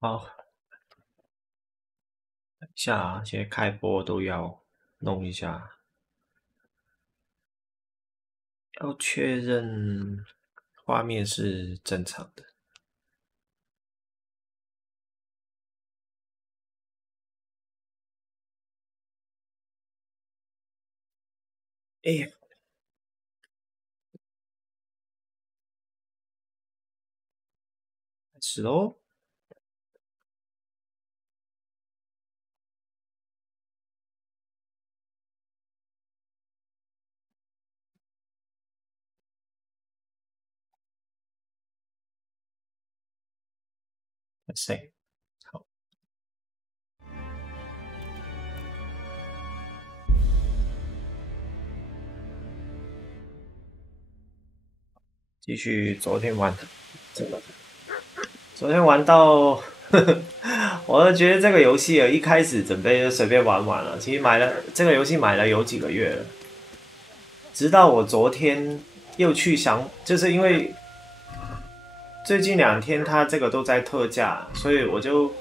好，等一下啊，现在开播都要弄一下，要确认画面是正常的。哎呀，开始喽！谁？好，继续昨天玩的这个。昨天玩到，我就觉得这个游戏一开始准备就随便玩玩了。其实买了这个游戏买了有几个月了，直到我昨天又去想，就是因为最近2天它这个都在特价，所以我就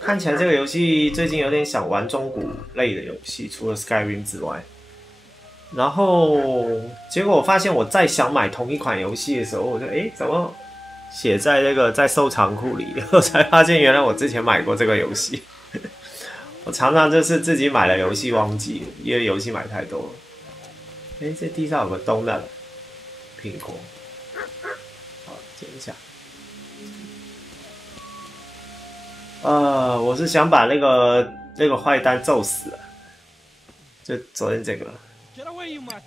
看起来这个游戏最近有点想玩中古类的游戏，除了 Skyrim 之外。然后结果我发现我再想买同一款游戏的时候，我就怎么写在那个在收藏库里？我才发现原来我之前买过这个游戏。我常常就是自己买了游戏忘记，因为游戏买太多了。这地上有个东的苹果，好捡一下。我是想把那个坏蛋揍死了，就昨天这个。Get away, you mutt!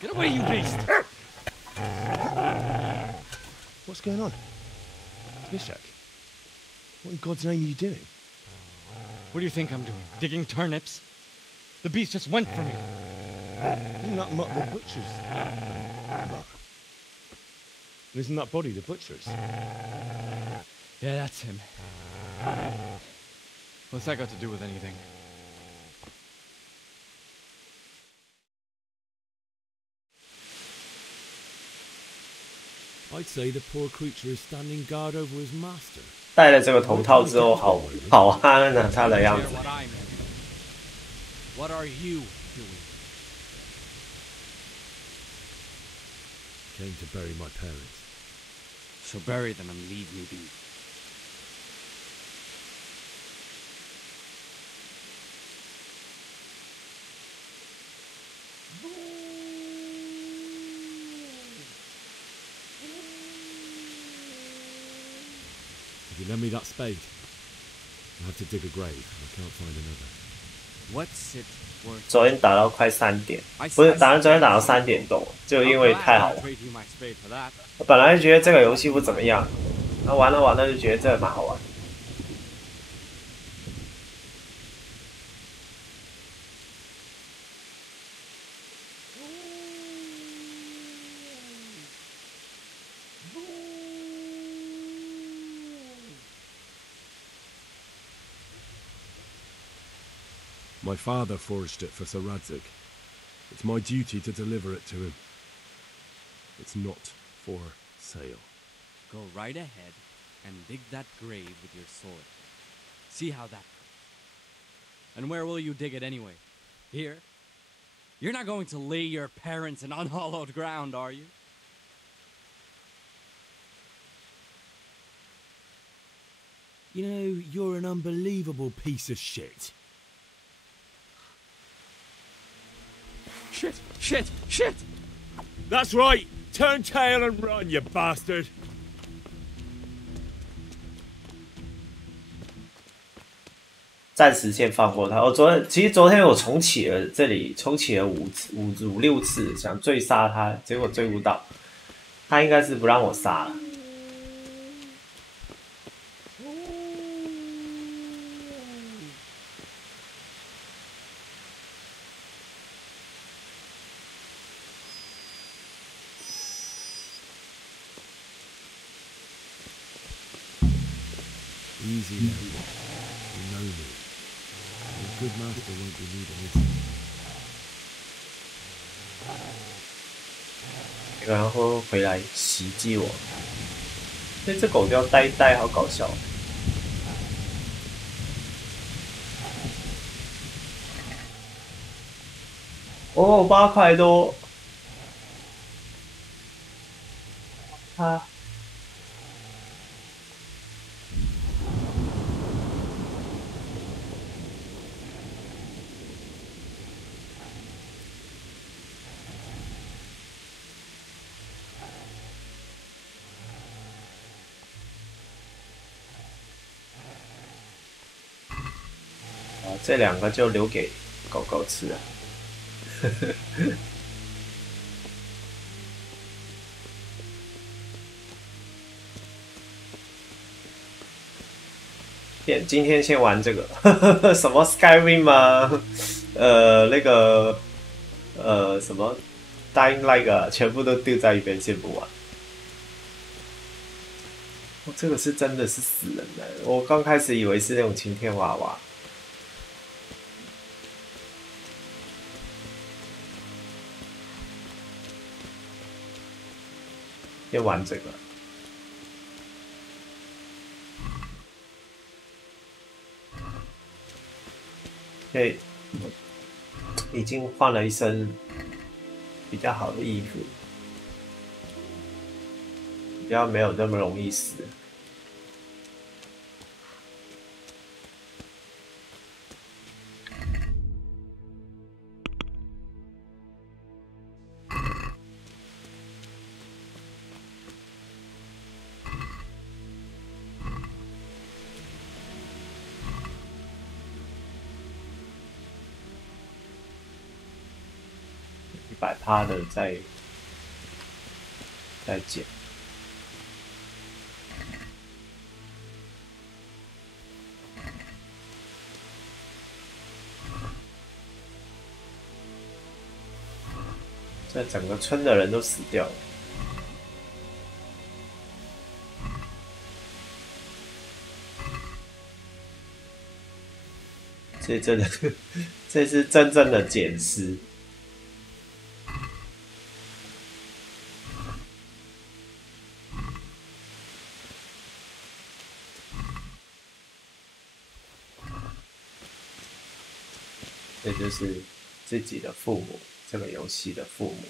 Get away, you beast! What's going on? Mishak, what in God's name are you doing? What do you think I'm doing? Digging turnips? The beast just went for me. Isn't that Mutt the butcher's? Mutt. Isn't that body the butcher's? Yeah, that's him. What's that got to do with anything? I'd say the poor creature is standing guard over his master. 戴了这个头套之后好憨啊，他的样子。What are you doing? Came to bury my parents. So bury them and leave me be. If you lend me that spade, I'll have to dig a grave. I can't find another. What's it worth? 昨天打到快3点，不是，昨天打到3点多，就因为太好玩。我本来就觉得这个游戏不怎么样，那玩了玩了就觉得这个蛮好玩。My father forged it for Sir Radzig. It's my duty to deliver it to him. It's not for sale. Go right ahead and dig that grave with your sword. See how that goes. And where will you dig it anyway? Here? You're not going to lay your parents in unhallowed ground, are you? You know, you're an unbelievable piece of shit. Shit! Shit! Shit! That's right! Turn tail and run, you bastard! 暂时先放过他。其实昨天我重启了这里，重启了五六次，想追杀他，结果追不到。他应该是不让我杀了。Easy now. You know me. Your good master won't be needing it. 然后回来袭击我。所以这狗叫呆呆，好搞笑。哦，8块多。啊！这2个就留给狗狗吃了。今天先玩这个，什么 Skyrim 吗？那个什么 Dying Light 啊，全部都丢在一边，先不玩。哦，这个是真的是死人的，我刚开始以为是那种晴天娃娃。先玩这个。对，已经换了一身比较好的衣服，比较没有那么容易死。100%的再减。这整个村的人都死掉了。这真的，这是真正的捡尸。这就是自己的父母，这个游戏的父母。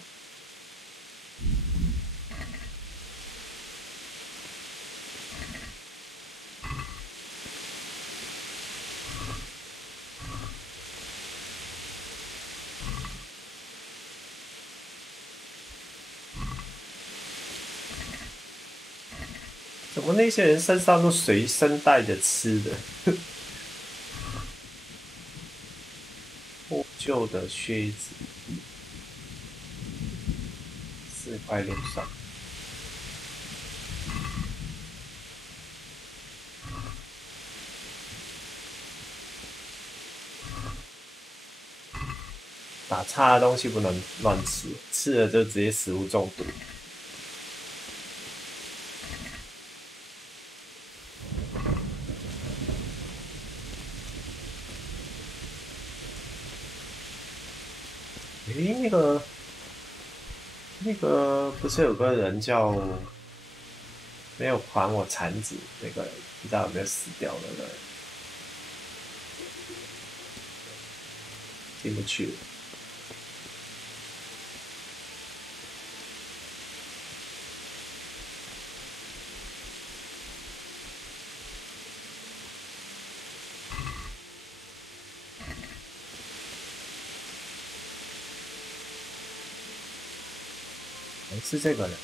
怎么那些人身上都随身带着吃的？破旧的靴子，4块6上。打岔的东西不能乱吃，吃了就直接食物中毒。诶，那个不是有个人叫没有还我铲子那个人，不知道有没有死掉了呢？进不去了。是这个人。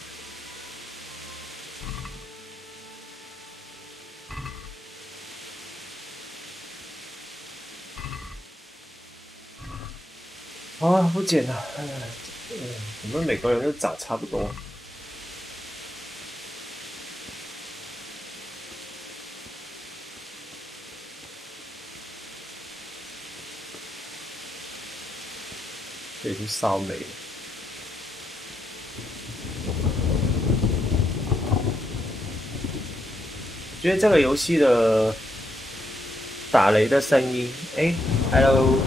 啊，不捡了！我们每个人都长差不多。这已经烧没了。觉得这个游戏的打雷的声音，Hello，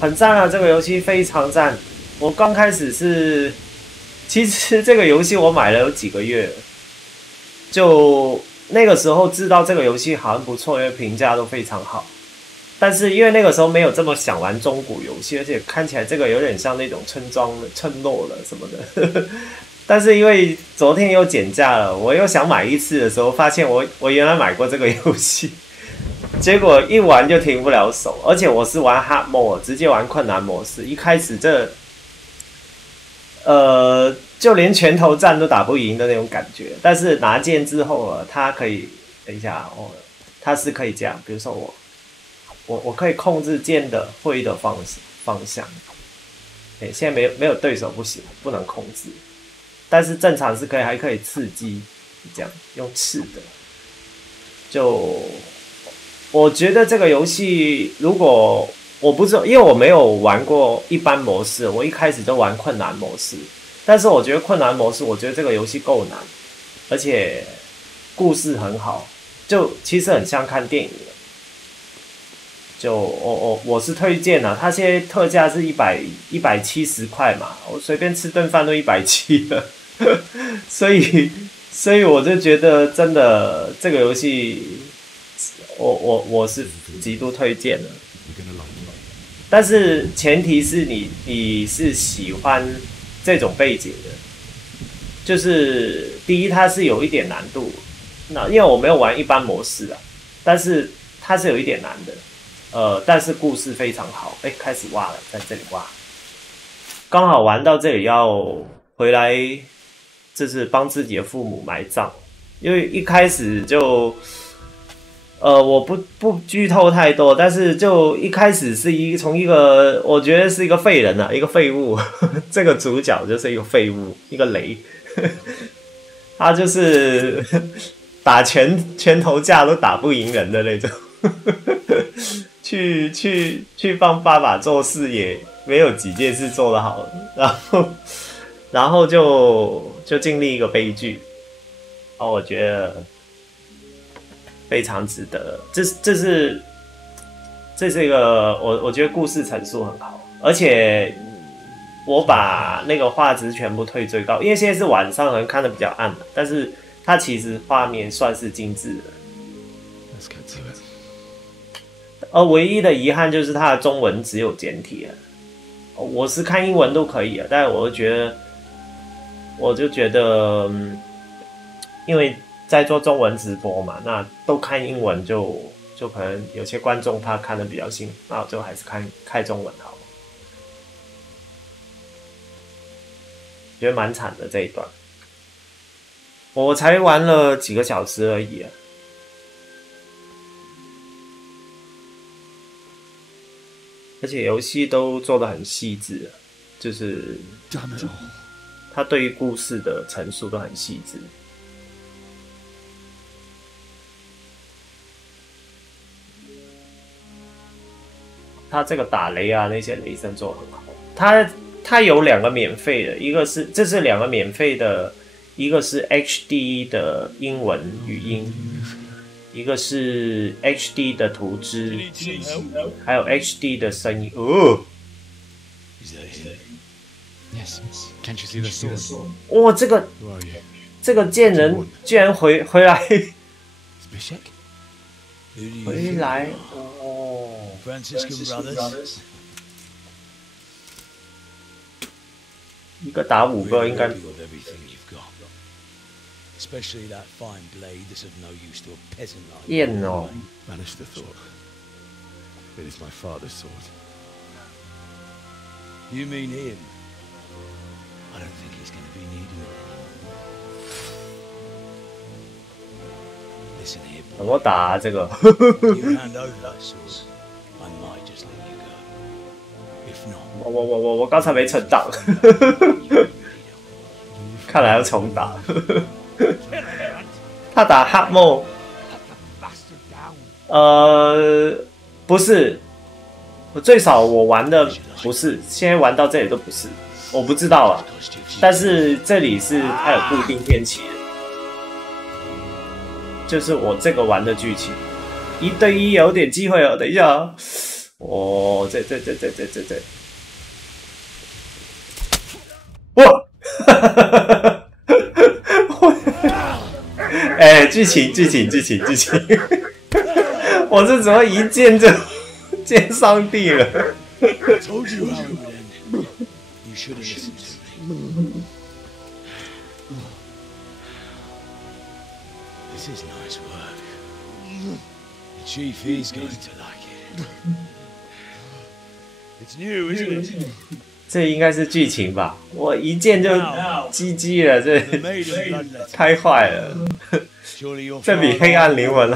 很赞啊！这个游戏非常赞。我刚开始是其实这个游戏我买了有几个月了，就那个时候知道这个游戏好像不错，因为评价都非常好。但是因为那个时候没有这么想玩中古游戏，而且看起来这个有点像那种村落了什么的。但是因为昨天又减价了，我又想买一次的时候，发现我原来买过这个游戏，结果一玩就停不了手，而且我是玩 hard mode， 直接玩困难模式。一开始就连拳头战都打不赢的那种感觉。但是拿剑之后它可以，等一下它是可以这样，比如说我可以控制剑的挥的方向。现在没有对手不行，不能控制。但是正常是可以，还可以刺激，这样用刺的。就我觉得这个游戏，如果我不知道，因为我没有玩过一般模式，我一开始就玩困难模式。但是我觉得困难模式，我觉得这个游戏够难，而且故事很好，就其实很像看电影了。就我是推荐它现在特价是170块嘛，我随便吃顿饭都170了。所以我就觉得真的这个游戏，我是极度推荐的。但是前提是你是喜欢这种背景的，就是第一它是有一点难度，那因为我没有玩一般模式啊，但是它是有一点难的，但是故事非常好。开始挖了，在这里挖，刚好玩到这里要回来。就是帮自己的父母埋葬，因为一开始就，我不剧透太多，但是就一开始是从一个我觉得是一个废人一个废物，这个主角就是一个废物，一个雷，他就是打拳头架都打不赢人的那种，去帮爸爸做事也没有几件事做得好，然后就经历一个悲剧，我觉得非常值得。这是一个我觉得故事陈述很好，而且我把那个画质全部推最高，因为现在是晚上，可能看得比较暗，但是它其实画面算是精致的。唯一的遗憾就是它的中文只有简体了，我是看英文都可以但是我就觉得，因为在做中文直播嘛，那都看英文就可能有些观众他看得比较辛苦，那我就还是看中文好了。觉得蛮惨的这一段，我才玩了几个小时而已而且游戏都做得很细致，就是他对于故事的陈述都很细致。他这个打雷那些雷声做得很好。他有2个免费的，这是2个免费的，一个是 HD 的英文语音，一个是 HD 的图资，还有 HD 的声音。Yes. Can't you see the sword? 哇，这个贱人居然回来，回来Franciscan brothers. 一个打5个应该。Especially that fine blade that's of no use to a peasant like you. 贱Banish the thought. It is my father's sword. You mean him? I don't think he's going to be needing it anymore. Listen here, 怎么打这个？ you hand over that sword, I might just let you go. If not, 我刚才没存档，看来要重打。他打 hard mode， 不是，最少我玩的不是，现在玩到这里都不是，我不知道但是这里是它有固定天气的，就是我这个玩的剧情，1对1有点机会等一下这，哇，哎，剧情，我这怎么一剑就见上帝了？ I told you how it would end. You should have listened to me. This is nice work. The chief is going to like it. It's new, isn't it? 这应该是剧情吧？我一剑就 GG 了，这 The maiden bloodlet. 太坏了， Surely your 这比 father 黑暗灵魂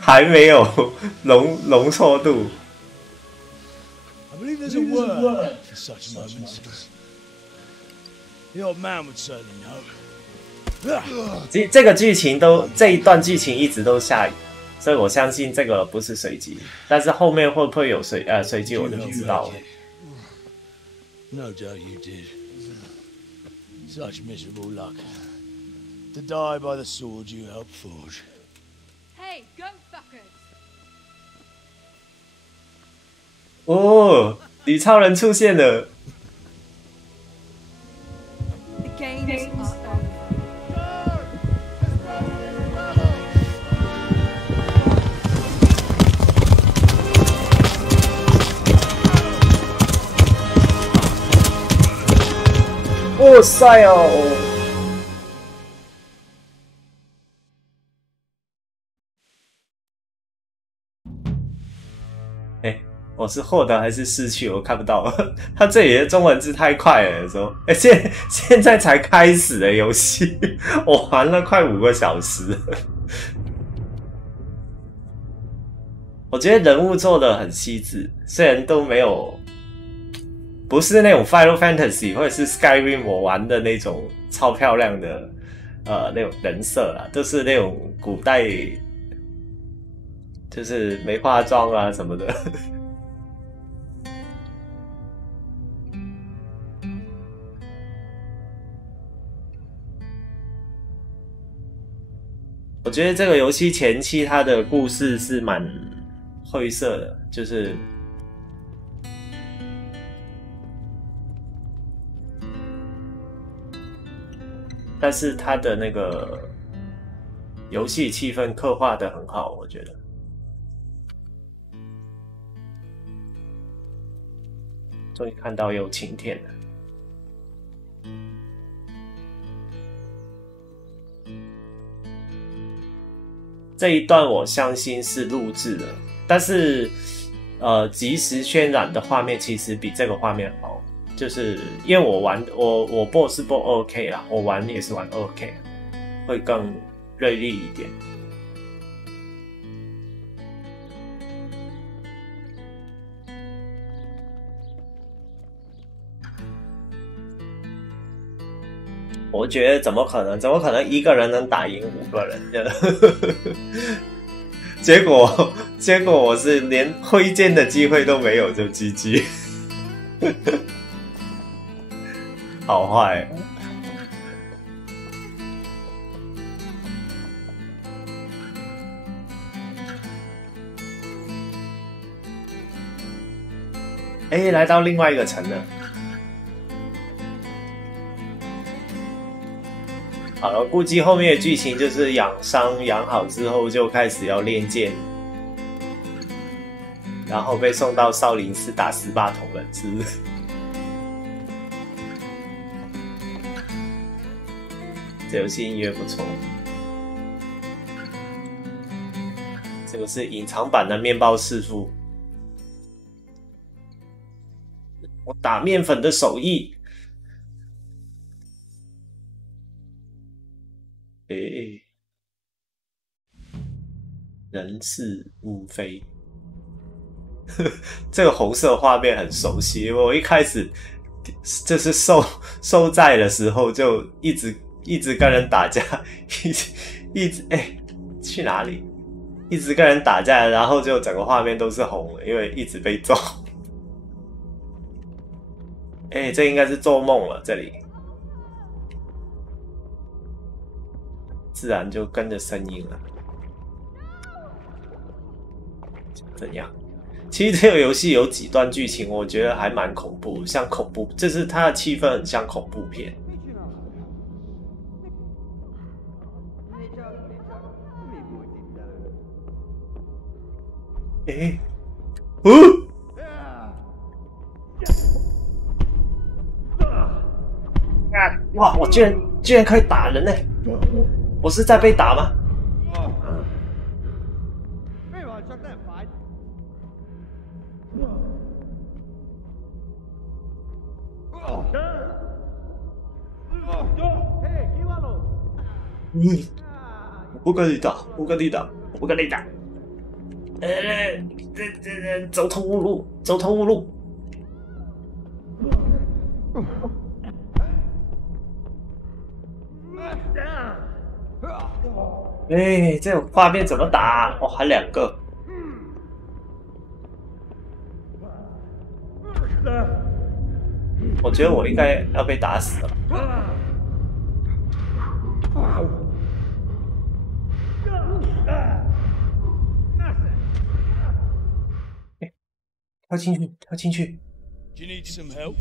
还没有浓稠度。 I believe there's a word for such moments. The old man would certainly know. 这个剧情这一段剧情一直都下雨，所以我相信这个不是随机，但是后面会不会有随机我就不知道了。 No doubt you did. Such miserable luck. To die by the sword you helped forge. Hey, go fuckers! 哦，女超人出现了。 The games are over. 哇塞哦！哎，我是获得还是失去？我看不到。他这里的中文字太快了，有时候。哎，现在才开始的游戏，我玩了快5个小时。我觉得人物做的很细致，虽然都没有。 不是那种 Final Fantasy 或者是 Skyrim 我玩的那种超漂亮的那种人设啦，都是那种古代，就是没化妆啊什么的。我觉得这个游戏前期它的故事是蛮晦涩的，就是。 但是它的那个游戏气氛刻画的很好，我觉得。终于看到有晴天了。这一段我相信是录制的，但是即时渲染的画面其实比这个画面好。 就是因为我播是播 2K 啦，我玩也是玩 2K， 会更锐利一点。我觉得怎么可能一个人能打赢5个人？结果我是连挥剑的机会都没有就 GG。好坏，哎，来到另外一个城了。好了，估计后面的剧情就是养伤养好之后就开始要练剑，然后被送到少林寺打18铜人，是不是？ 这游戏音乐不错，这个是隐藏版的面包师傅。我打面粉的手艺，人事物非。这个红色画面很熟悉，我一开始就是收债的时候就一直跟人打架，一直去哪里？一直跟人打架，然后就整个画面都是红的，因为一直被揍。这应该是做梦了，这里自然就跟着声音了。怎样？其实这个游戏有几段剧情，我觉得还蛮恐怖，像恐怖，就是它的气氛很像恐怖片。诶，哇！我居然可以打人呢！我是在被打吗？我不跟你打，我跟你打，我不跟你打。走投无路，走投无路。哎，这种画面怎么打？哦，还2个。我觉得我应该要被打死了。跳进去，跳进去。Do you need some help?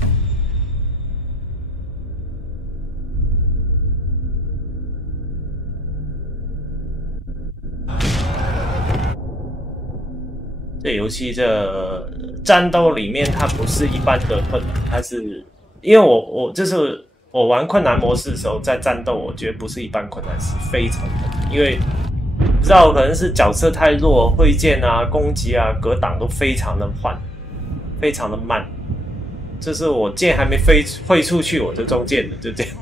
这游戏这战斗里面，它不是一般的困难，它是因为我这是我玩困难模式的时候，在战斗，我觉得不是一般困难，是非常难，因为不知道可能是角色太弱，挥剑啊、攻击啊、格挡都非常的缓，非常的慢。这是我剑还没挥出去，我就中箭了，就这样。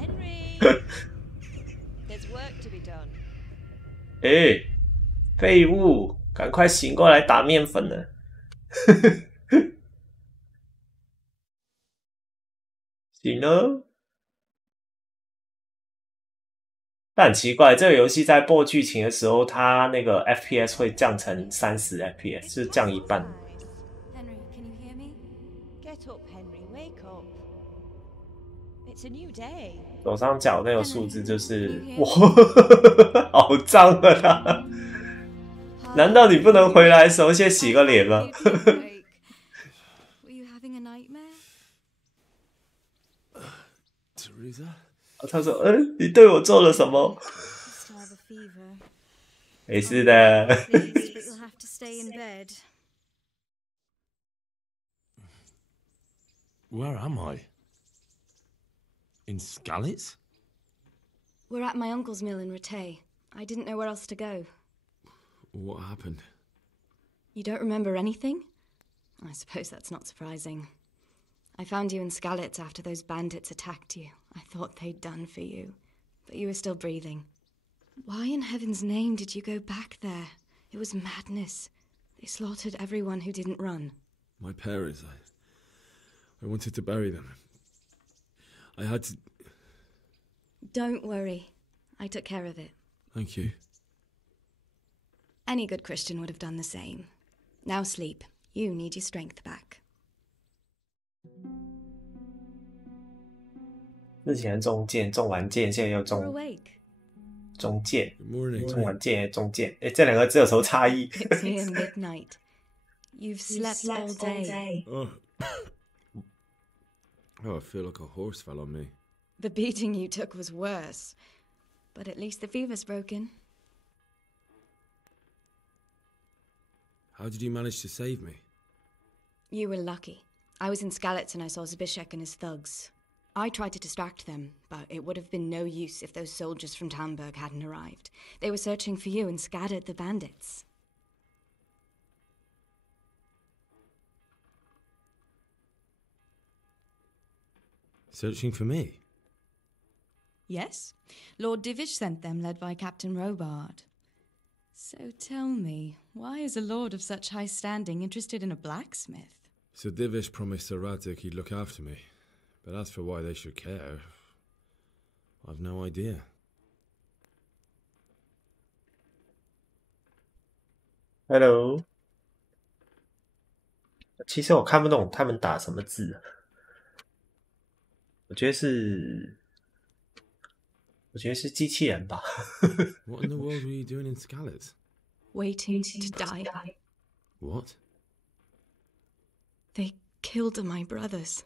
哎，废物！赶快醒过来打面粉了！醒了。但很奇怪，这个游戏在播剧情的时候，它那个 FPS 会降成30 FPS， 就是降一半。Henry, can you hear me? Get up, Henry. Wake up. It's a new day. 左上角那个数字就是哇，好脏啊！它。难道你不能回来的时候先洗个脸吗？ Were you having a nightmare? Teresa? 他说：“你对我做了什么？” Still have a fever. 没事的。 Please, but you'll have to stay in bed. Where am I? In Skalitz? We're at my uncle's mill in Rattay. I didn't know where else to go. What happened? You don't remember anything? I suppose that's not surprising. I found you in Skalitz after those bandits attacked you. I thought they'd done for you, but you were still breathing. Why in heaven's name did you go back there? It was madness. They slaughtered everyone who didn't run. My parents, I wanted to bury them. I had to... Don't worry. I took care of it. Thank you. Any good Christian would have done the same. Now sleep. You need your strength back. 之前中箭，中完箭，现在又 You're 中 awake. 中箭， Good morning. 中完箭中箭，这2个字有什么差异？ It's near midnight. You've slept all day. Oh. Oh, I feel like a horse fell on me. The beating you took was worse. But at least the fever's broken. How did you manage to save me? You were lucky. I was in Skalitz and I saw Zbyszek and his thugs. I tried to distract them, but it would have been no use if those soldiers from Tamburg hadn't arrived. They were searching for you and scattered the bandits. Searching for me? Yes, Lord Divish sent them, led by Captain Robard. So tell me, why is a lord of such high standing interested in a blacksmith? Sir Divish promised Sir Radzik he'd look after me. But as for why they should care, I've no idea. Hello。其实我看不懂他们打什么字，我觉得是机器人吧。What in the world were you doing in Skalitz? Waiting to die. What? They killed my brothers,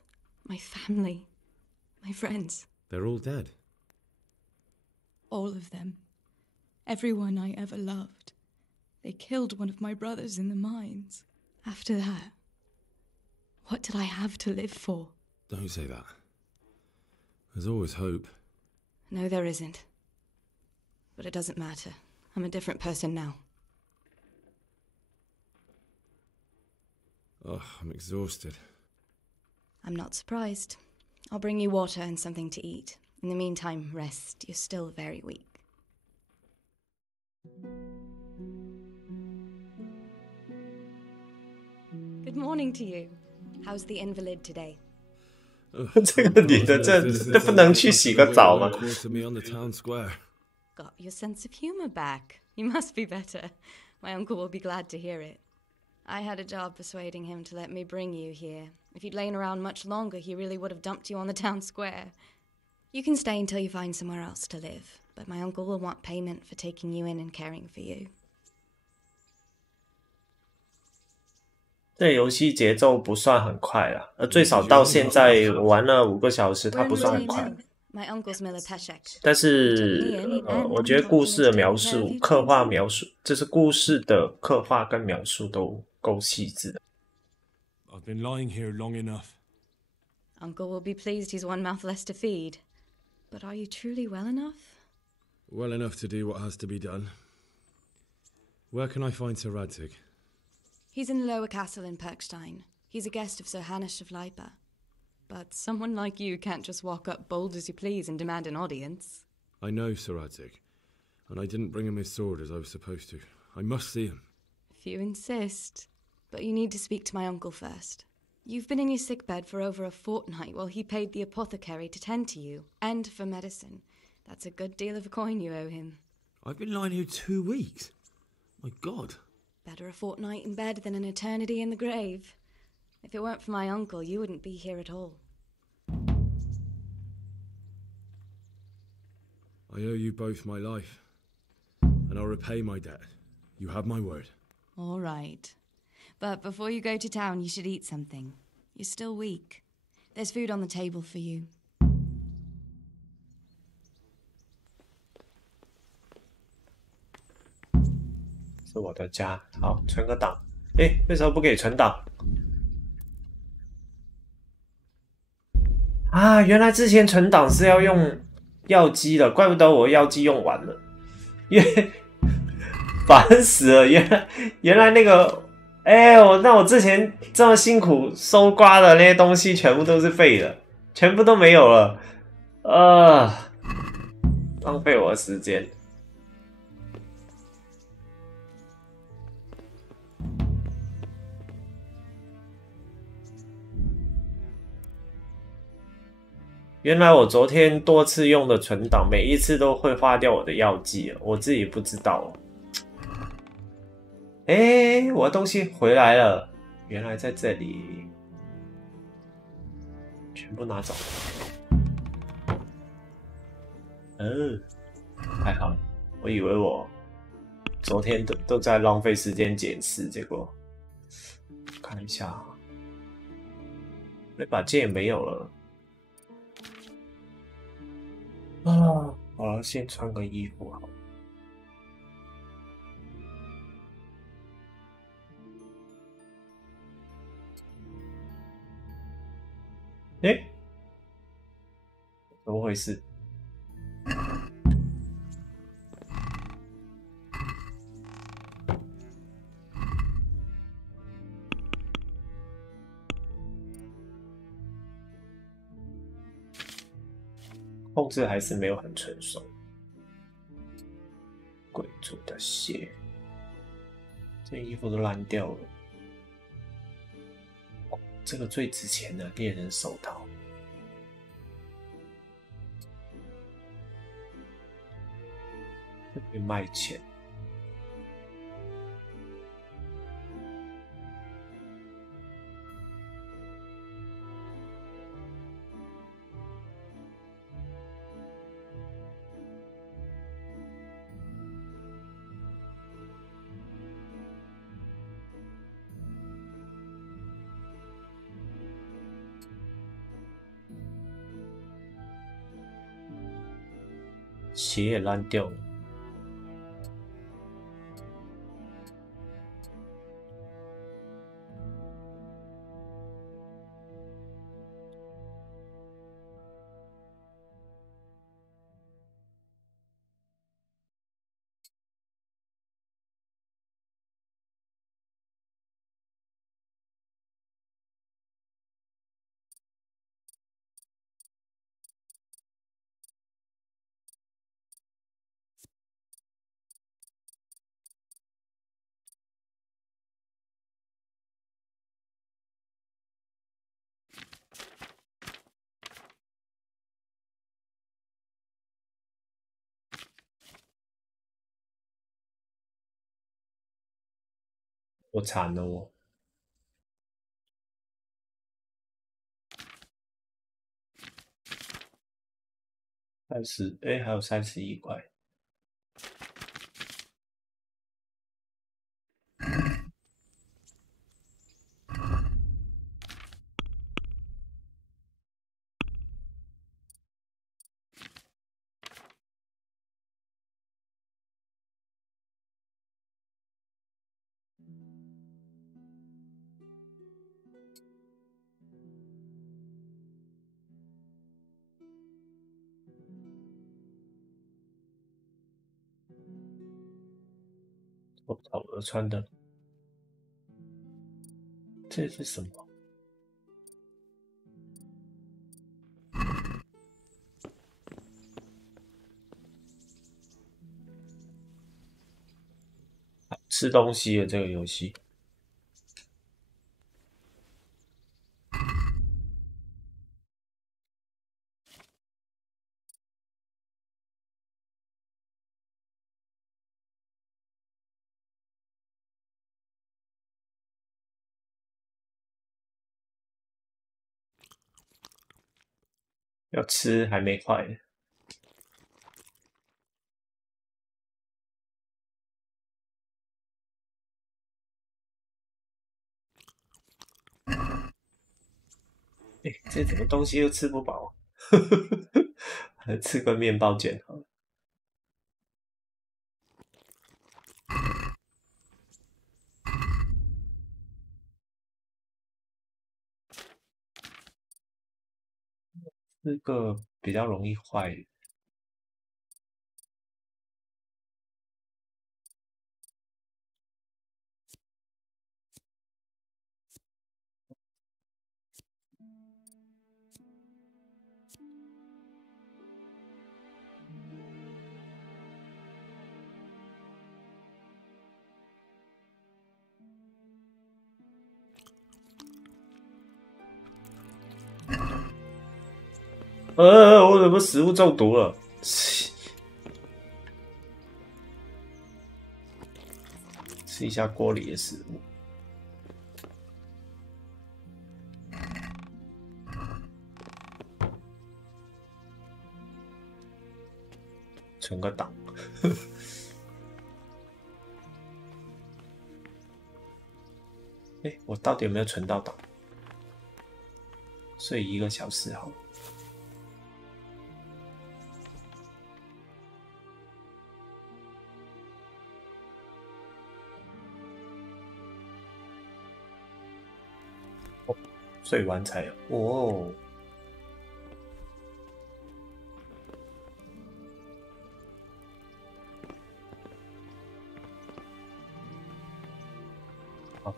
my family, my friends. They're all dead. All of them. Everyone I ever loved. They killed one of my brothers in the mines. After that, what did I have to live for? Don't say that. There's always hope. No, there isn't. But it doesn't matter. I'm a different person now. Oh, I'm exhausted. I'm not surprised. I'll bring you water and something to eat. In the meantime, rest. You're still very weak. Good morning to you. How's the invalid today? 这个女的这不能去洗个澡吗？ Quarter me on the town square. Got your sense of humor back. You must be better. My uncle will be glad to hear it. I had a job persuading him to let me bring you here. If you'd lain around much longer, he really would have dumped you on the town square. You can stay until you find somewhere else to live, but my uncle will want payment for taking you in and caring for you. 这游戏节奏不算很快啦，最少到现在我玩了5个小时，它不算很快。 My uncle's Miller Peshek. 但是我觉得故事的描述、刻画描述，就是故事的刻画跟描述都够细致的。 I've been lying here long enough. Uncle will be pleased he's one mouth less to feed. But are you truly well enough? Well enough to do what has to be done. Where can I find Sir Radzig? He's in the lower castle in Perkstein. He's a guest of Sir Hanush of Leipa. But someone like you can't just walk up bold as you please and demand an audience. I know Sir Radzig, and I didn't bring him his sword as I was supposed to. I must see him. If you insist. But you need to speak to my uncle first. You've been in your sickbed for over a fortnight while he paid the apothecary to tend to you, and for medicine. That's a good deal of a coin you owe him. I've been lying here 2 weeks. My God. Better a fortnight in bed than an eternity in the grave. If it weren't for my uncle, you wouldn't be here at all. I owe you both my life, and I'll repay my debt. You have my word. All right. But before you go to town, you should eat something. You're still weak. There's food on the table for you. 是我的家，好，存个档。诶，为什么不给存档？啊，原来之前存档是要用药剂的，怪不得我药剂用完了，因为烦死了。原来那个，那我之前这么辛苦搜刮的那些东西全部都是废的，全部都没有了，浪费我的时间。原来我昨天多次用的存档，每一次都会花掉我的药剂，我自己不知道。我的东西回来了，原来在这里，全部拿走。还好，我以为我昨天都在浪费时间检视，结果看一下，那把剑也没有了。好了，先穿个衣服好了。怎么回事？控制还是没有很成熟。贵族的鞋，这衣服都烂掉了。这个最值钱的猎人手套，这边卖钱。鞋也烂掉了。我惨了我。30，还有31块。我操！我穿的这是什么？吃东西的这个游戏。要吃还没快。这什么东西又吃不饱，还吃个面包卷好了。这个比较容易坏。我怎么食物中毒了？吃一下锅里的食物。存个档。我到底有没有存到档？睡1个小时好了。睡完才有哦。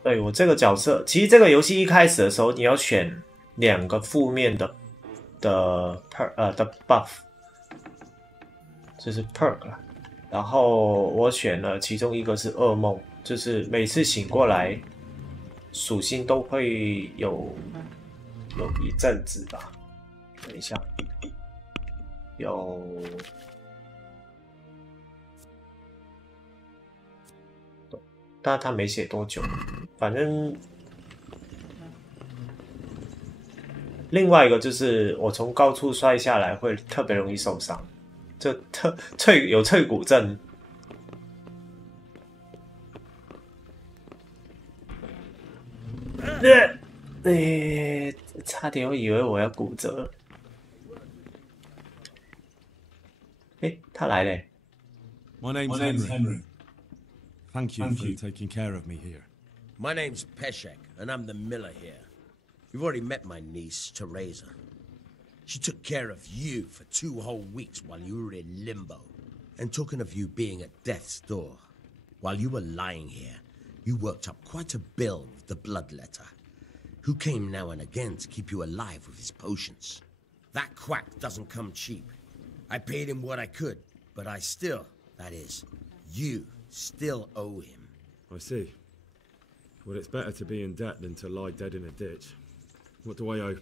对，我这个角色，其实这个游戏一开始的时候，你要选2个负面的buff， 就是 perk 啦。然后我选了其中一个是噩梦，就是每次醒过来，属性都会有一阵子吧。等一下，但他没写多久，反正另外一个就是我从高处摔下来会特别容易受伤，就有脆骨症。差点我以为我要骨折。嘿，他来嘞。 My name's Henry. Thank you for taking care of me here. My name's Peshek, and I'm the miller here. You've already met my niece, Teresa. She took care of you for 2 whole weeks while you were in limbo. And talking of you being at death's door, while you were lying here, you worked up quite a bill with the bloodletter, who came now and again to keep you alive with his potions. That quack doesn't come cheap. I paid him what I could, but I still, that is, you still owe him. I see. Well, it's better to be in debt than to lie dead in a ditch. What do I owe?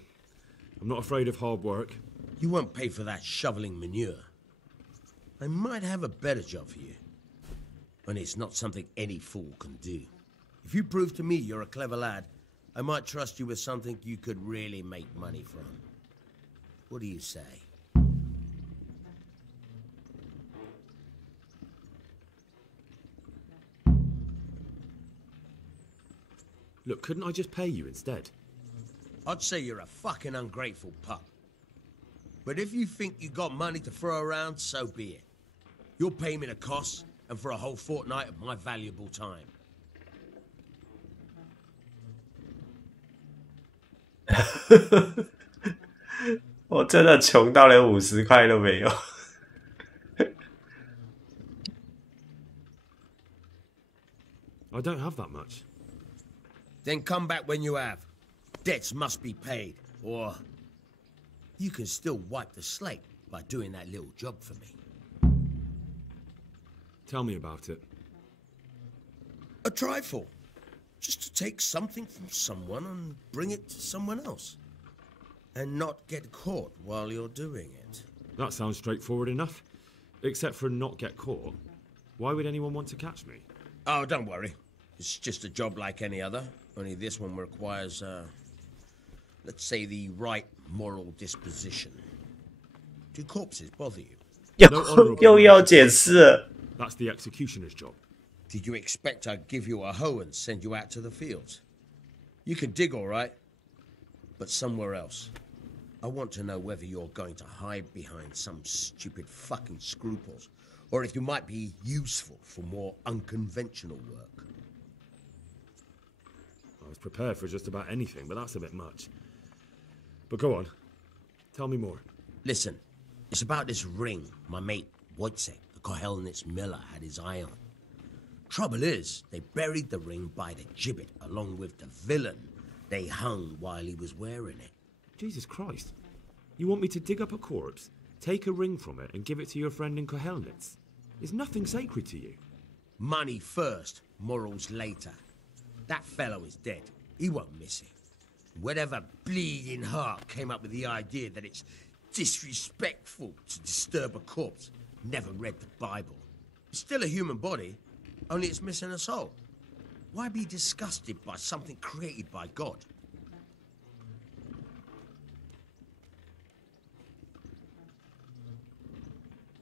I'm not afraid of hard work. You won't pay for that shoveling manure. I might have a better job for you. And it's not something any fool can do. If you prove to me you're a clever lad, I might trust you with something you could really make money from. What do you say? Look, couldn't I just pay you instead? I'd say you're a fucking ungrateful pup. But if you think you got money to throw around, so be it. You'll pay me the costs, and for a whole fortnight of my valuable time. 我真的穷到连50块都没有。I don't have that much. Then come back when you have. Debts must be paid, or you can still wipe the slate by doing that little job for me. Tell me about it. A trifle. Just to take something from someone and bring it to someone else. And not get caught while you're doing it. That sounds straightforward enough. Except for not get caught. Why would anyone want to catch me? Oh, don't worry. It's just a job like any other. Only this one requires, let's say, the right moral disposition. Do corpses bother you? 又要解释了。 That's the executioner's job. Did you expect I'd give you a hoe and send you out to the fields? You can dig all right, but somewhere else. I want to know whether you're going to hide behind some stupid fucking scruples, or if you might be useful for more unconventional work. I was prepared for just about anything, but that's a bit much. But go on. Tell me more. Listen, it's about this ring my mate Wojciech, the Kohelnitz miller, had his eye on. Trouble is, they buried the ring by the gibbet along with the villain they hung while he was wearing it. Jesus Christ. You want me to dig up a corpse, take a ring from it, and give it to your friend in Kohelnitz? Is nothing sacred to you? Money first, morals later. That fellow is dead. He won't miss it. Whatever bleeding heart came up with the idea that it's disrespectful to disturb a corpse never read the Bible. It's still a human body, only it's missing a soul. Why be disgusted by something created by God?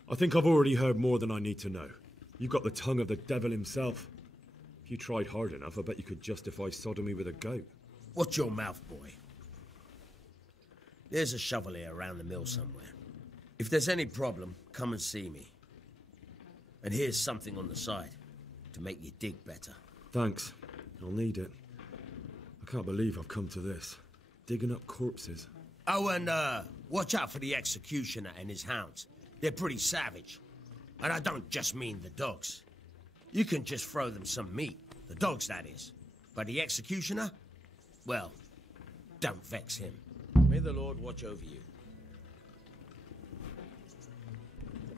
I think I've already heard more than I need to know. You've got the tongue of the devil himself. If you tried hard enough, I bet you could justify sodomy with a goat. Watch your mouth, boy. There's a shovel here around the mill somewhere. If there's any problem, come and see me. And here's something on the side to make you dig better. Thanks. I'll need it. I can't believe I've come to this. Digging up corpses. Oh, and watch out for the executioner and his hounds. They're pretty savage. And I don't just mean the dogs. You can just throw them some meat. The dogs, that is. But the executioner? Well, don't vex him. May the Lord watch over you.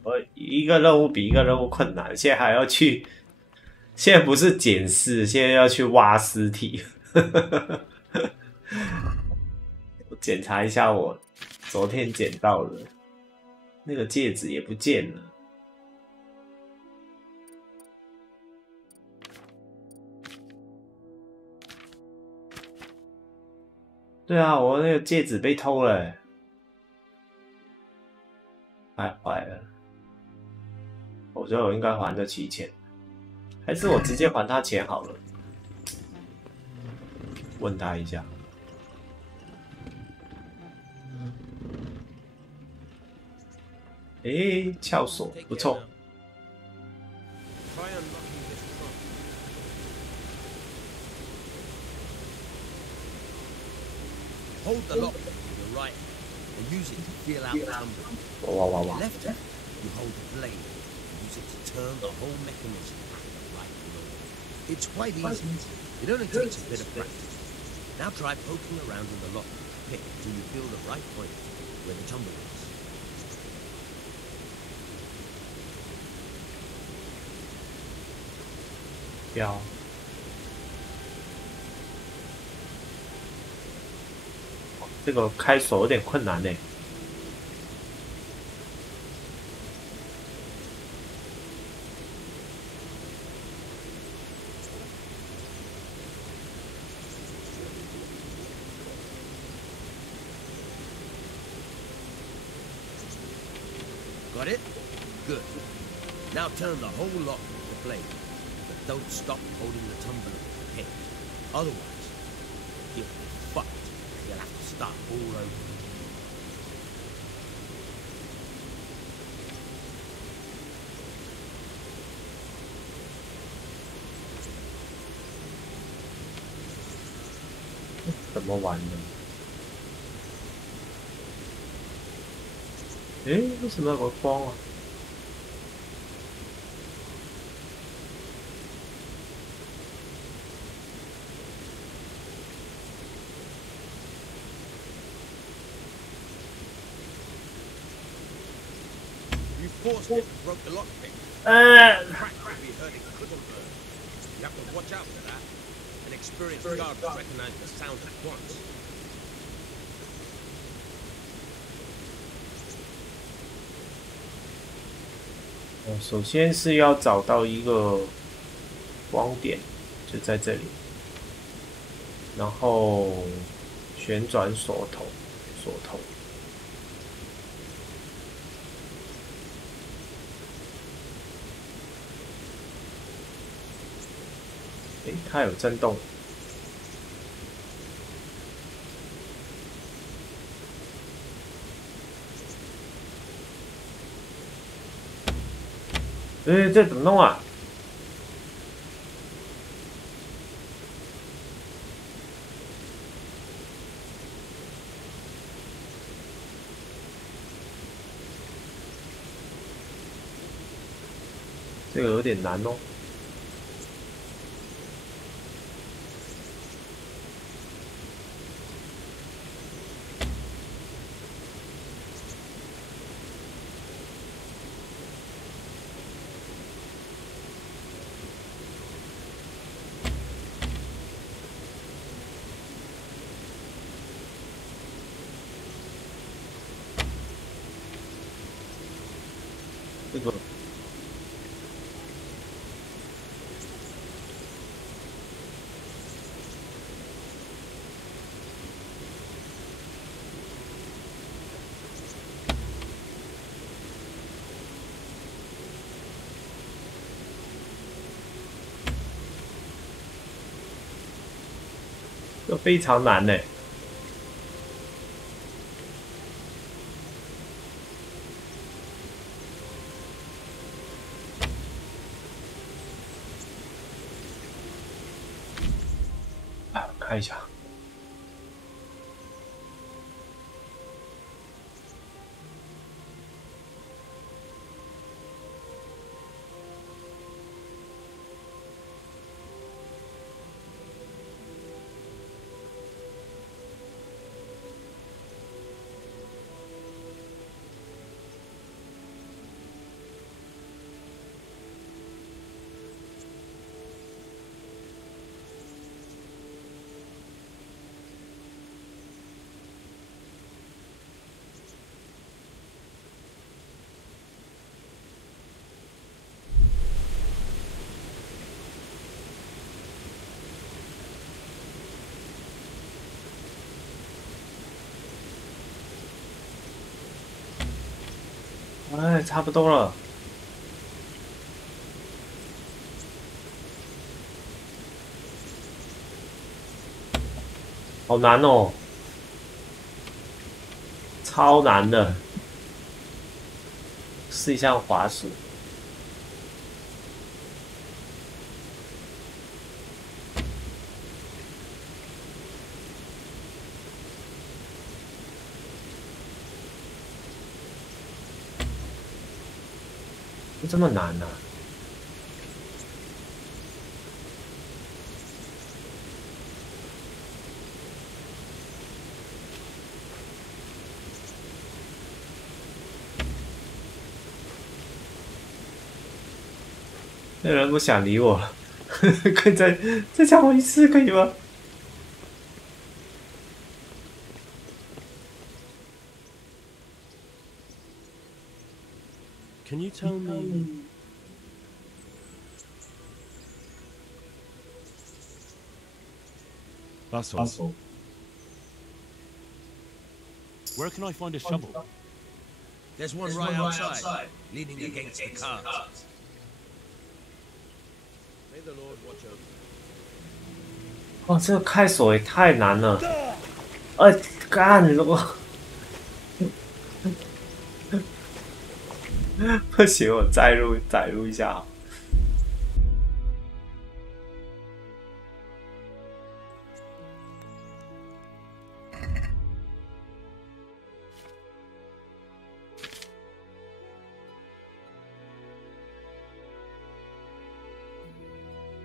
我一个任务比一个任务困难，现在还要去，现在不是捡尸，现在要去挖尸体。我检查一下我昨天捡到的那个戒指也不见了。对啊，我那个戒指被偷了欸，太坏了！我觉得我应该还得起钱，还是我直接还他钱好了？问他一下。诶，撬锁不错。 Try unlocking this trunk. Hold the lock with your right hand and use it to feel out the tumbler. 哇哇 With 哇 your！ left hand, you hold the blade and use it to turn the whole mechanism at the right moment. It's quite easy. It only takes a bit of practice. Now try poking around in the lock with the pick till you feel the right point where the tumbler is. 标。这个开锁有点困难呢。 Got it? Good. Now turn the whole lock with the blade, but don't stop holding the tumbler with the pick. Otherwise, you'll be fucked. You'll have to start all over. 怎么玩呢？诶，为什么有个光啊？ You forced it and broke the lockpick. 嗯， Crack would be hurting Kugelberg. You have to watch out for that. An experienced guard will recognize the sound at once. 首先是要找到一个光点，就在这里，然后旋转锁头，锁头。诶，它有震动。 哎，这怎么弄啊？这个有点难哦。这个这非常难呢。 看一下，哎，差不多了。好难哦，超难的。试一下滑鼠。这么难呢、那人不想理我，可以再讲我一次可以吗？ Can you tell me? That's all. Where can I find a shovel? There's one right outside, leaning against the cart. May the Lord watch over you. 哦，这个开锁也太难了。干我！不行，我载入一下好。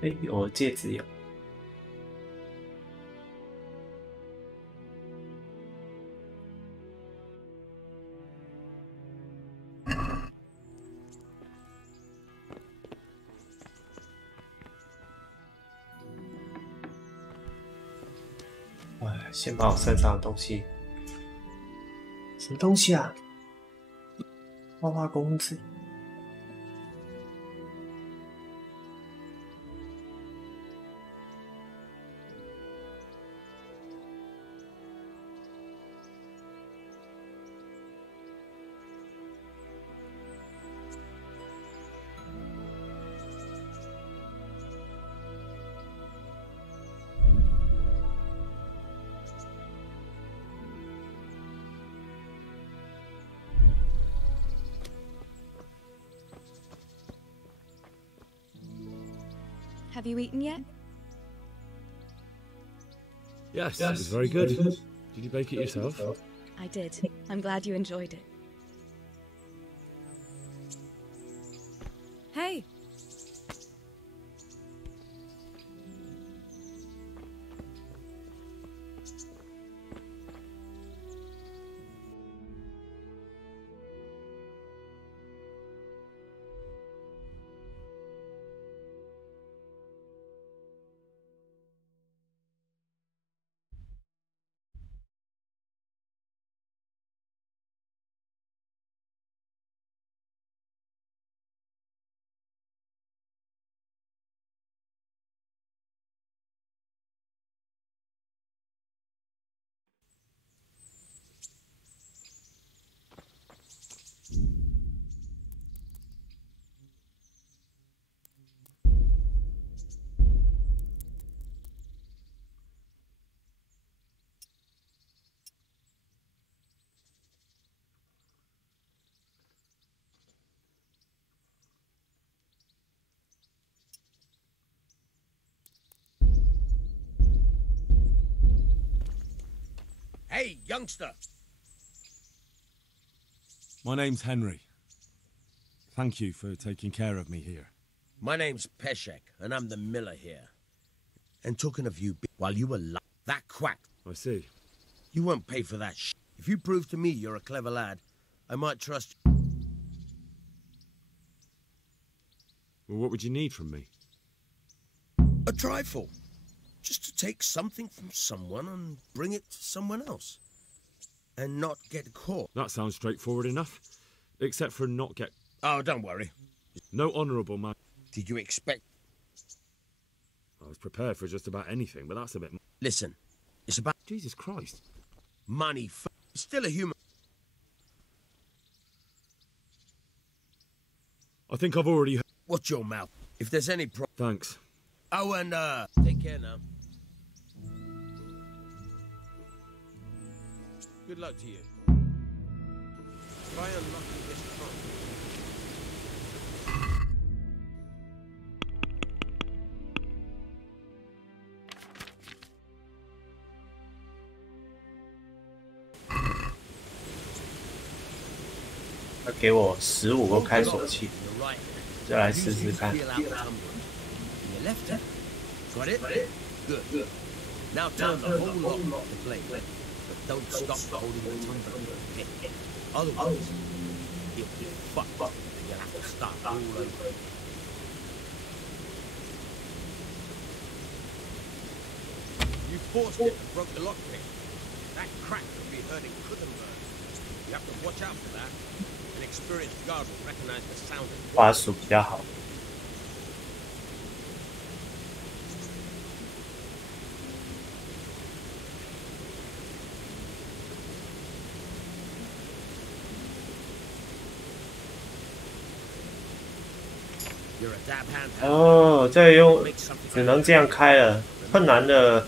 哎，我戒指有。哎，先把我身上的东西，什么东西啊？花花公子。 Have you eaten yet? Yes, it was very good. Did you bake it yourself? I did. I'm glad you enjoyed it. Hey! Hey, youngster! My name's Henry. Thank you for taking care of me here. My name's Peshek, and I'm the miller here. And talking of you, while you were that quack, I see. you won't pay for that sh. If you prove to me you're a clever lad, I might trust you. Well, what would you need from me? A trifle. Just to take something from someone and bring it to someone else. And not get caught. That sounds straightforward enough. Except for not get... Oh, don't worry. No honourable man. Did you expect... I was prepared for just about anything, but that's a bit... Listen, it's about... Jesus Christ. Money, still a human... I think I've already heard... Watch your mouth. If there's any pro... Thanks. Oh, and, take care now. Good luck to you. Try unlocking this trunk. 给我15个开锁器，再来试试看。 Got it? Good. Now turn the whole lock to play, but don't stop holding the tumbler. Okay? Otherwise, you'll be fucked and you'll have to start all over. You forced it and broke the lockpick. That crack could be hurting Kuttenberg. You have to watch out for that. An experienced guard will recognize the sound. 滑鼠比较好。 哦，这个用只能这样开了，困难的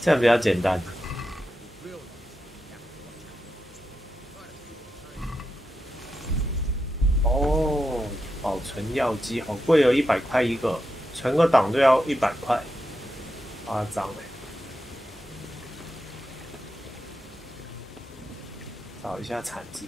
这样比较简单。哦，保存药剂好贵哦，100块一个，存个档都要100块，夸张哎！找一下产值。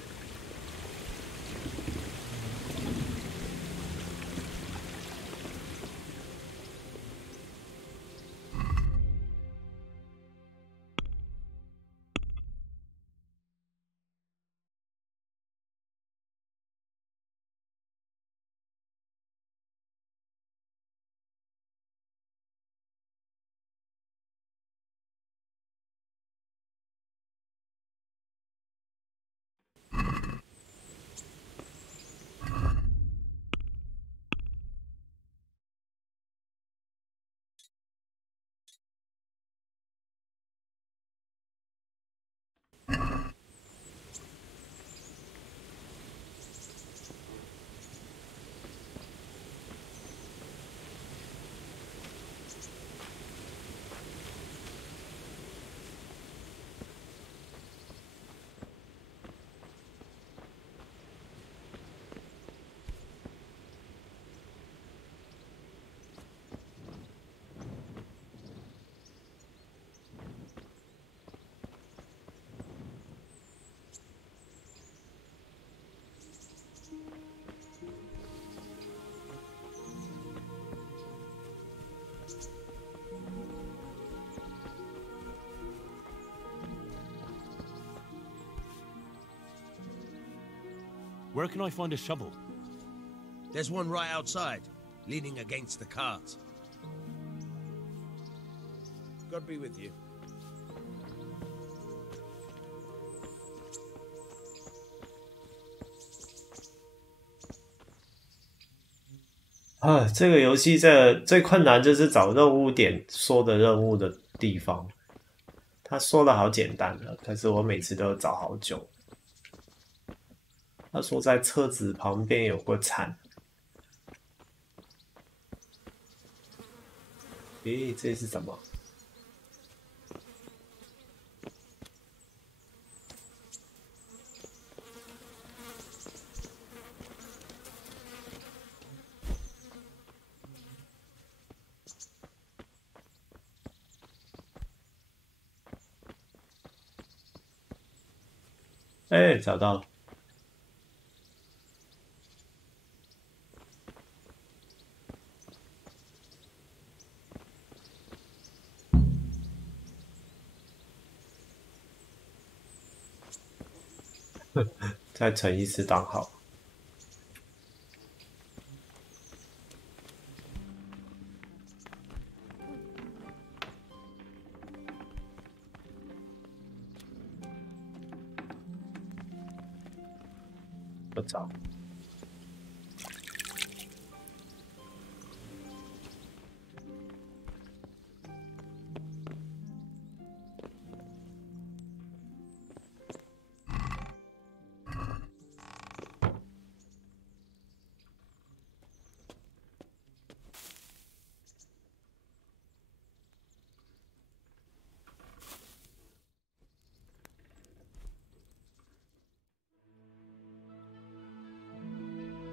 Where can I find a shovel? There's one right outside, leaning against the cart. God be with you. 啊，这个游戏最困难就是找任务点说的任务的地方。他说的好简单的，可是我每次都找好久。他说在车子旁边有个铲。诶，这是什么？哎，找到了。再存一次档号。不找。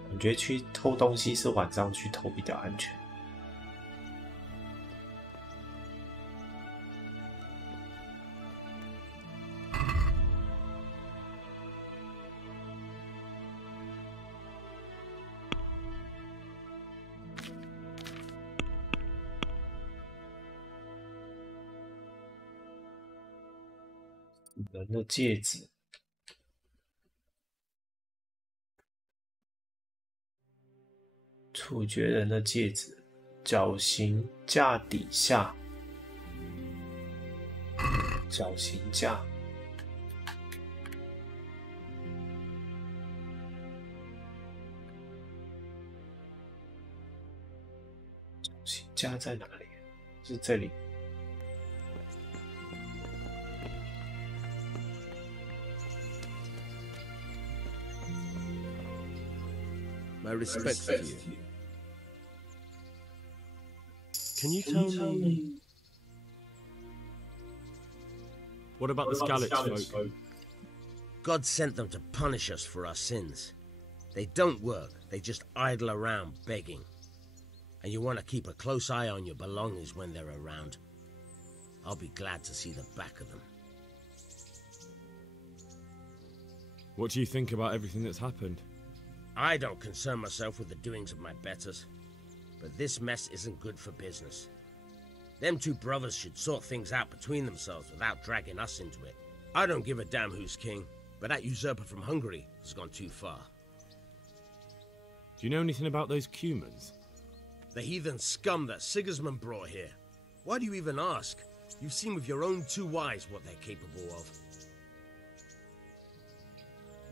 我觉得去偷东西是晚上去偷比较安全。人的戒指，处决人的戒指，绞刑架底下，绞刑架。绞刑架在哪里？是这里。My respects to you. Can you tell me... What about the Skalitz folk? God sent them to punish us for our sins. They don't work, they just idle around begging. And you want to keep a close eye on your belongings when they're around. I'll be glad to see the back of them. What do you think about everything that's happened? I don't concern myself with the doings of my betters. But this mess isn't good for business. Them two brothers should sort things out between themselves without dragging us into it. I don't give a damn who's king, but that usurper from Hungary has gone too far. Do you know anything about those Cumans? The heathen scum that Sigismund brought here. Why do you even ask? You've seen with your own two eyes what they're capable of.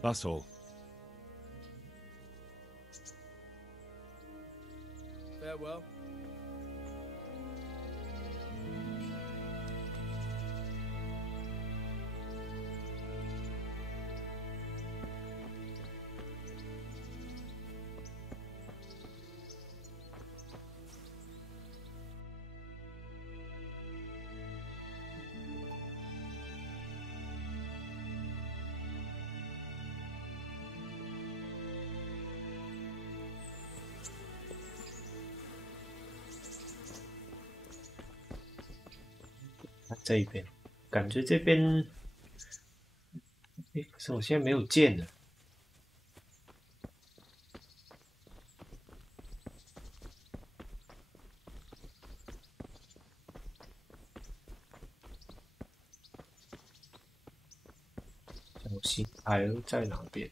That's all. Farewell. 这一边，感觉这边，可是我现在没有剑了。小心牌在哪边？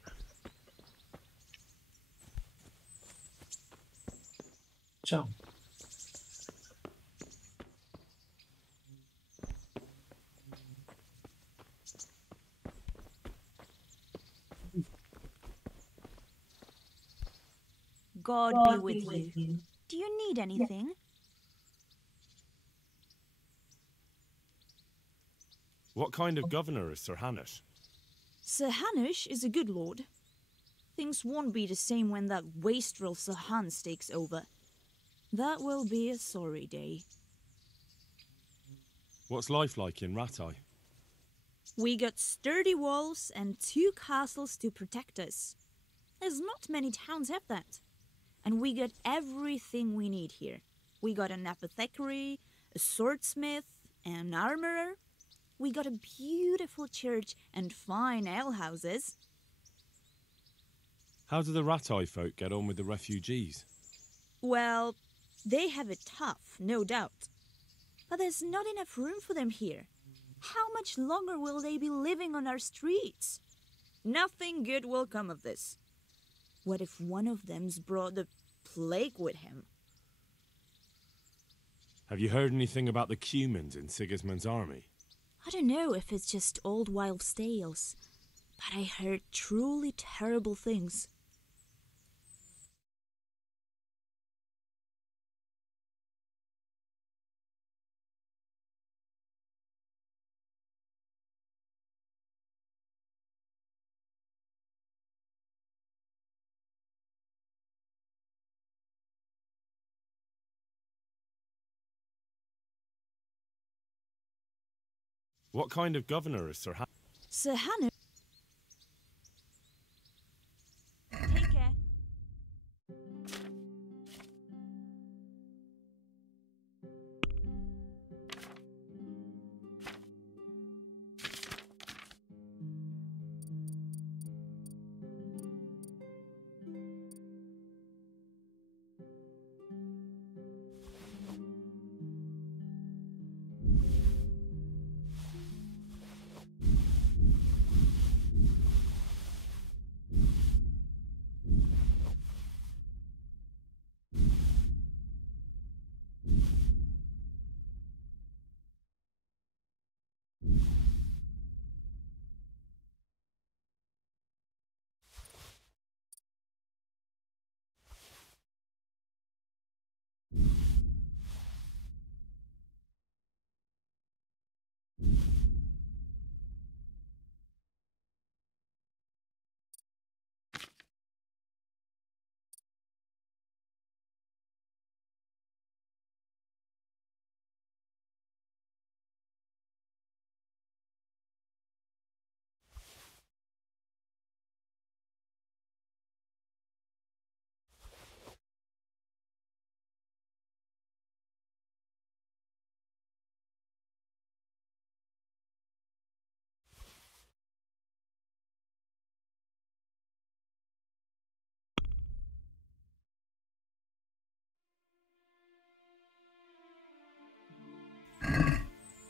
杖。 God be with you. Do you need anything? What kind of governor is Sir Hanush? Sir Hanush is a good lord. Things won't be the same when that wastrel Sir Hans takes over. That will be a sorry day. What's life like in Rattay? We got sturdy walls and 2 castles to protect us. There's not many towns have that. And we got everything we need here. We got an apothecary, a swordsmith, an armorer. We got a beautiful church and fine alehouses. How do the Rattay folk get on with the refugees? Well, they have it tough, no doubt. But there's not enough room for them here. How much longer will they be living on our streets? Nothing good will come of this. What if one of them's brought the plague with him? Have you heard anything about the Cumans in Sigismund's army? I don't know if it's just old wild tales, but I heard truly terrible things. What kind of governor is Sir Hanush? Sir Hanush? Take care.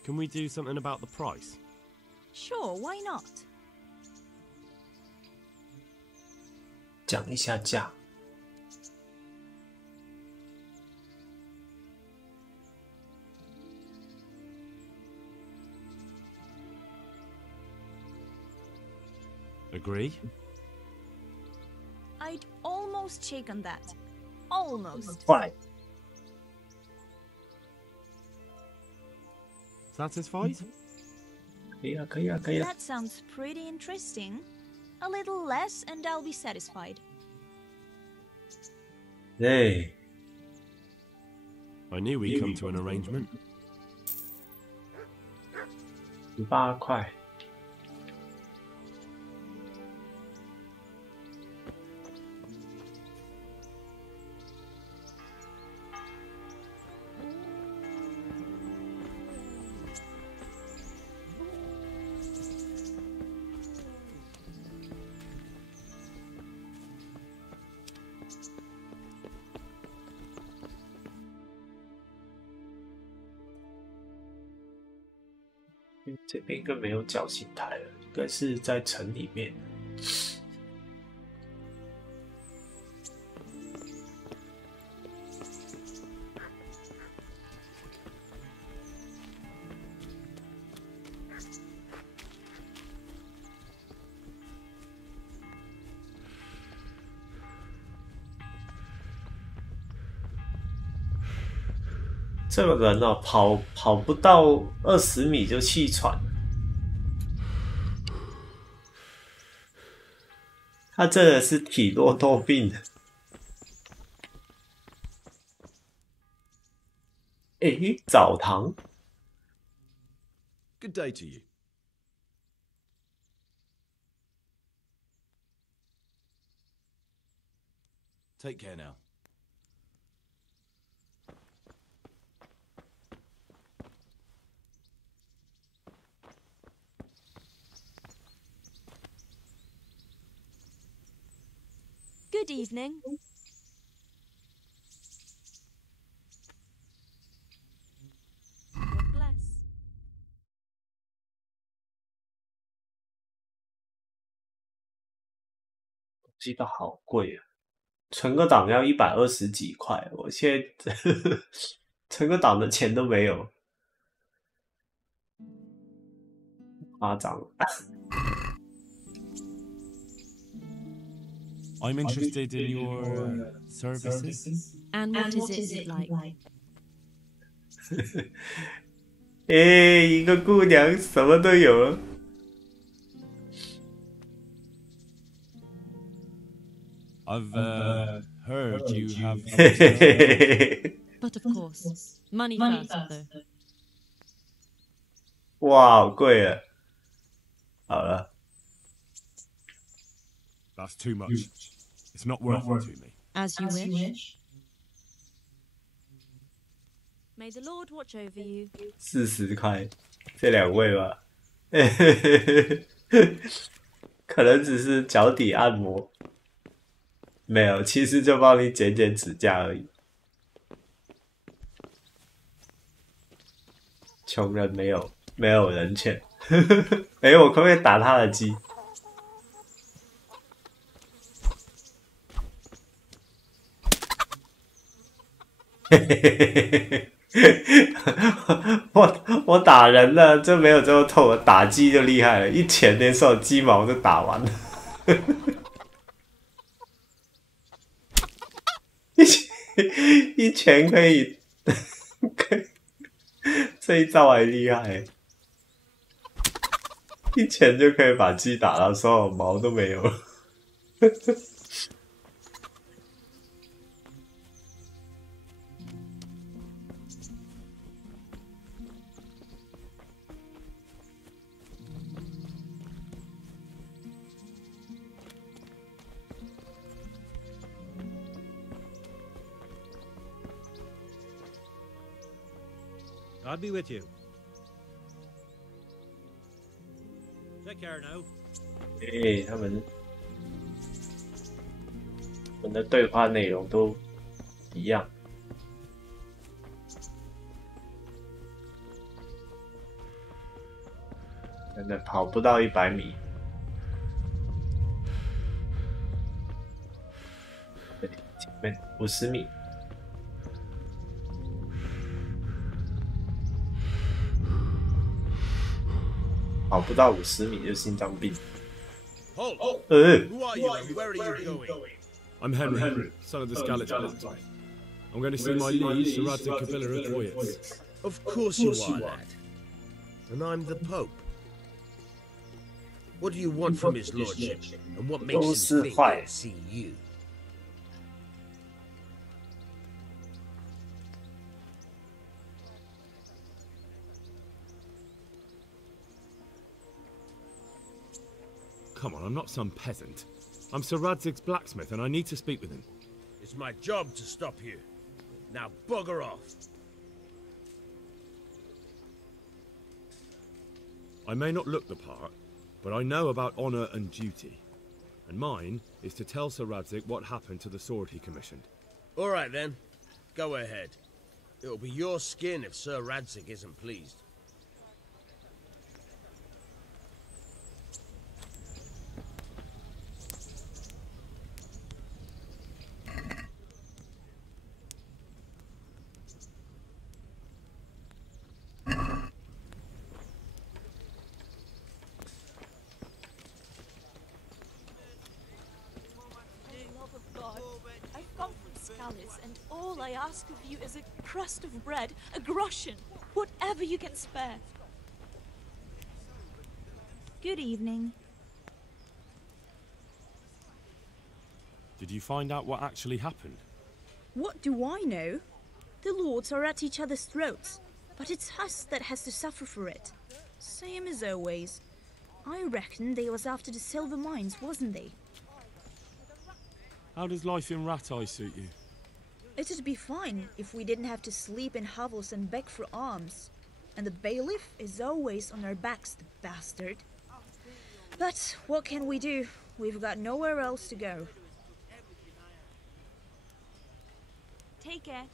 Can we do something about the price? Sure, why not? 讲一下价。Agree? I'd almost check on that. Almost. 快， Satisfied? 可以了，可以了，可以了。 That sounds pretty interesting. A little less and I'll be satisfied. 哎， I knew we'd come to an arrangement. 18块。这边更没有绞刑台了，应该是在城里面。这个人哦，跑不到20米就气喘了。他真的是体弱多病的。诶，澡堂。 Good day to you. Take care now. Good evening. God bless. 鸡都好贵啊，存个档要120几块，我现在存个档的钱都没有，夸张了。 I'm interested in your services. And what is it like? 一个姑娘什么都有了。 I've heard you have. But of course, money first, though. 哇，好贵啊！好了， That's too much. It's not worth it to me. As you wish. May the Lord watch over you. 40块，这2位吧，可能只是脚底按摩，没有，其实就帮你剪剪指甲而已。穷人没有人权。哎，我可不可以打他的鸡？我打人了，这没有这么痛，我打鸡就厉害了，一拳连所有鸡毛都打完了。一拳可以，这一招还厉害，一拳就可以把鸡打到所有毛都没有了。God be with you. Take care now. 他们的对话内容都一样。真的跑不到100米。前面50米。跑不到50米就心脏病。Hold! 呃， Who are you and where are you going? I'm Henry, son of the Skalitz blacksmith. I'm going to see my liege, Sir Radzig Kobyla of Voyets. Of course you are, lad. And I'm the Pope. What do you want from his lordship? And what makes him think he'll see you? Come on, I'm not some peasant. I'm Sir Radzig's blacksmith and I need to speak with him. It's my job to stop you. Now bugger off. I may not look the part, but I know about honor and duty. And mine is to tell Sir Radzig what happened to the sword he commissioned. All right then. Go ahead. It'll be your skin if Sir Radzig isn't pleased. I've come from Skalitz, and all I ask of you is a crust of bread, a groschen, whatever you can spare. Good evening. Did you find out what actually happened? What do I know? The lords are at each other's throats, but it's us that has to suffer for it. Same as always. I reckon they was after the silver mines, wasn't they? How does life in Rat Eye suit you? It'd be fine if we didn't have to sleep in hovels and beg for alms. And the bailiff is always on our backs, the bastard. But what can we do? We've got nowhere else to go. Take care.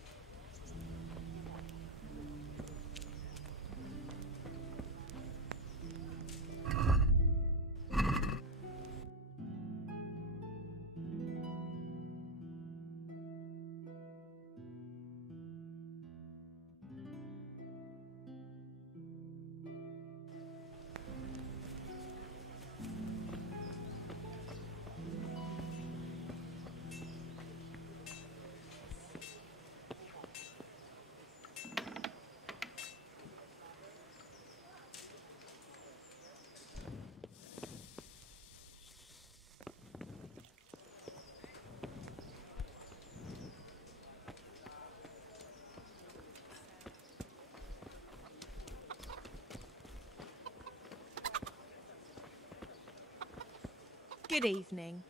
Good evening.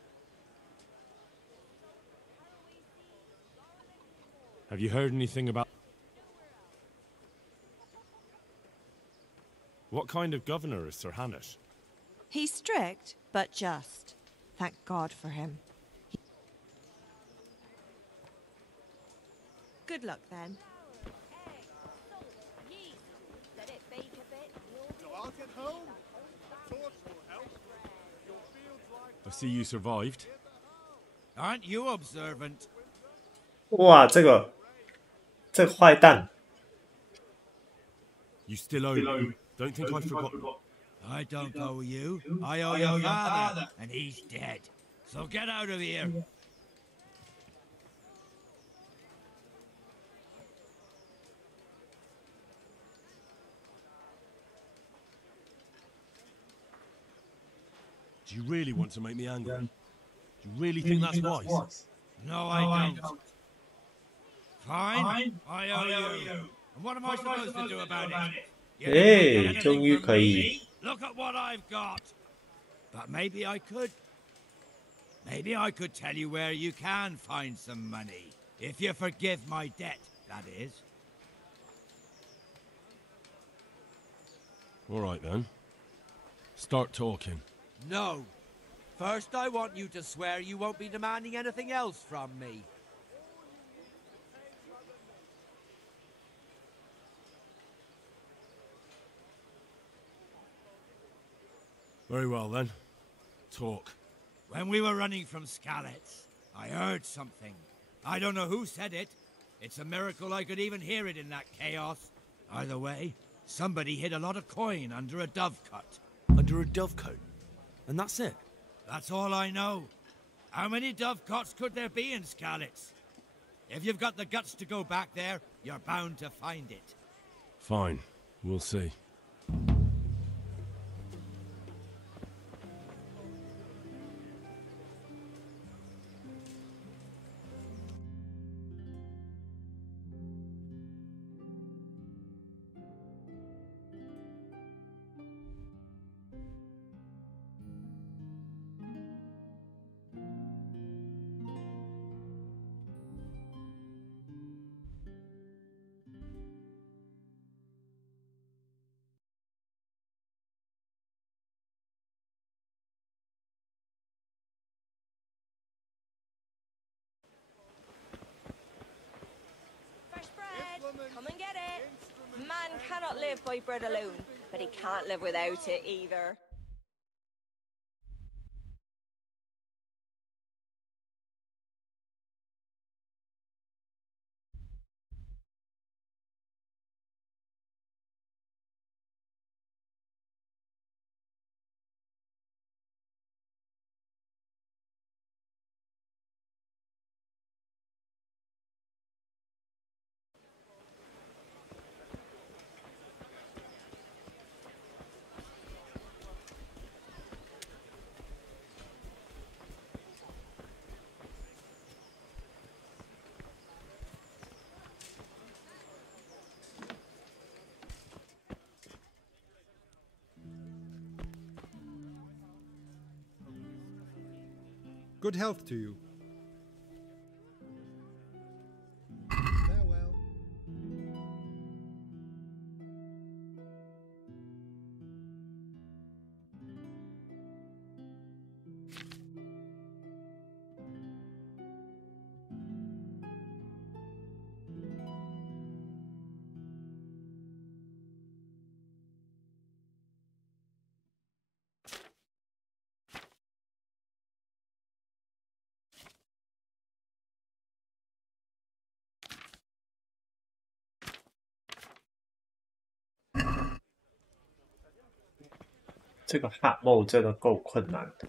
Have you heard anything about... What kind of governor is Sir Hanush? He's strict, but just. Thank God for him. Good luck, then. I see you survived. Aren't you observant? 哇，这个坏蛋。 You still owe me. Don't think I've forgotten. I don't owe you. I owe your father, and he's dead. So get out of here. Do you really want to make me angry? Do you really think that's wise? No, I don't. Fine. I owe you. And what am I supposed to do about it? You didn't get anything from me. Look at what I've got. But maybe I could. Maybe I could tell you where you can find some money. If you forgive my debt, that is. All right, then. Start talking. No. First, I want you to swear you won't be demanding anything else from me. Very well then. Talk. When we were running from Skalitz, I heard something. I don't know who said it. It's a miracle I could even hear it in that chaos. Either way, somebody hid a lot of coin under a dovecote. Under a dovecote? And that's it? That's all I know. How many dovecotes could there be in Skalitz? If you've got the guts to go back there, you're bound to find it. Fine. We'll see. Come and get it. Man cannot live by bread alone, but he can't live without it either. Good health to you.这个汉梦真的够困难的，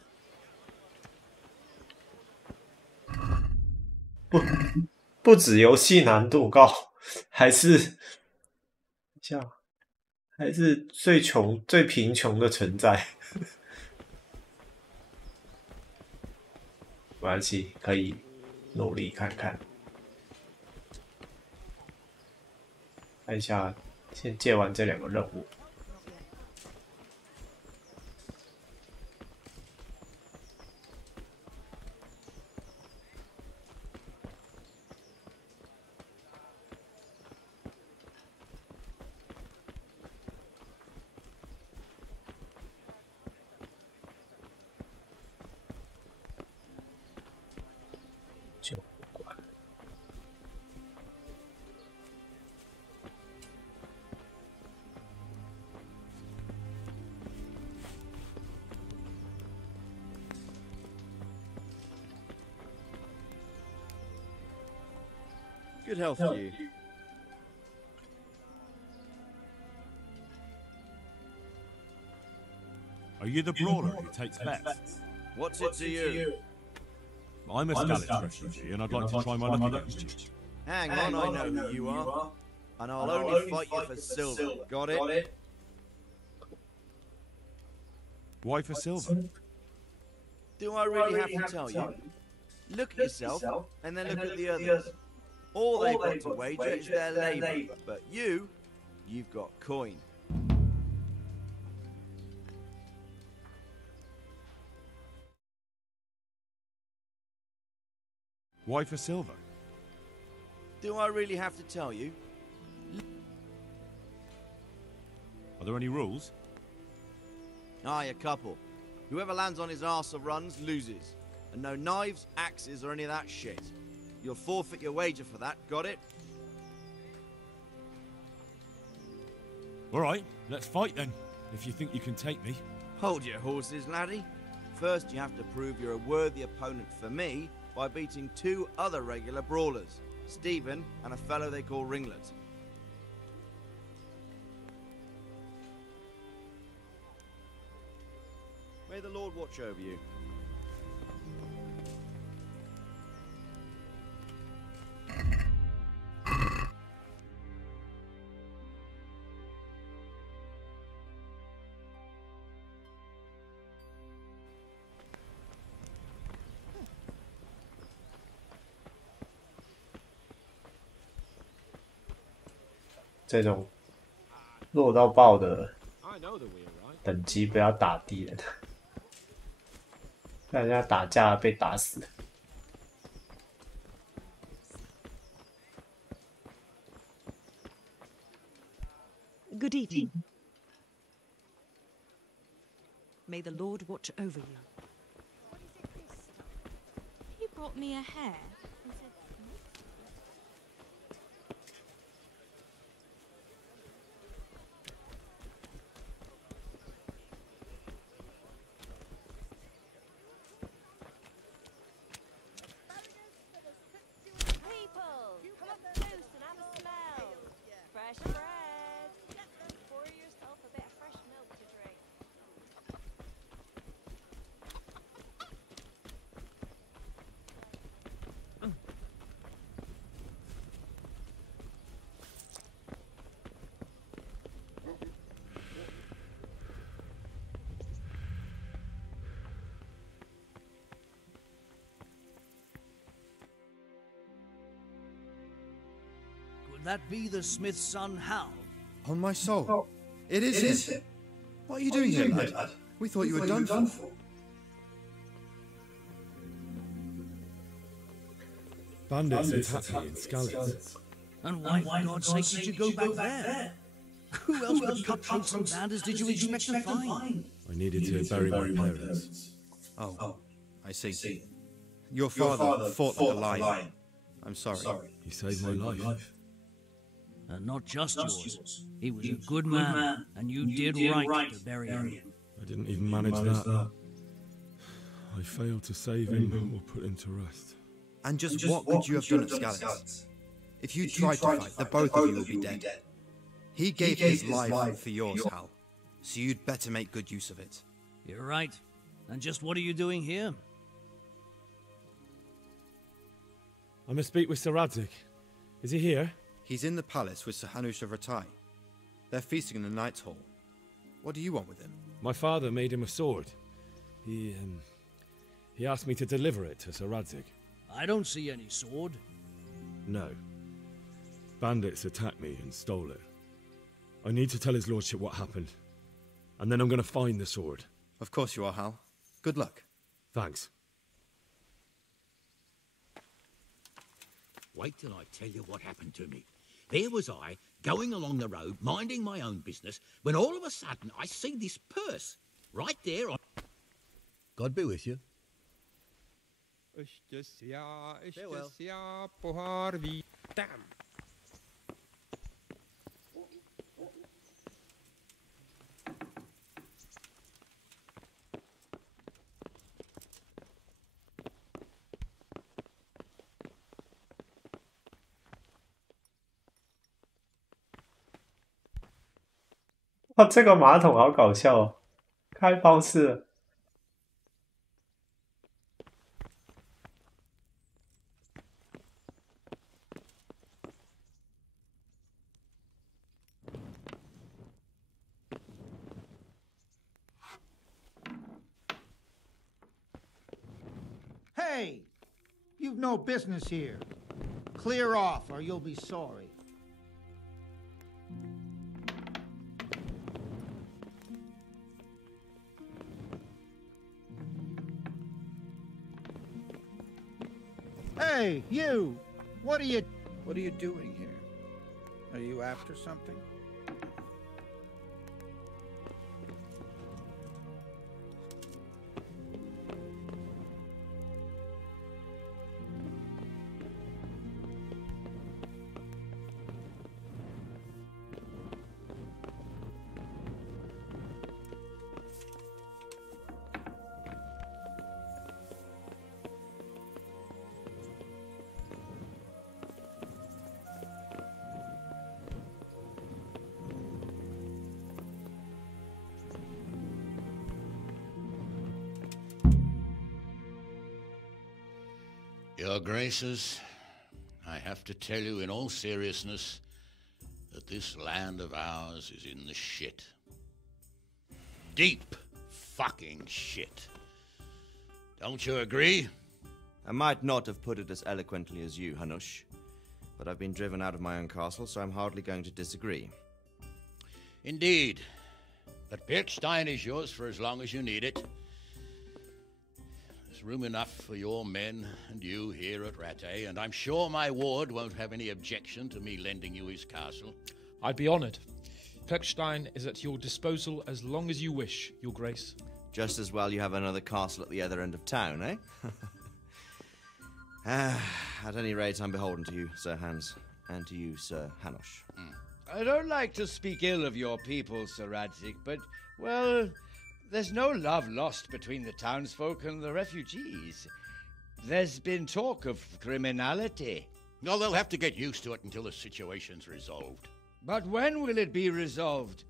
不止游戏难度高，还是最贫穷的存在。没关系，可以努力看看。看一下，先借完这2个任务。Good health to you. Are you the brawler who takes bets? What's it to you? I'm a Skalitz refugee, and I'd like to try my luck against you. Hang on, I know who you are. And I'll only fight you for silver. Got it? Why for silver? Do I really have to tell you? Look at yourself, and then look at the others. All they've got to wager is their labour. But you've got coin. Why for silver? Do I really have to tell you? Are there any rules? Aye, a couple. Whoever lands on his arse or runs loses. And no knives, axes, or any of that shit. You'll forfeit your wager for that, got it? Alright, let's fight then, if you think you can take me. Hold your horses, laddie. First, you have to prove you're a worthy opponent for me by beating 2 other regular brawlers, Stephen and a fellow they call Ringlet. May the Lord watch over you.这种弱到爆的等级不要打敌人，让人家打架被打死。Good evening. May the Lord watch over you. He brought me a hair. Could that be the smith's son, Hal? On my soul. It is him. What are you doing here, lad? We thought you were done for. Bandits attacked me in Skalitz. And why, for God's sake, did you go back there? Who else but cutthroats and bandits did you expect to find? I needed to bury my parents. Oh, I see. Your father fought like a lion. I'm sorry. He saved my life. And not just yours. He was a good man, and you did right to bury him. I didn't even manage that. I failed to save him or put him to rest. And just what could you have done at Skalitz? If you tried to fight, the both of you would be dead. He gave his life for yours, Hal. So you'd better make good use of it. You're right. And just what are you doing here? I must speak with Sir Radzik. Is he here? He's in the palace with Sir Hanush of Ratai. They're feasting in the Knight's Hall. What do you want with him? My father made him a sword. He asked me to deliver it to Sir Radzik. I don't see any sword. No. Bandits attacked me and stole it. I need to tell his lordship what happened. And then I'm going to find the sword. Of course you are, Hal. Good luck. Thanks. Wait till I tell you what happened to me. There was I, going along the road, minding my own business, when all of a sudden I see this purse right there on... God be with you. Damn.哇，这个马桶好搞笑哦，开放式的。Hey! You've no business here. Clear off or you'll be sorry. Hey, you! What are you doing here? Are you after something? Your Graces, I have to tell you in all seriousness that this land of ours is in the shit. Deep fucking shit. Don't you agree? I might not have put it as eloquently as you, Hanush, but I've been driven out of my own castle, so I'm hardly going to disagree. Indeed. But Birkstein is yours for as long as you need it. There's room enough for your men and you here at Rattay, and I'm sure my ward won't have any objection to me lending you his castle. I'd be honoured. Birkstein is at your disposal as long as you wish, Your Grace. Just as well you have another castle at the other end of town, eh? At any rate, I'm beholden to you, Sir Hans, and to you, Sir Hanush. I don't like to speak ill of your people, Sir Radzig, but, well, there's no love lost between the townsfolk and the refugees. There's been talk of criminality. No, they'll have to get used to it until the situation's resolved. But when will it be resolved?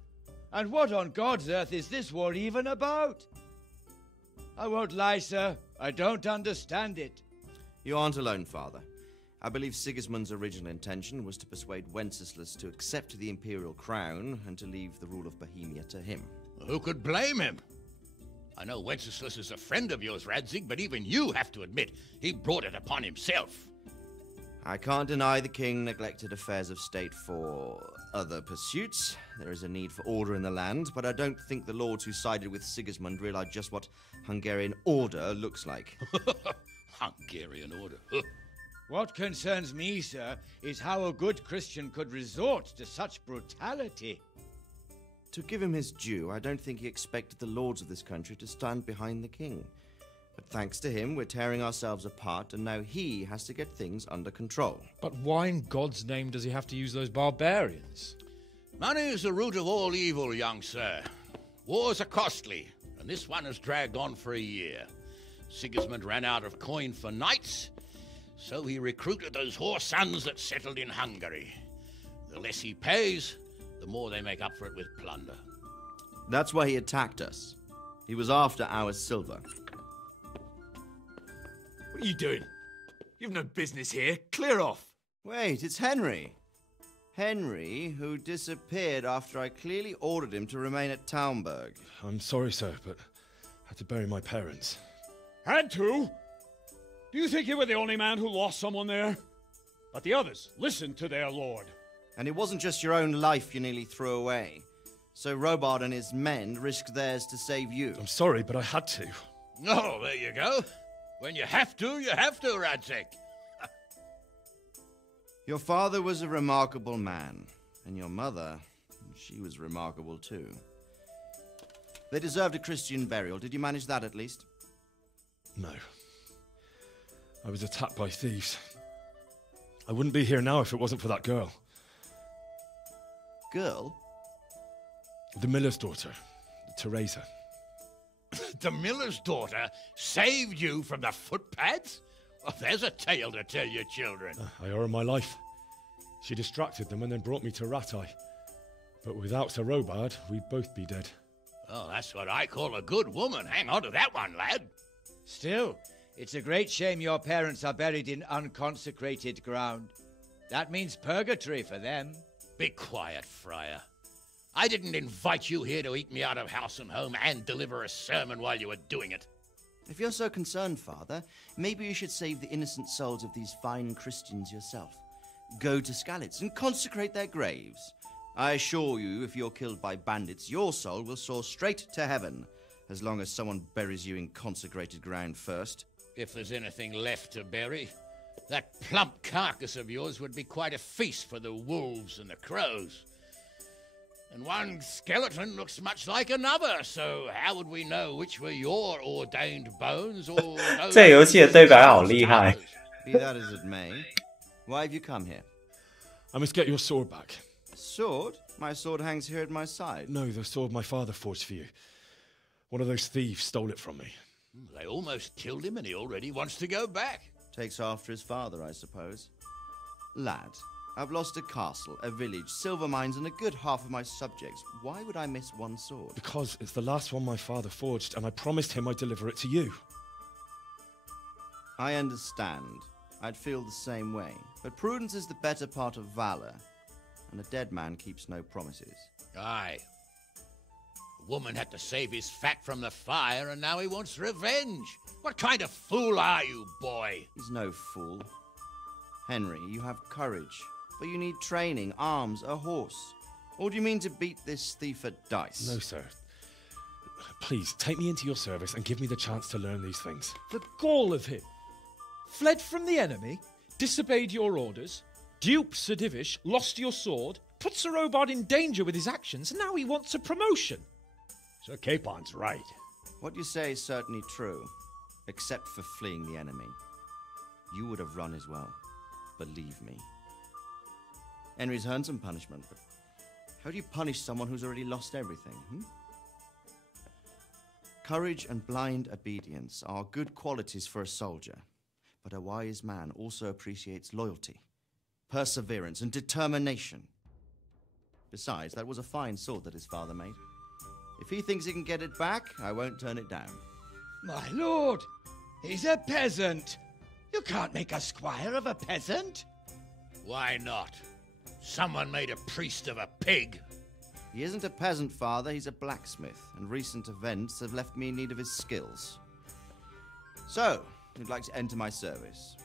And what on God's earth is this war even about? I won't lie, sir. I don't understand it. You aren't alone, Father. I believe Sigismund's original intention was to persuade Wenceslas to accept the imperial crown and to leave the rule of Bohemia to him. Who could blame him? I know Wenceslas is a friend of yours, Radzig, but even you have to admit he brought it upon himself. I can't deny the king neglected affairs of state for other pursuits. There is a need for order in the land, but I don't think the lords who sided with Sigismund realized just what Hungarian order looks like. Hungarian order? What concerns me, sir, is how a good Christian could resort to such brutality. To give him his due, I don't think he expected the lords of this country to stand behind the king. But thanks to him, we're tearing ourselves apart, and now he has to get things under control. But why in God's name does he have to use those barbarians? Money is the root of all evil, young sir. Wars are costly, and this one has dragged on for a year. Sigismund ran out of coin for knights, so he recruited those whore sons that settled in Hungary. The less he pays, the more they make up for it with plunder. That's why he attacked us. He was after our silver. What are you doing? You've no business here. Clear off. Wait, it's Henry. Henry, who disappeared after I clearly ordered him to remain at Taunberg. I'm sorry, sir, but I had to bury my parents. Had to? Do you think you were the only man who lost someone there? But the others listened to their lord. And it wasn't just your own life you nearly threw away. So Robard and his men risked theirs to save you. I'm sorry, but I had to. Oh, there you go. When you have to, Radzig. Your father was a remarkable man, and your mother, she was remarkable too. They deserved a Christian burial. Did you manage that at least? No. I was attacked by thieves. I wouldn't be here now if it wasn't for that girl. Girl? The miller's daughter, Teresa. The miller's daughter saved you from the footpads? Well, there's a tale to tell your children. I owe her my life. She distracted them and then brought me to Rattay. But without Sir Robard, we'd both be dead. Oh, that's what I call a good woman. Hang on to that one, lad. Still, it's a great shame your parents are buried in unconsecrated ground. That means purgatory for them. Be quiet, Friar. I didn't invite you here to eat me out of house and home and deliver a sermon while you were doing it. If you're so concerned, Father, maybe you should save the innocent souls of these fine Christians yourself. Go to Skalitz and consecrate their graves. I assure you, if you're killed by bandits, your soul will soar straight to heaven, as long as someone buries you in consecrated ground first. If there's anything left to bury, that plump carcass of yours would be quite a feast for the wolves and the crows. And one skeleton looks much like another, so how would we know which were your ordained bones or those? 这游戏的对白好厉害。 Be that as it may, why have you come here? I must get your sword back. Sword? My sword hangs here at my side. No, the sword my father forged for you. One of those thieves stole it from me. They almost killed him and he already wants to go back. Takes after his father, I suppose. Lad, I've lost a castle, a village, silver mines, and a good half of my subjects. Why would I miss one sword? Because it's the last one my father forged, and I promised him I'd deliver it to you. I understand. I'd feel the same way. But prudence is the better part of valor, and a dead man keeps no promises. Aye. The woman had to save his fat from the fire, and now he wants revenge. What kind of fool are you, boy? He's no fool. Henry, you have courage, but you need training, arms, a horse. Or do you mean to beat this thief at dice? No, sir. Please, take me into your service and give me the chance to learn these things. The gall of him! Fled from the enemy, disobeyed your orders, duped Sir Divish, lost your sword, put Sir Robard in danger with his actions, and now he wants a promotion. Sir Capon's right. What you say is certainly true, except for fleeing the enemy. You would have run as well, believe me. Henry's earned some punishment, but how do you punish someone who's already lost everything, Courage and blind obedience are good qualities for a soldier, but a wise man also appreciates loyalty, perseverance, and determination. Besides, that was a fine sword that his father made. If he thinks he can get it back, I won't turn it down. My lord, he's a peasant. You can't make a squire of a peasant. Why not? Someone made a priest of a pig. He isn't a peasant, father, he's a blacksmith, and recent events have left me in need of his skills. So, you'd like to enter my service?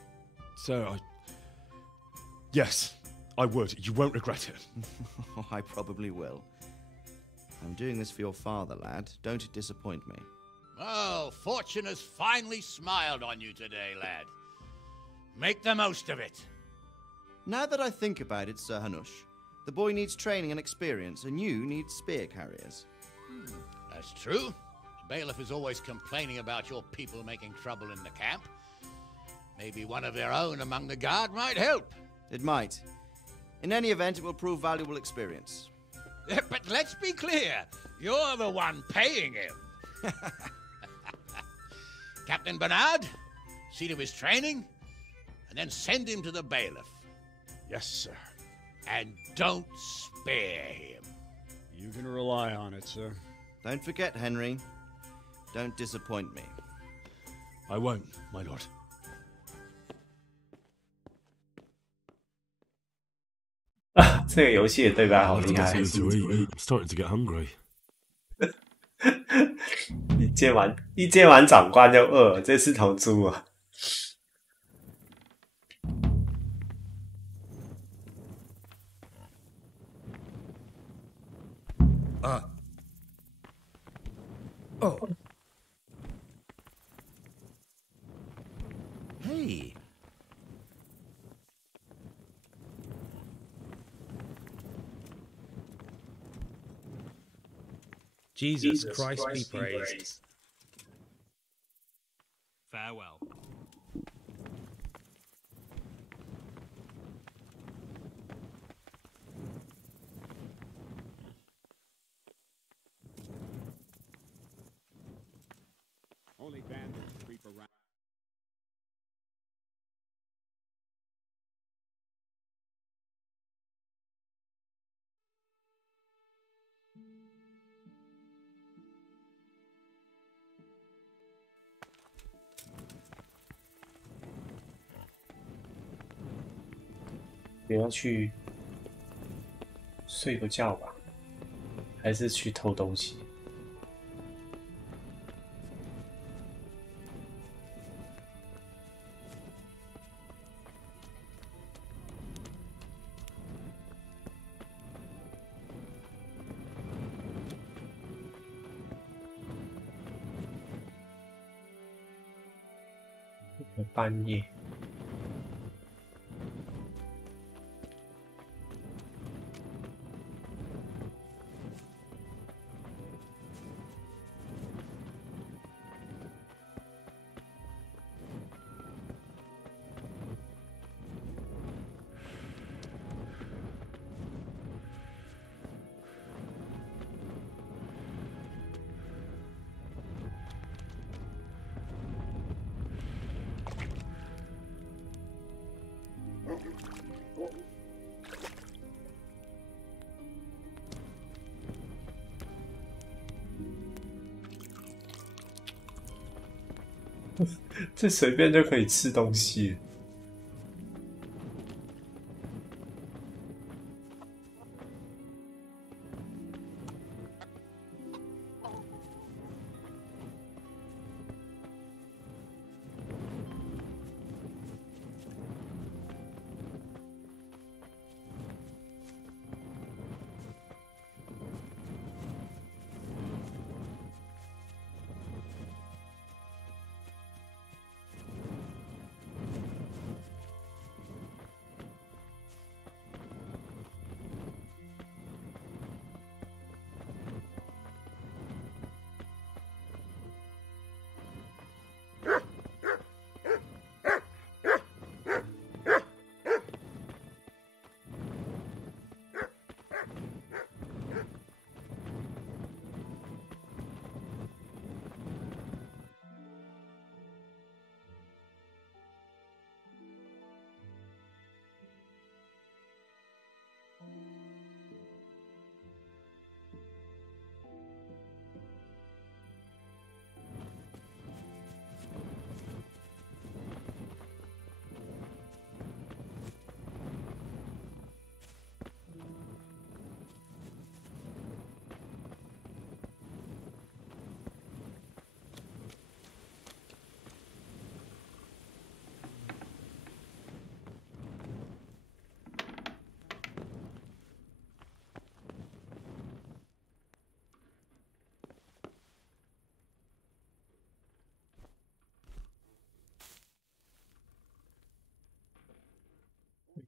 Sir, Yes, I would. You won't regret it. I probably will. I'm doing this for your father, lad. Don't disappoint me. Oh, fortune has finally smiled on you today, lad. Make the most of it. Now that I think about it, Sir Hanush, the boy needs training and experience, and you need spear carriers. That's true. The bailiff is always complaining about your people making trouble in the camp. Maybe one of their own among the guard might help. It might. In any event, it will prove valuable experience. But let's be clear. You're the one paying him. Captain Bernard, see to his training, and then send him to the bailiff. Yes, sir. And don't spare him. You can rely on it, sir. Don't forget, Henry. Don't disappoint me. I won't, my lord. I'm starting to get hungry. 一见完长官就饿，这是头猪啊！Oh. Hey. Jesus Christ be praised. Farewell. Only bandits creep around.不要去睡个觉吧，还是去偷东西？半夜。这随便就可以吃东西。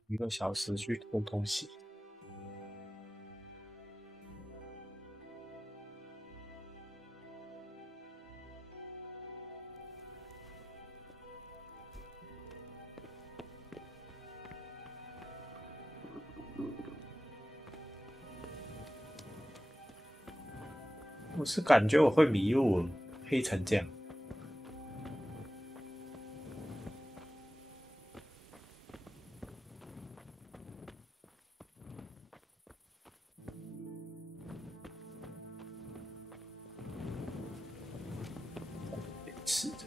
1个小时去偷东西。我是感觉我会迷路，黑成这样。是的。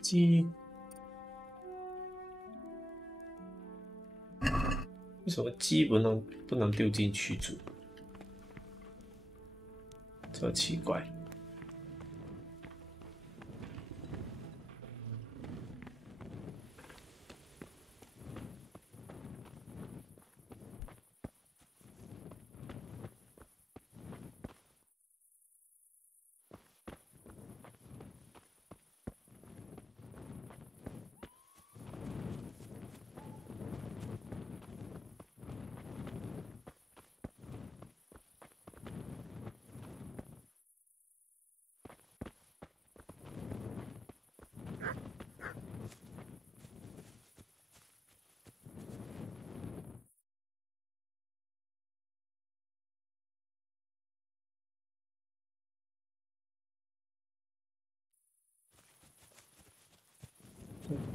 鸡为什么鸡不能丢进驱逐？这奇怪。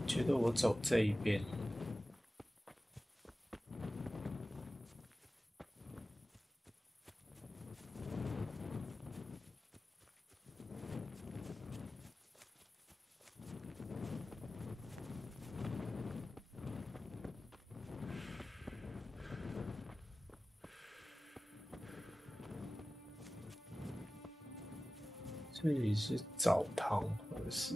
觉得我走这一边，这里是澡堂还是？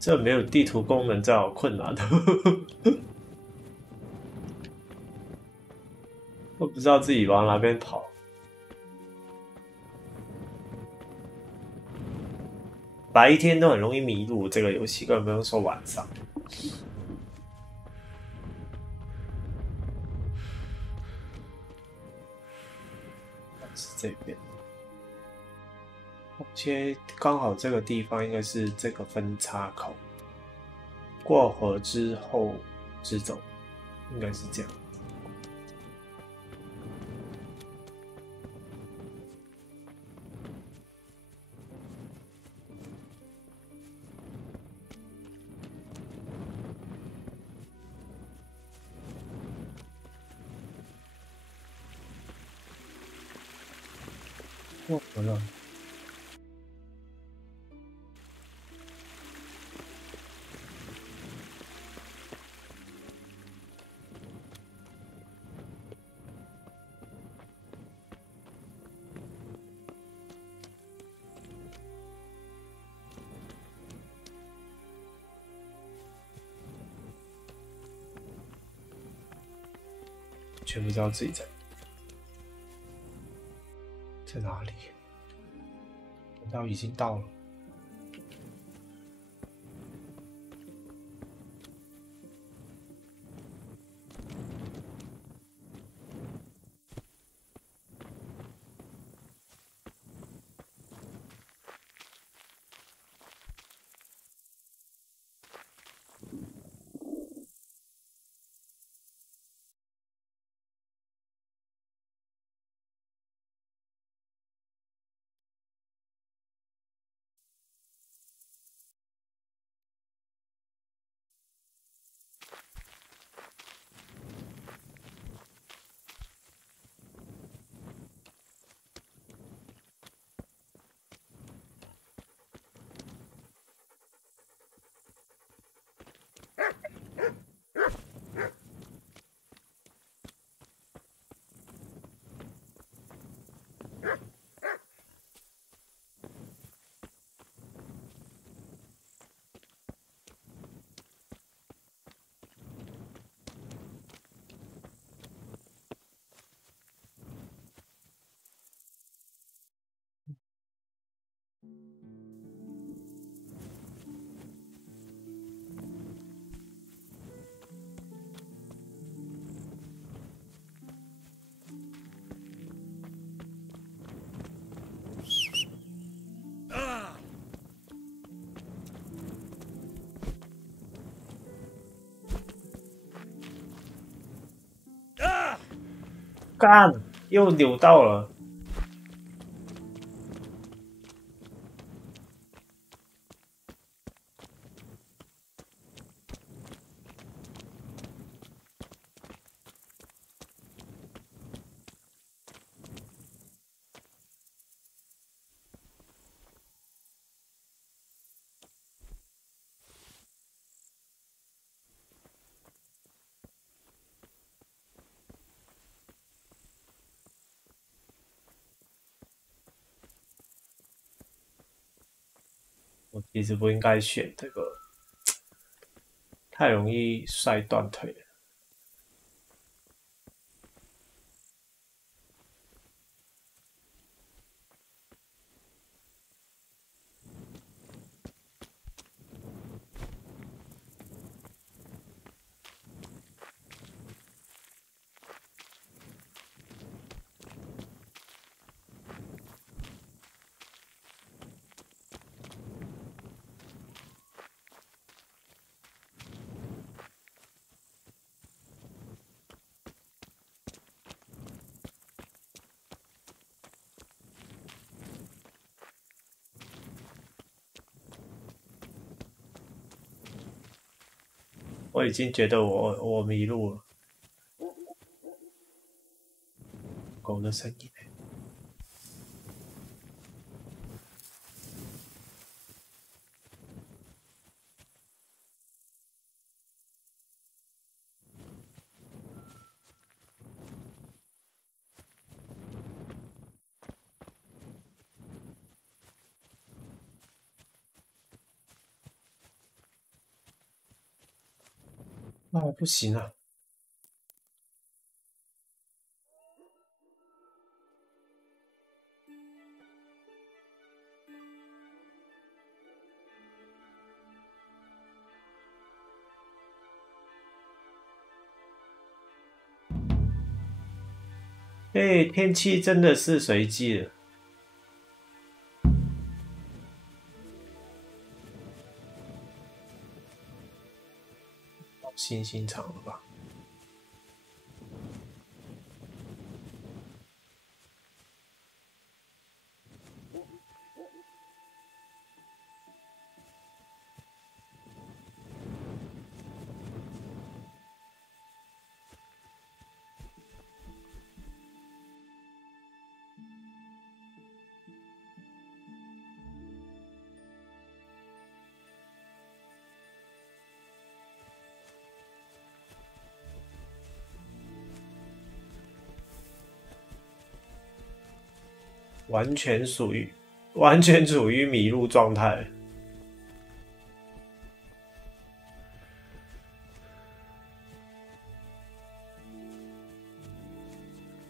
这没有地图功能，这好困难的。我不知道自己往哪边跑。白天都很容易迷路，这个游戏更不用说晚上。是这边。切，刚好这个地方应该是这个分叉口，过河之后直走，应该是这样。过河了。全不知道自己在哪里，难道已经到了？干，又扭到了。我其实不应该选这个，太容易摔断腿了。我已经觉得我迷路了。狗的声音。那不行啊！天气真的是随机的。星星场了吧？完全处于迷路状态。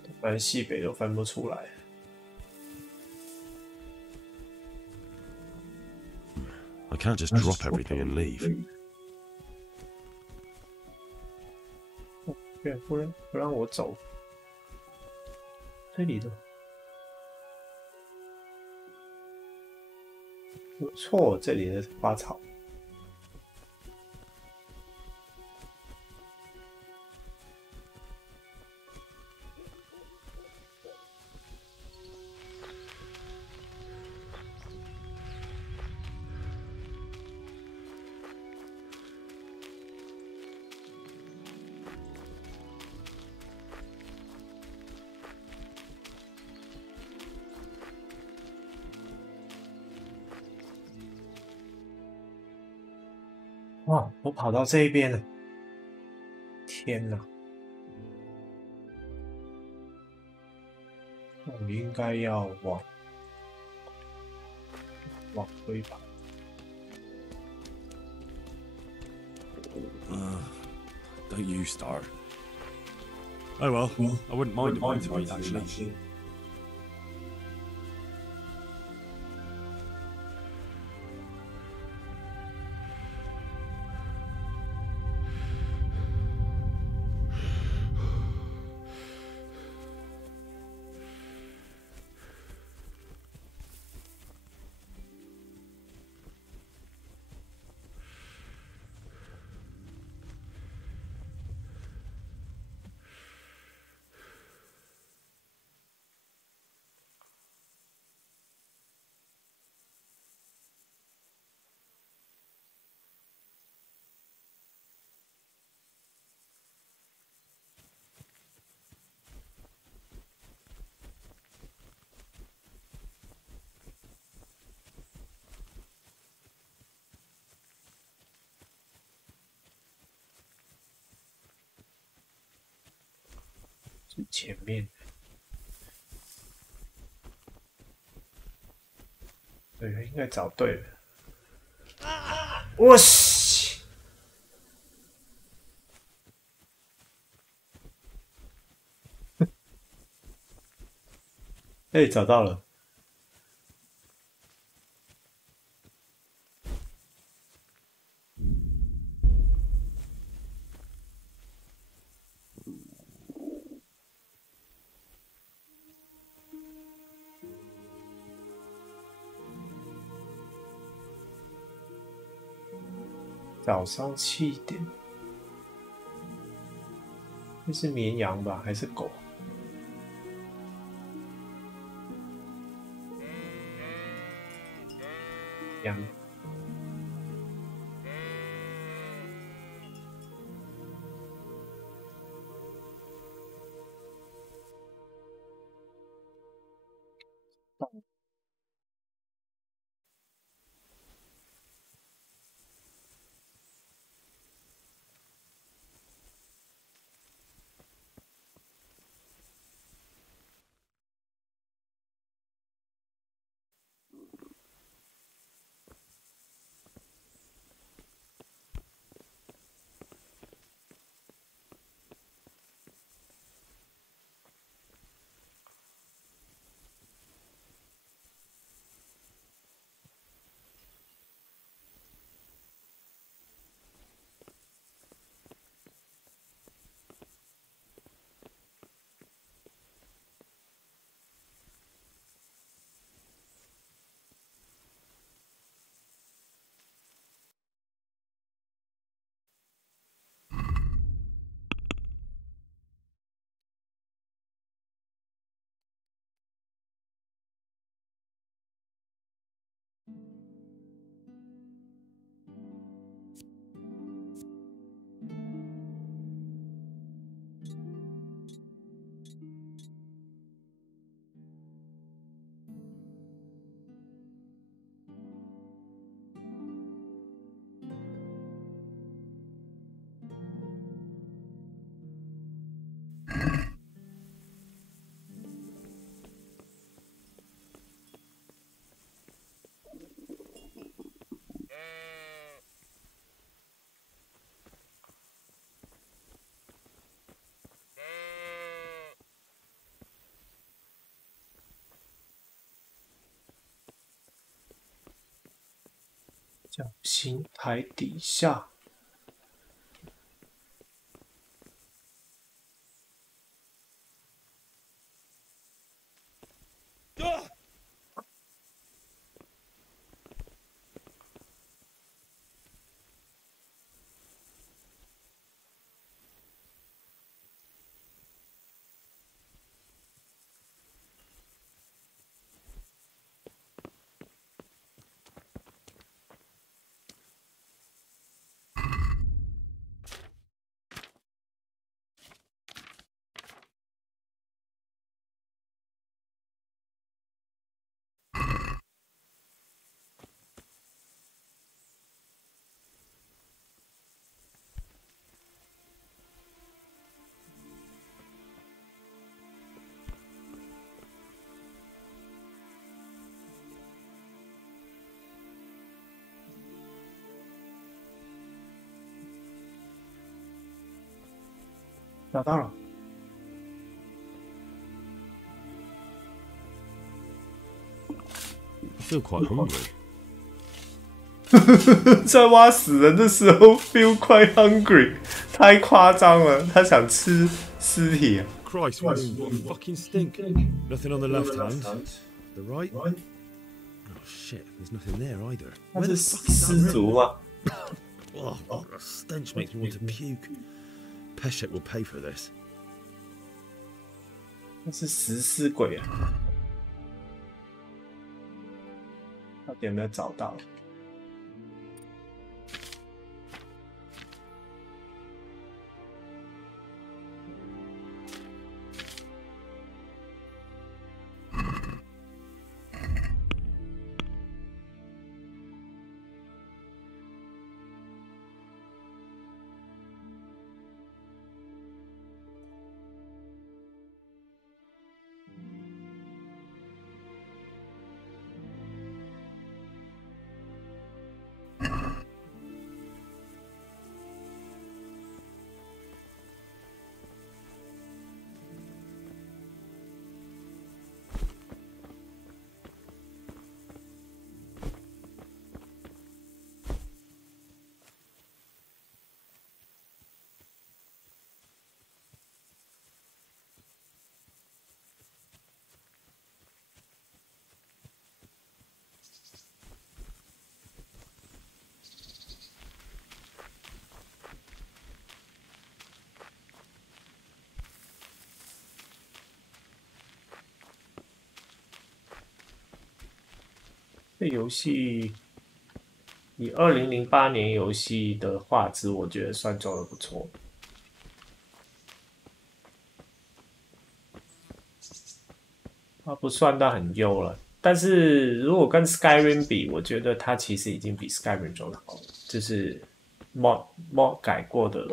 东南西北都分不出来。I can't just drop everything and leave. 不让我走，这里的不错，这里的花草。哇！我跑到这一边了，天哪！我应该要往回跑。Don't you start. Oh well, I wouldn't mind a bite of meat actually. 是前面。对，应该找对了。我去！哎，找到了。早上7点，这是绵羊吧，还是狗？羊。小心台底下。找到了。I feel quite hungry. 在挖死人的时候 feel quite hungry， 太夸张了，他想吃尸体啊。Christ, what a fucking stink. Nothing on the left hand. The right? Oh shit, there's nothing there either. 那是失足吗？ Oh, the stench makes me want to puke. Peshek will pay for this. 那是食尸鬼啊！到底有没有找到？这游戏以2008年游戏的画质，我觉得算做的不错。它不算到很优了，但是如果跟 Skyrim 比，我觉得它其实已经比 Skyrim 做的好了，就是 mod 改过的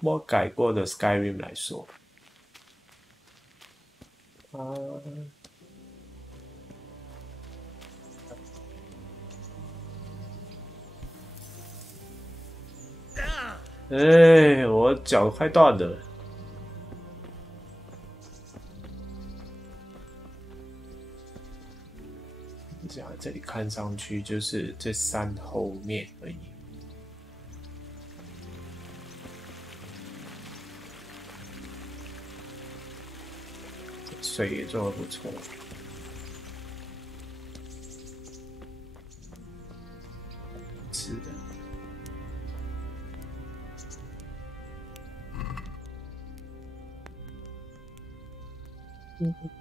mod 改过的 Skyrim 来说，哎，我脚快断了。这样这里看上去就是这山后面而已。这水也做得不错。吃的。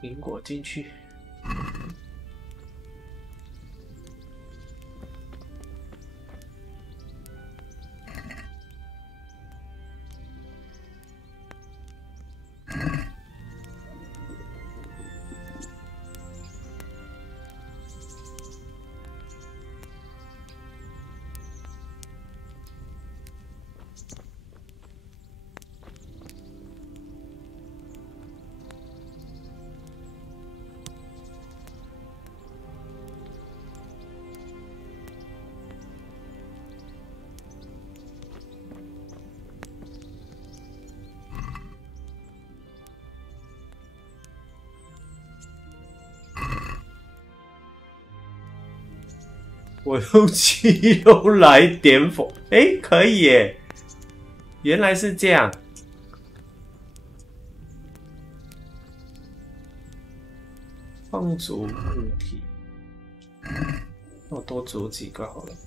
苹果进去。我用肌肉来点火，哎，可以耶！原来是这样。放逐物体，那我多煮几个好了。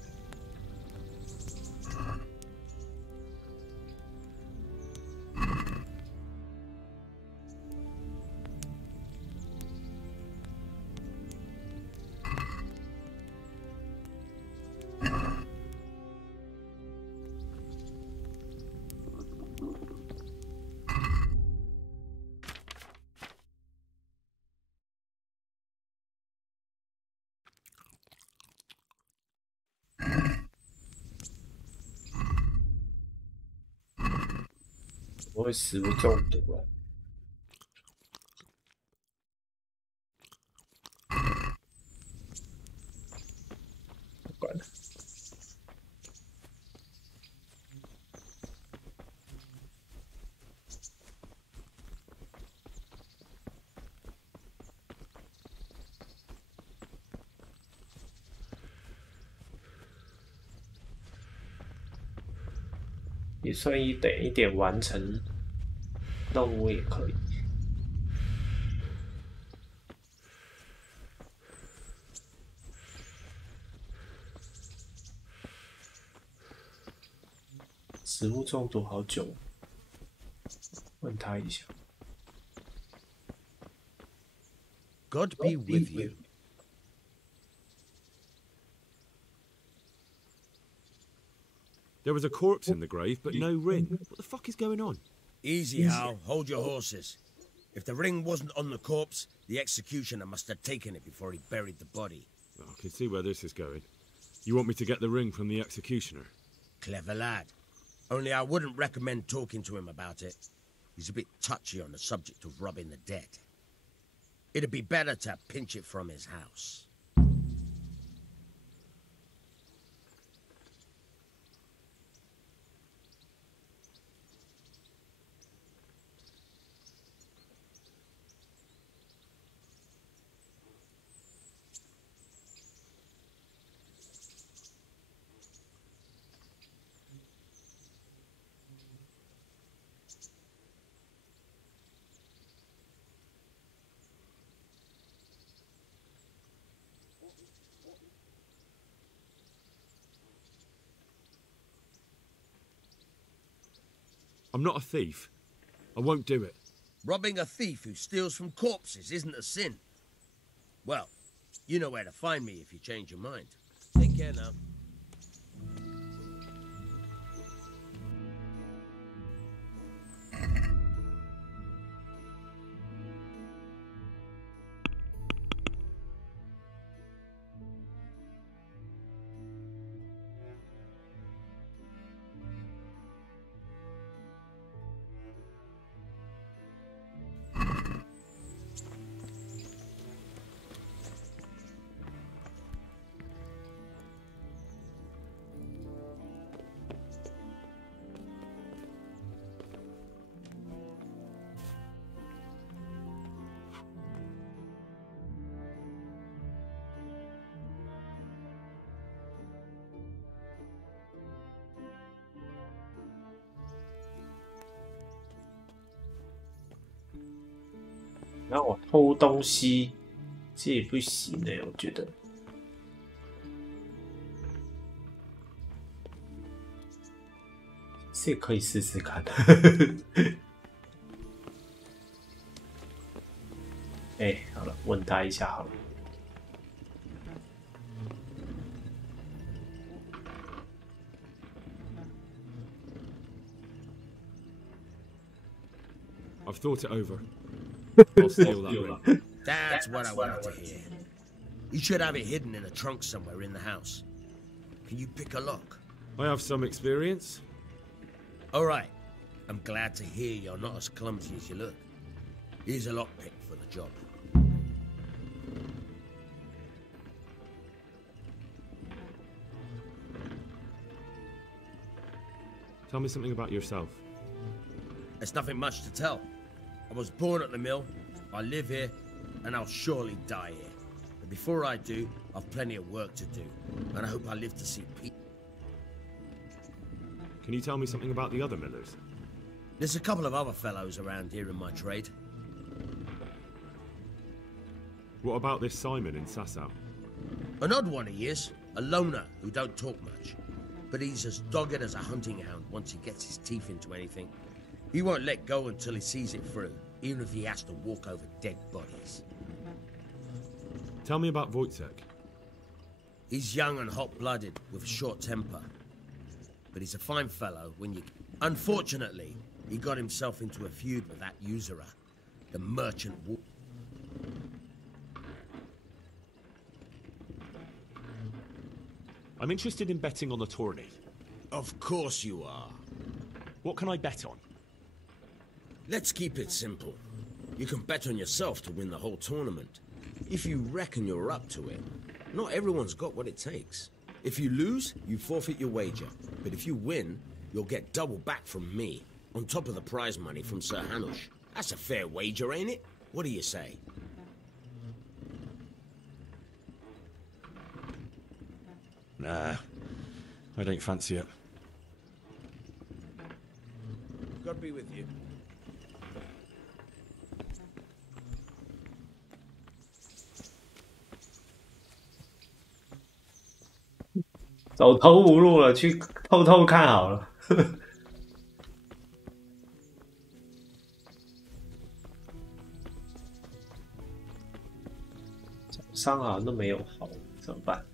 我会食物中毒啊！不管了。也算一点完成任务也可以。食物中毒好久，问他一下。God be with you. There was a corpse in the grave, but no ring. What the fuck is going on? Easy, Hal. Hold your horses. If the ring wasn't on the corpse, the executioner must have taken it before he buried the body. Oh, I can see where this is going. You want me to get the ring from the executioner? Clever lad. Only I wouldn't recommend talking to him about it. He's a bit touchy on the subject of robbing the dead. It'd be better to pinch it from his house. I'm not a thief. I won't do it. Robbing a thief who steals from corpses isn't a sin. Well, You know where to find me if you change your mind. Take care now.然后我偷东西，这也不行的，我觉得。这也可以试试看。哎，好了，问他一下好了。I've thought it over. I'll steal that ring. That's what I wanted to hear. You should have it hidden in a trunk somewhere in the house. Can you pick a lock? I have some experience. All right. I'm glad to hear you're not as clumsy as you look. Here's a lockpick for the job. Tell me something about yourself. There's nothing much to tell. I was born at the mill, I live here, and I'll surely die here. But before I do, I've plenty of work to do, and I hope I live to see peace. Can you tell me something about the other millers? There's a couple of other fellows around here in my trade. What about this Simon in Sasau? An odd one he is, a loner who don't talk much. But he's as dogged as a hunting hound once he gets his teeth into anything. He won't let go until he sees it through, even if he has to walk over dead bodies. Tell me about Wojtek. He's young and hot-blooded, with a short temper. But he's a fine fellow when you... Unfortunately, he got himself into a feud with that usurer, the merchant... I'm interested in betting on the tourney. Of course you are. What can I bet on? Let's keep it simple. You can bet on yourself to win the whole tournament. If you reckon you're up to it, not everyone's got what it takes. If you lose, you forfeit your wager. But if you win, you'll get double back from me, on top of the prize money from Sir Hanush. That's a fair wager, ain't it? What do you say? Nah, I don't fancy it. God be with you. "走投无路了，去偷偷看好了。伤好像都没有好，怎么办？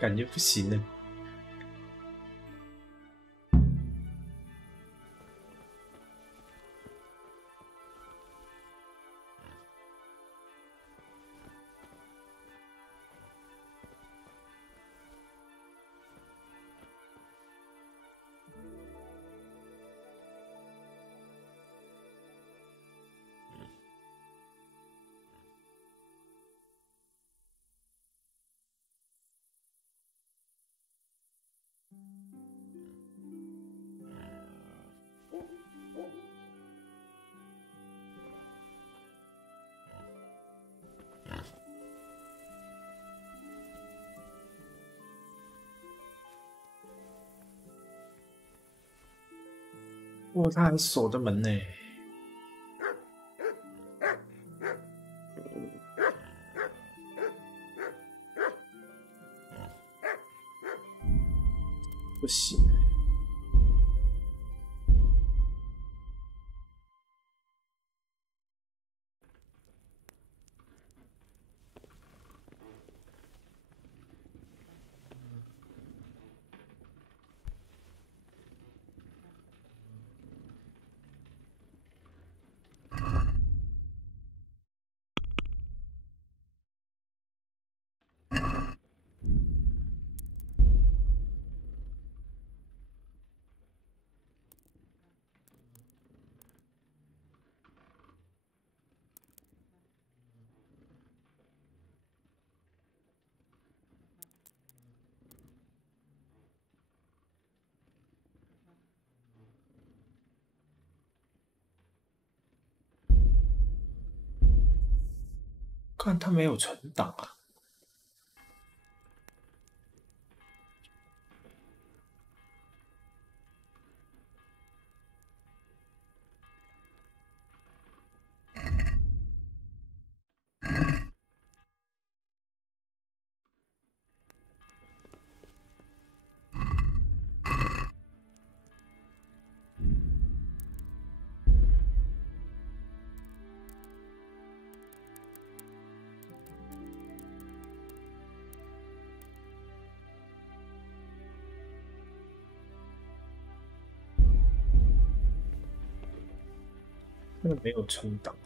感觉不行呢。哇，他还锁着门呢。不行。看他没有存档啊。真的没有存档。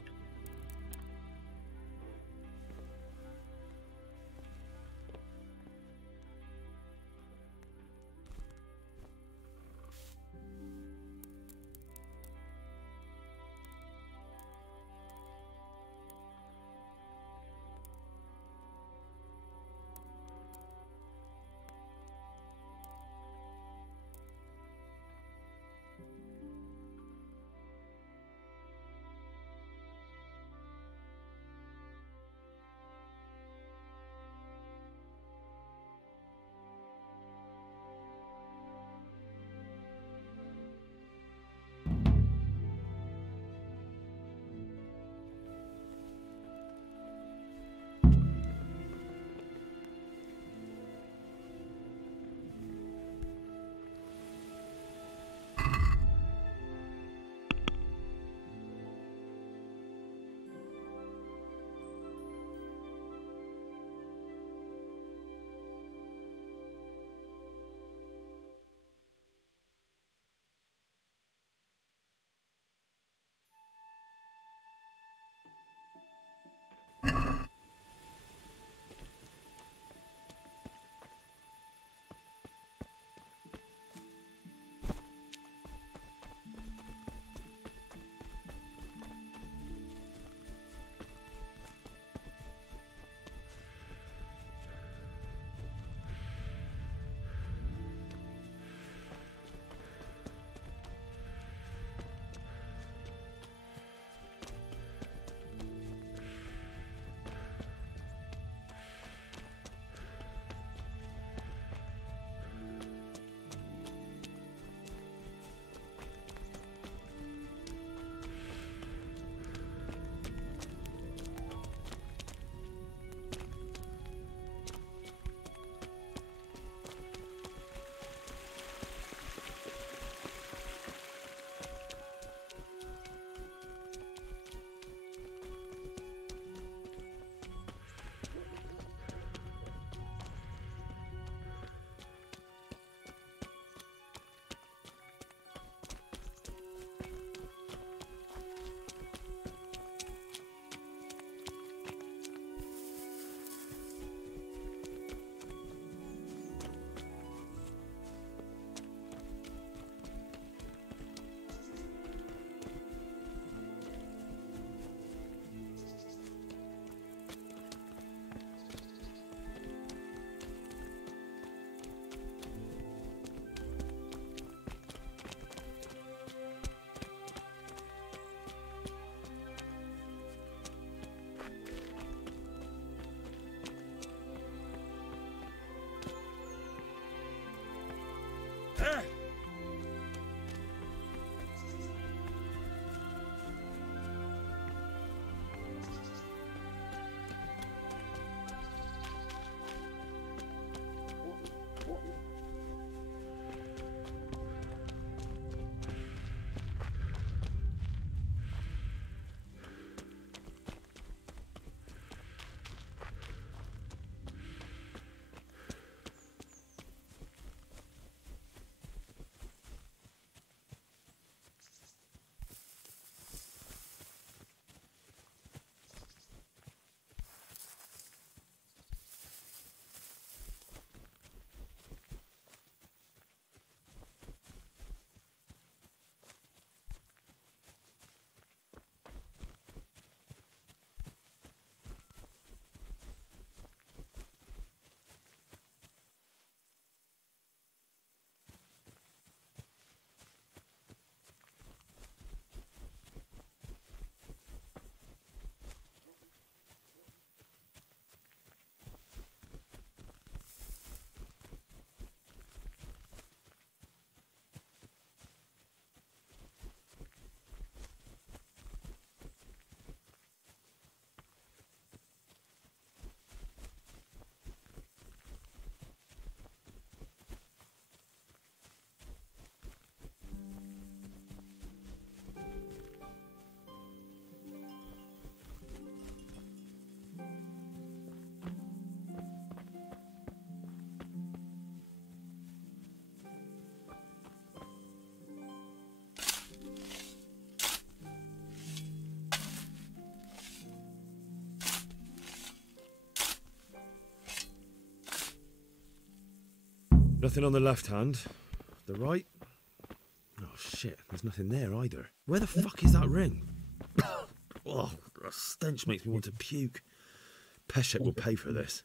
Nothing on the left hand. The right? Oh shit, there's nothing there either. Where the fuck is that ring? Oh, the stench makes me want to puke. Peshek will pay for this.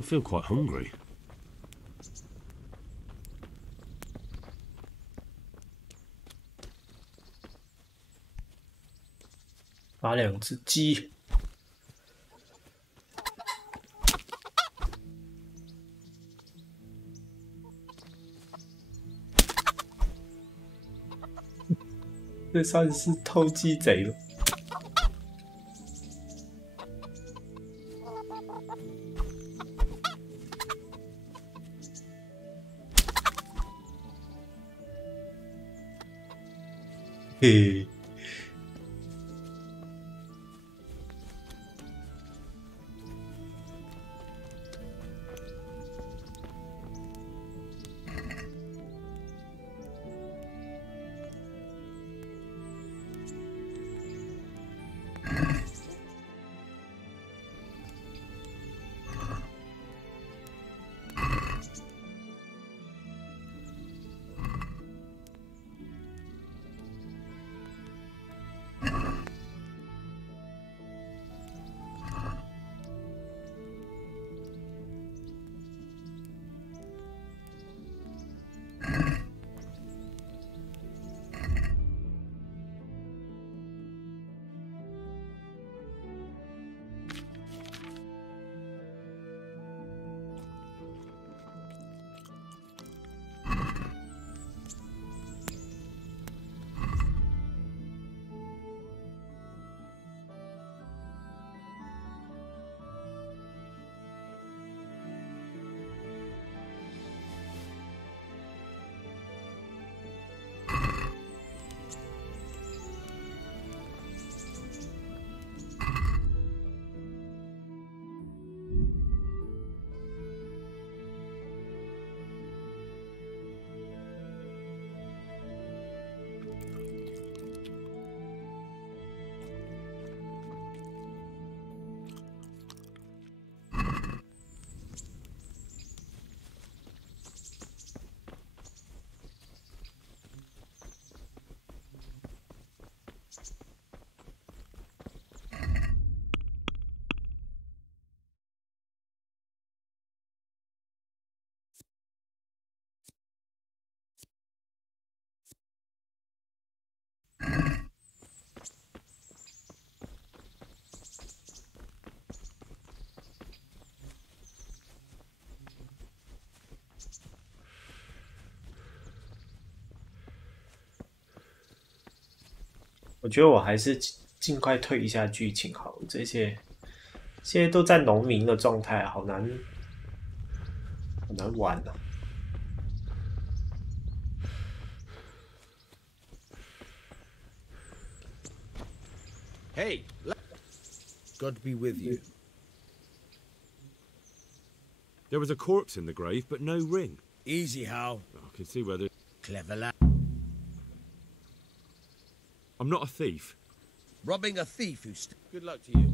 I feel quite hungry.把2只鸡。这算是偷鸡贼了。嘿。我觉得我还是尽快退一下剧情好了，这些现在都在农民的状态，好难玩啊。Hey, God be with you. There was a corpse in the grave, but no ring. Easy, Hal. I can see where the... Clever lad. I'm not a thief. Robbing a thief who's... Good luck to you.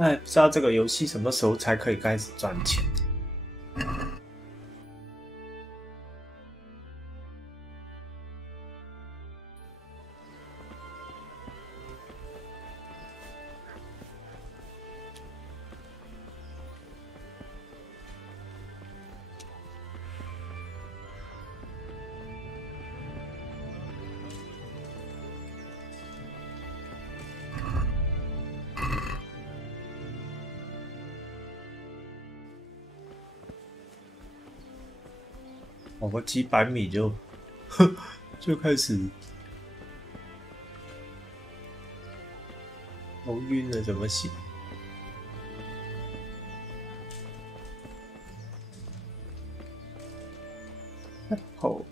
哎，不知道这个游戏什么时候才可以开始赚钱。跑个几百米就就开始头晕了，怎么行？好。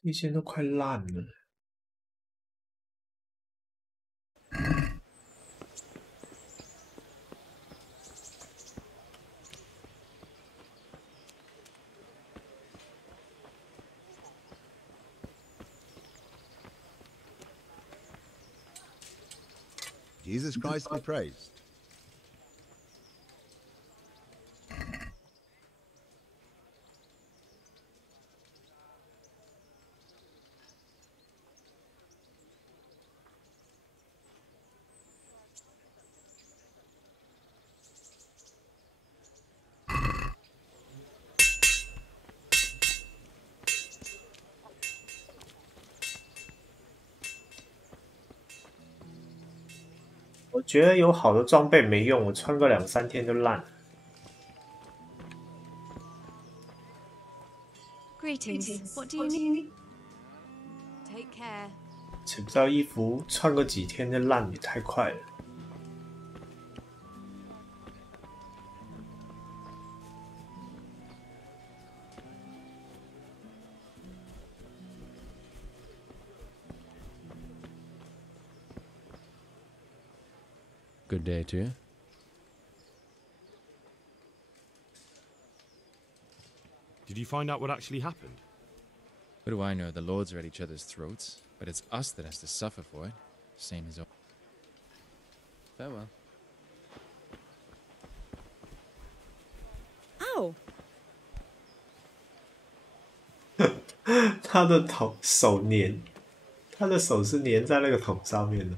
这些都快烂了。Jesus Christ be praised.我觉得有好的装备没用，我穿个2、3天就烂了。Greetings. What do you need? Take care. 吃不到衣服，穿个几天就烂，也太快了。Good day to you. Did you find out what actually happened? What do I know? The lords are at each other's throats, but it's us that has to suffer for it. Same as all. Farewell. Ow! 他的手粘，他的手是粘在那个桶上面的。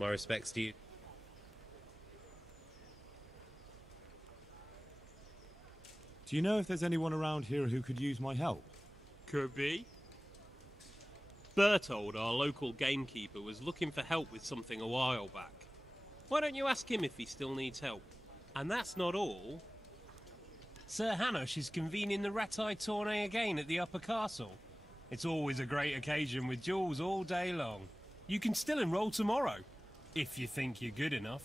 My respects to you. Do you know if there's anyone around here who could use my help? Could be. Bertold, our local gamekeeper, was looking for help with something a while back. Why don't you ask him if he still needs help? And that's not all. Sir Hanush is convening the Ratai tourney again at the Upper Castle. It's always a great occasion with duels all day long. You can still enroll tomorrow, if you think you're good enough.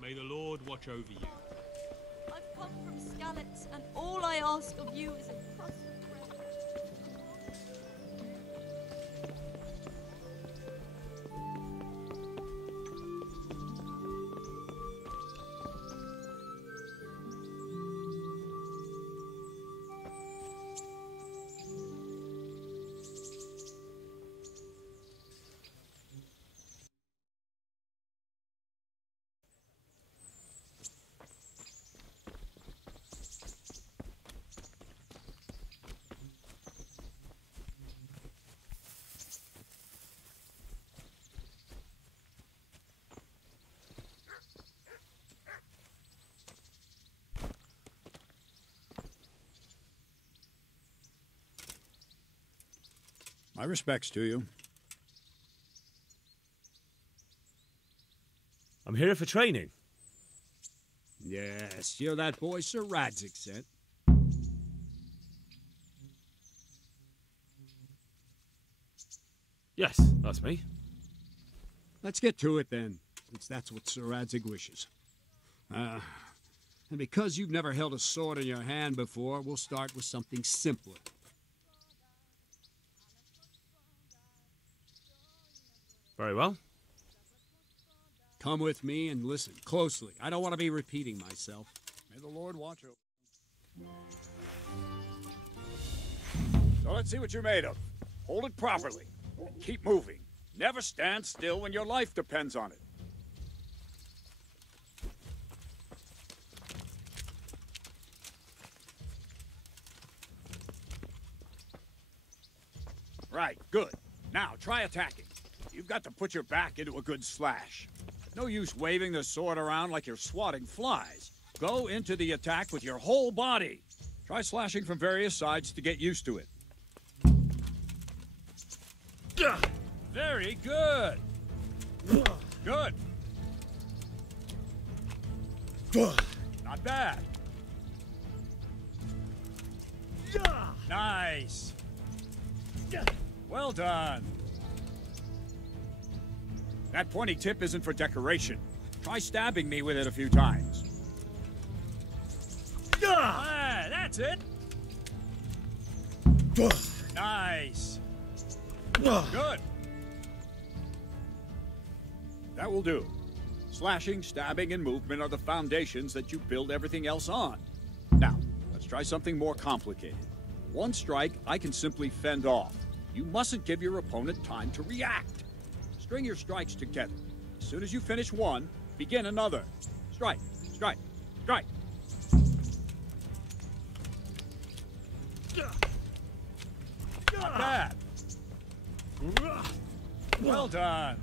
May the Lord watch over you. I've come from Skalitz, and all I ask of you is a crust of bread. My respects to you. I'm here for training. Yes, you're that boy Sir Radzig sent. Yes, that's me. Let's get to it then, since that's what Sir Radzig wishes. And because you've never held a sword in your hand before, we'll start with something simpler. Very well. Come with me and listen closely. I don't want to be repeating myself. May the Lord watch over. So let's see what you're made of. Hold it properly. And keep moving. Never stand still when your life depends on it. Right, good. Now, try attacking. You've got to put your back into a good slash. No use waving the sword around like you're swatting flies. Go into the attack with your whole body. Try slashing from various sides to get used to it. Very good. Good. Not bad. Nice. Well done. That pointy tip isn't for decoration. Try stabbing me with it a few times. Ah, that's it. Nice. Good. That will do. Slashing, stabbing, and movement are the foundations that you build everything else on. Now, let's try something more complicated. One strike, I can simply fend off. You mustn't give your opponent time to react. String your strikes together. As soon as you finish one, begin another. Strike, strike, strike. Not bad. Well done.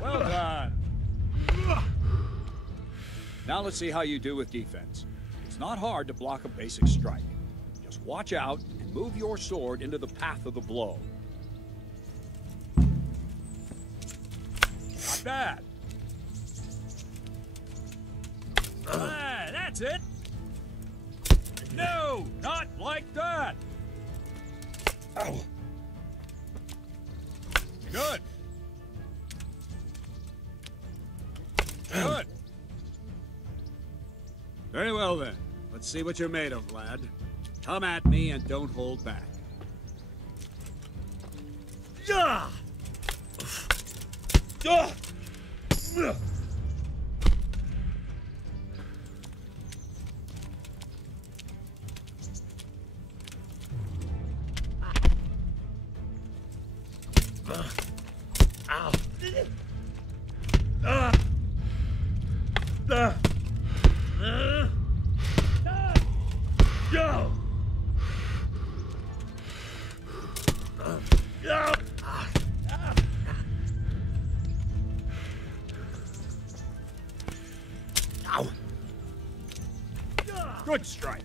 Well done. Now let's see how you do with defense. It's not hard to block a basic strike. Just watch out and move your sword into the path of the blow. Not bad. Ah, that's it. No, not like that. Ow. Good. Good. Very well then. Let's see what you're made of, lad. Come at me and don't hold back. Yeah. Good strike.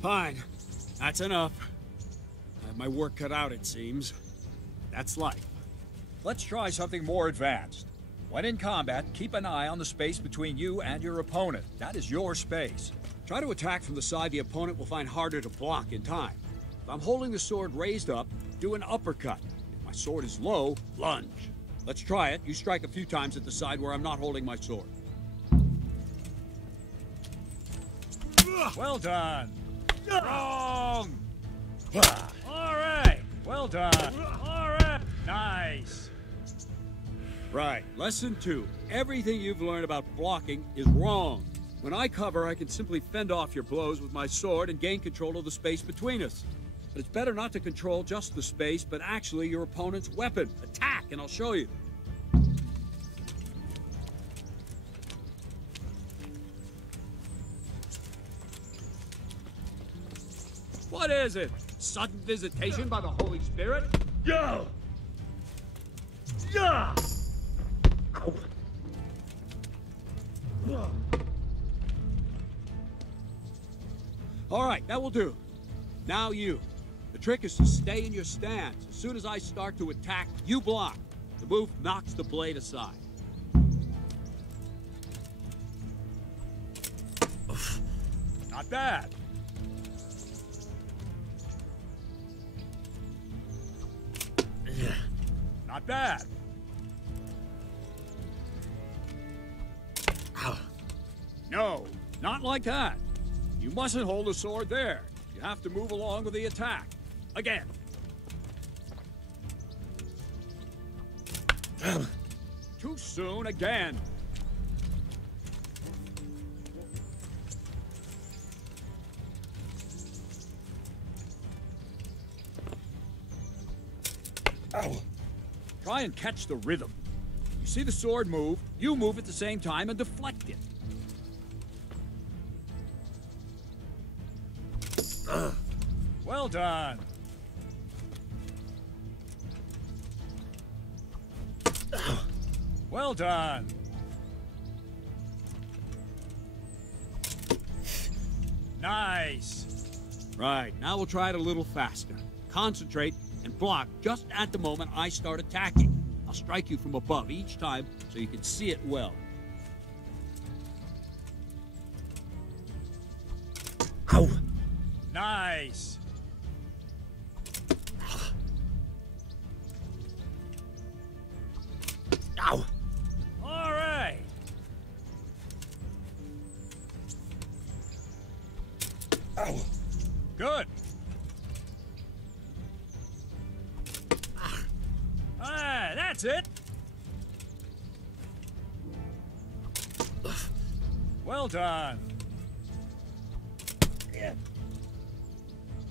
Fine. That's enough. I have my work cut out, it seems. That's life. Let's try something more advanced. When in combat, keep an eye on the space between you and your opponent. That is your space. Try to attack from the side the opponent will find harder to block in time. If I'm holding the sword raised up, do an uppercut. If my sword is low, lunge. Let's try it. You strike a few times at the side where I'm not holding my sword. Well done. Wrong. All right. Well done. All right. Nice. Right. Lesson 2. Everything you've learned about blocking is wrong. When I cover, I can simply fend off your blows with my sword and gain control of the space between us. But it's better not to control just the space, but actually your opponent's weapon. Attack, and I'll show you. What is it? Sudden visitation by the Holy Spirit? Yo! Yeah! All right, that will do. Now you. The trick is to stay in your stance. As soon as I start to attack, you block. The move knocks the blade aside. Not bad. Not bad. No, not like that. You mustn't hold the sword there. You have to move along with the attack. Again. Too soon again. Try and catch the rhythm. You see the sword move, you move at the same time and deflect it. Well done. Well done. Nice. Right, now we'll try it a little faster. Concentrate and block just at the moment I start attacking. I'll strike you from above each time so you can see it well. Ow. Nice. Ow. All right. Ow. Good. That's it. Well done.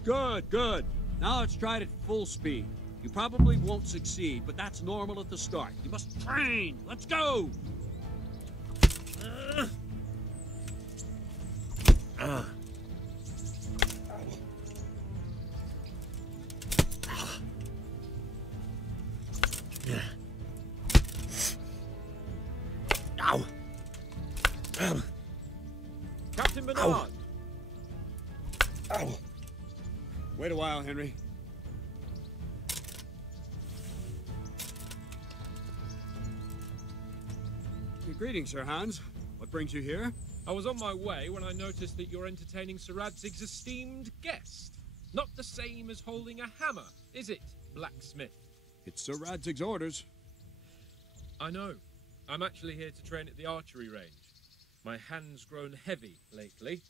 Good, good. Now let's try it at full speed. You probably won't succeed, but that's normal at the start. You must train. Let's go. Captain Bernard. Ow. Ow. Wait a while, Henry. Greetings, Sir Hans. What brings you here? I was on my way when I noticed that you're entertaining Sir Radzig's esteemed guest. Not the same as holding a hammer, is it, blacksmith? It's Sir Radzig's orders. I know. I'm actually here to train at the archery range. My hand's grown heavy lately.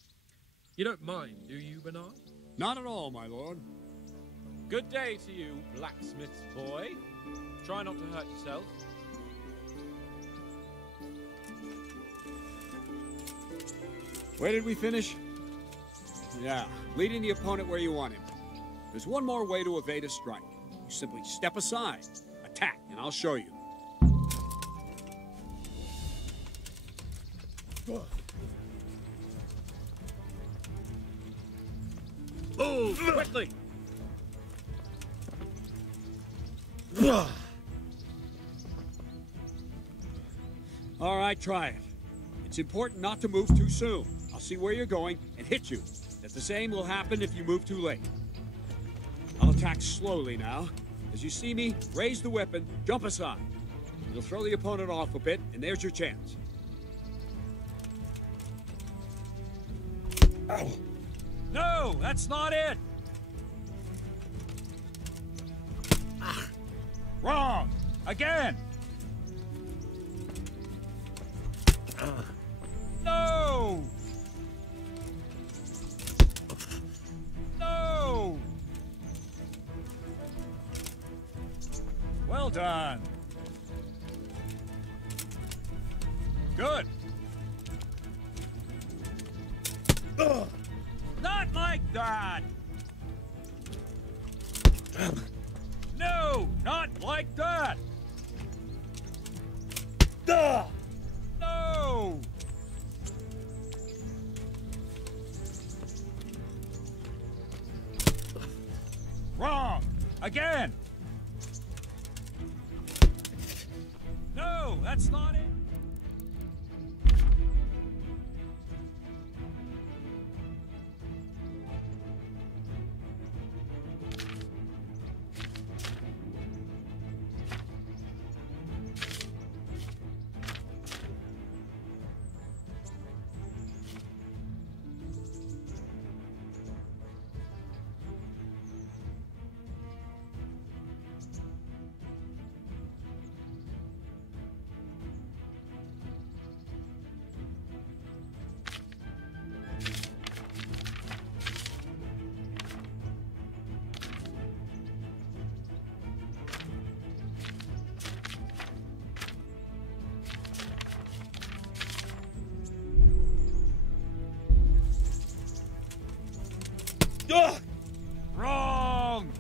You don't mind, do you, Bernard? Not at all, my lord. Good day to you, blacksmith's boy. Try not to hurt yourself. Where did we finish? Yeah, leading the opponent where you want him. There's one more way to evade a strike. You simply step aside, attack, and I'll show you. Move quickly! All right, try it. It's important not to move too soon. I'll see where you're going and hit you. That the same will happen if you move too late. I'll attack slowly now. As you see me, raise the weapon, jump aside. It'll throw the opponent off a bit, and there's your chance. Ow. No, that's not it! Wrong! Again! No! No! Well done. Good. Not like that! No, not like that! No! Again! No, that's not it! Ugh! Wrong!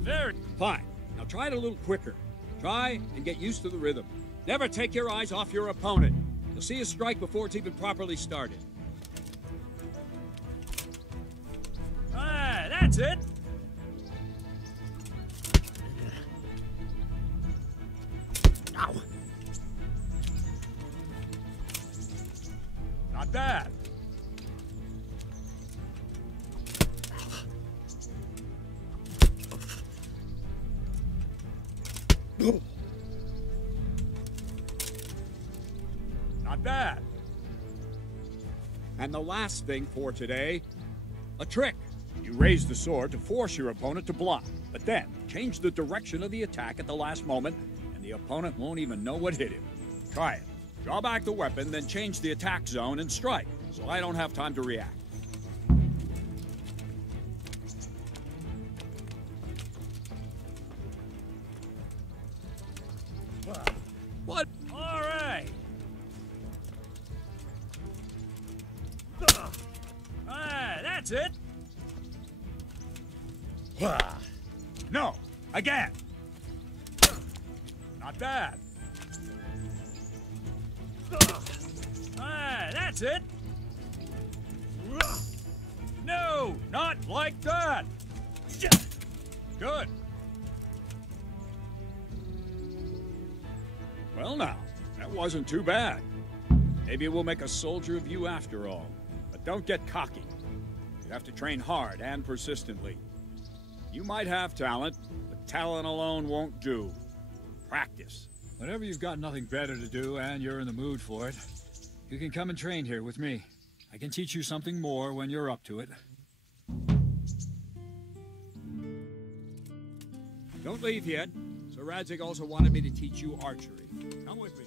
Very fine. Now try it a little quicker. Try and get used to the rhythm. Never take your eyes off your opponent. You'll see a strike before it's even properly started. Ah, that's it! Ow! Not bad. Not bad. And the last thing for today, a trick. You raise the sword to force your opponent to block, but then change the direction of the attack at the last moment, and the opponent won't even know what hit him. Try it. Draw back the weapon, then change the attack zone and strike, so I don't have time to react. What? All right. Ah, that's it. No, again. Not bad. Ah, that's it. No, not like that. Good. Well now, that wasn't too bad. Maybe we'll make a soldier of you after all. But don't get cocky. You have to train hard and persistently. You might have talent, but talent alone won't do. Practice. Whenever you've got nothing better to do and you're in the mood for it, you can come and train here with me. I can teach you something more when you're up to it. Don't leave yet. Sir Radzig also wanted me to teach you archery. Come with me.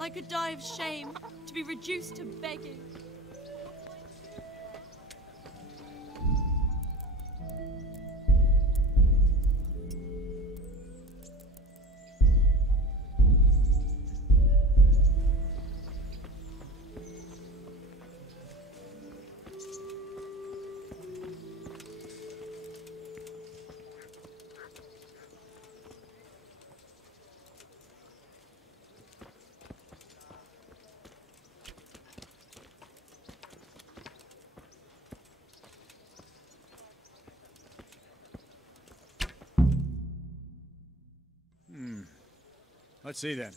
I could die of shame, to be reduced to begging. Let's see then.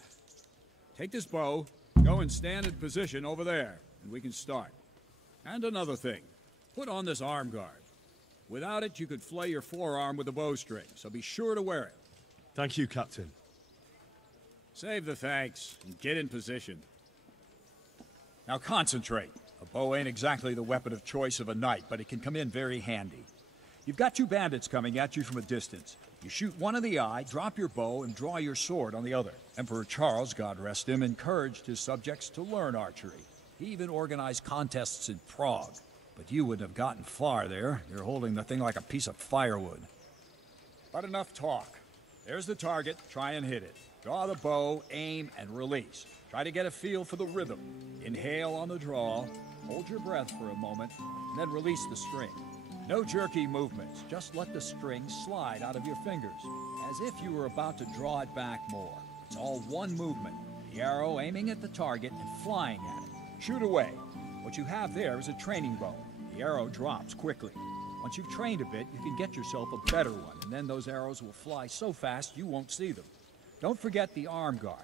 Take this bow, go and stand in position over there, and we can start. And another thing, put on this arm guard. Without it, you could flay your forearm with a bowstring, so be sure to wear it. Thank you, Captain. Save the thanks, and get in position. Now concentrate. A bow ain't exactly the weapon of choice of a knight, but it can come in very handy. You've got two bandits coming at you from a distance. You shoot one in the eye, drop your bow, and draw your sword on the other. Emperor Charles, God rest him, encouraged his subjects to learn archery. He even organized contests in Prague. But you wouldn't have gotten far there. You're holding the thing like a piece of firewood. But enough talk. There's the target. Try and hit it. Draw the bow, aim, and release. Try to get a feel for the rhythm. Inhale on the draw, hold your breath for a moment, and then release the string. No jerky movements, just let the string slide out of your fingers, as if you were about to draw it back more. It's all one movement, the arrow aiming at the target and flying at it. Shoot away. What you have there is a training bow. The arrow drops quickly. Once you've trained a bit, you can get yourself a better one, and then those arrows will fly so fast you won't see them. Don't forget the arm guard.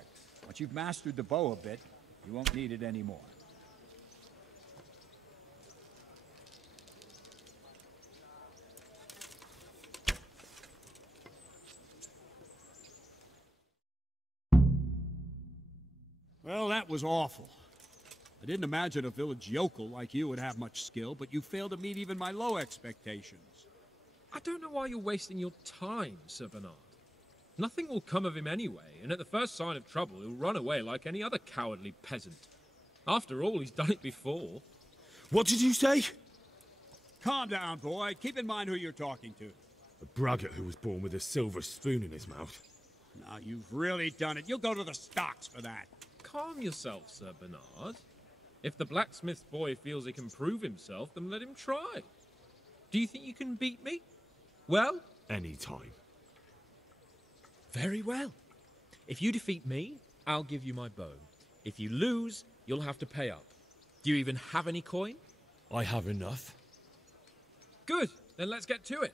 Once you've mastered the bow a bit, you won't need it anymore. Well, that was awful. I didn't imagine a village yokel like you would have much skill, but you failed to meet even my low expectations. I don't know why you're wasting your time, Sir Bernard. Nothing will come of him anyway, and at the first sign of trouble, he'll run away like any other cowardly peasant. After all, he's done it before. What did you say? Calm down, boy. Keep in mind who you're talking to. A braggart who was born with a silver spoon in his mouth. Now, you've really done it. You'll go to the stocks for that. Calm yourself, Sir Bernard. If the blacksmith's boy feels he can prove himself, then let him try. Do you think you can beat me? Well? Any time. Very well. If you defeat me, I'll give you my bow. If you lose, you'll have to pay up. Do you even have any coin? I have enough. Good. Then let's get to it.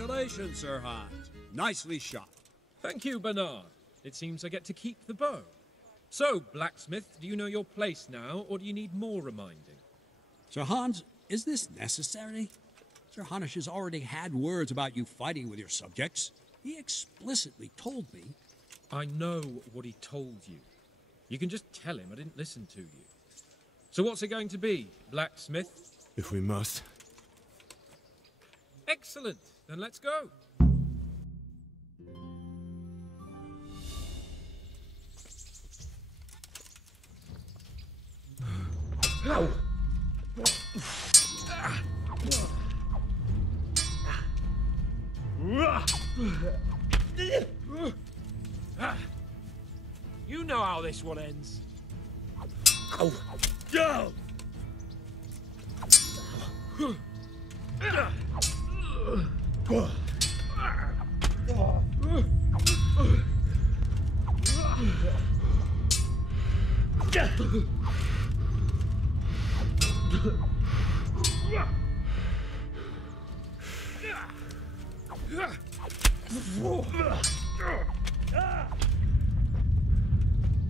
Congratulations, Sir Hans. Nicely shot. Thank you, Bernard. It seems I get to keep the bow. So, blacksmith, do you know your place now, or do you need more reminding? Sir Hans, is this necessary? Sir Hanush has already had words about you fighting with your subjects. He explicitly told me. I know what he told you. You can just tell him I didn't listen to you. So what's it going to be, blacksmith? If we must. Excellent. Then let's go. You know how this one ends. Go!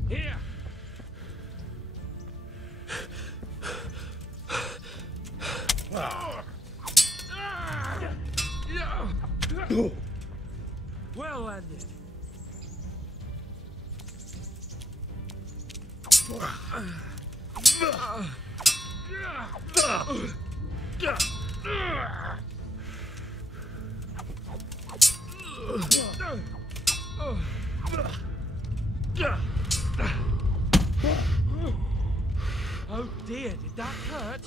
Here. Well landed. Oh dear, did that hurt?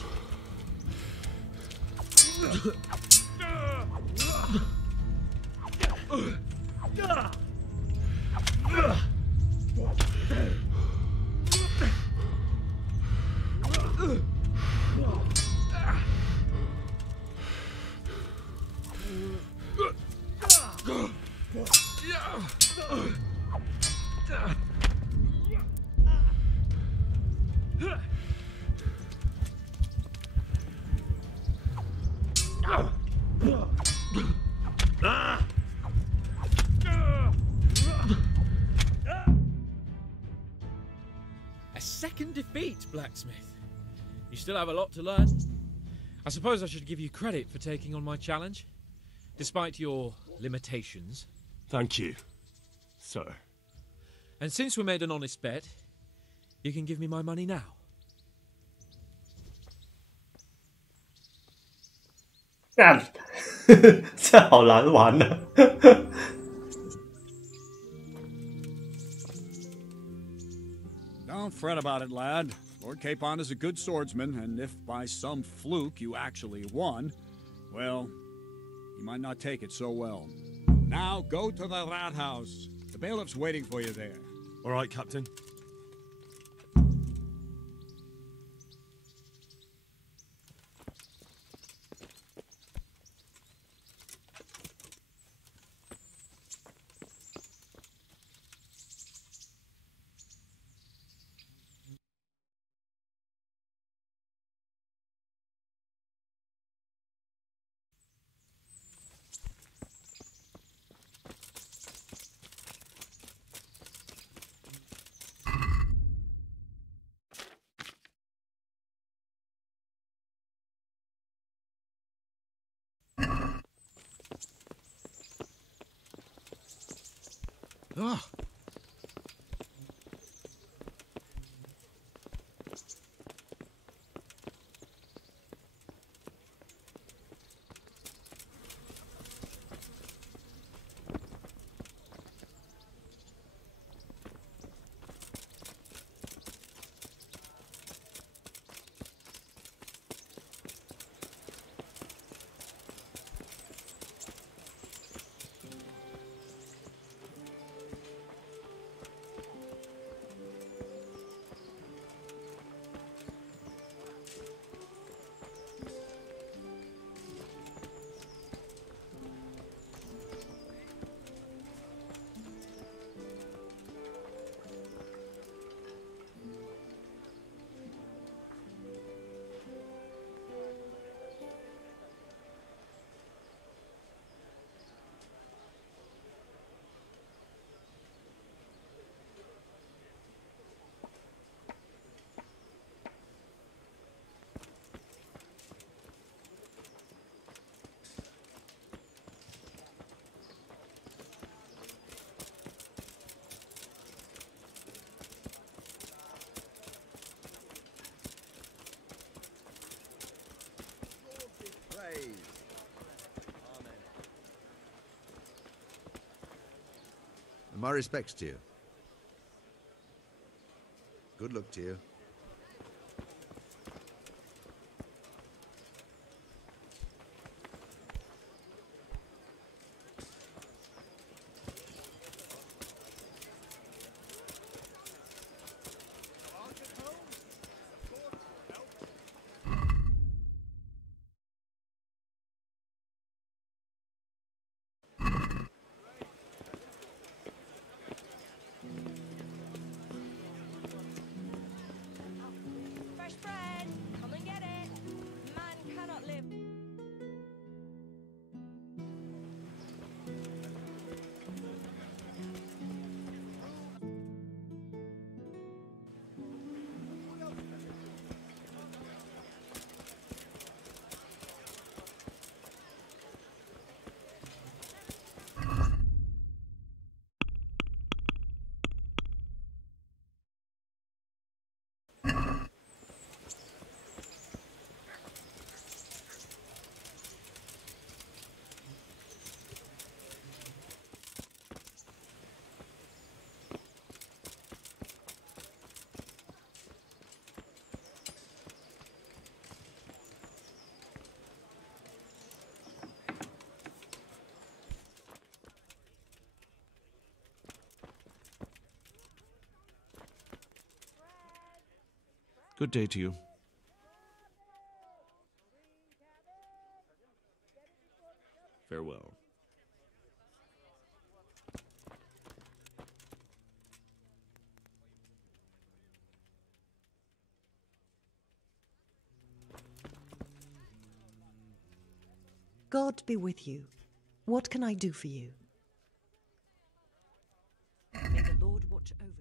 A second defeat, Blacksmith. You still have a lot to learn. I suppose I should give you credit for taking on my challenge, despite your limitations. Thank you, sir. And since we made an honest bet, you can give me my money now. 干，这好难玩啊！ Don't fret about it, lad. Lord Capon is a good swordsman, and if by some fluke you actually won, well, you might not take it so well. Now go to the rat house. The bailiff's waiting for you there. All right, Captain. Ah. And my respects to you. Good luck to you. Good day to you. Farewell. God be with you. What can I do for you? May the Lord watch over you.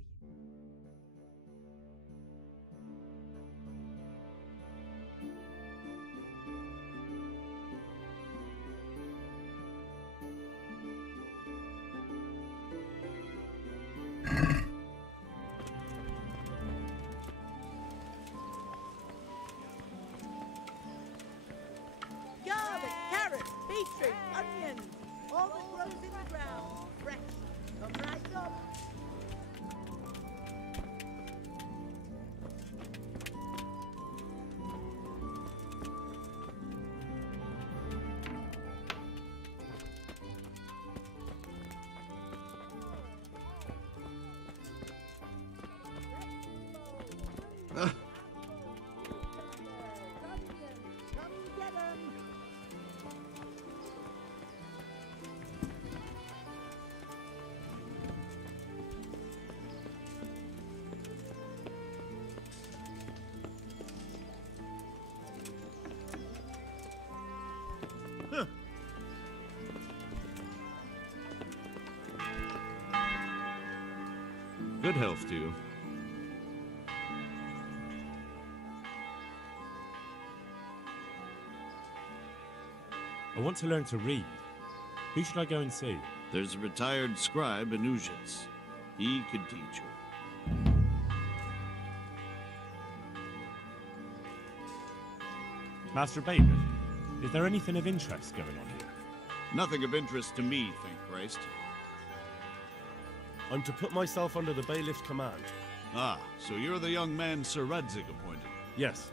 Garlic, carrots, beetroot, onions, all that grows in the ground, fresh. Come right up. Good health to you. I want to learn to read. Who should I go and see? There's a retired scribe in Uzhitz. He could teach you. Master Bailiff, is there anything of interest going on here? Nothing of interest to me, thank Christ. I'm to put myself under the bailiff's command. Ah, so you're the young man Sir Radzig appointed? Yes.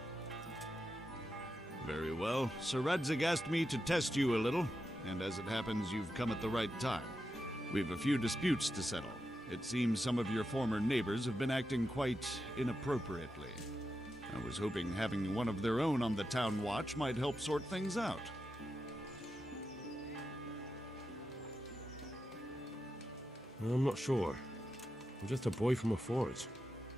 Very well. Sir Radzig asked me to test you a little, and as it happens, you've come at the right time. We've a few disputes to settle. It seems some of your former neighbors have been acting quite inappropriately. I was hoping having one of their own on the town watch might help sort things out. I'm not sure. I'm just a boy from a forge.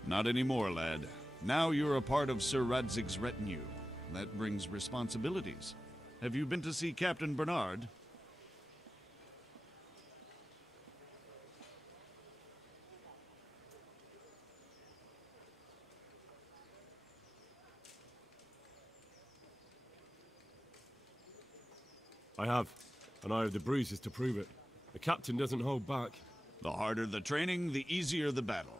Not anymore, lad. Now you're a part of Sir Radzig's retinue. That brings responsibilities. Have you been to see Captain Bernard? I have, and I have the bruises to prove it. The captain doesn't hold back. The harder the training, the easier the battle.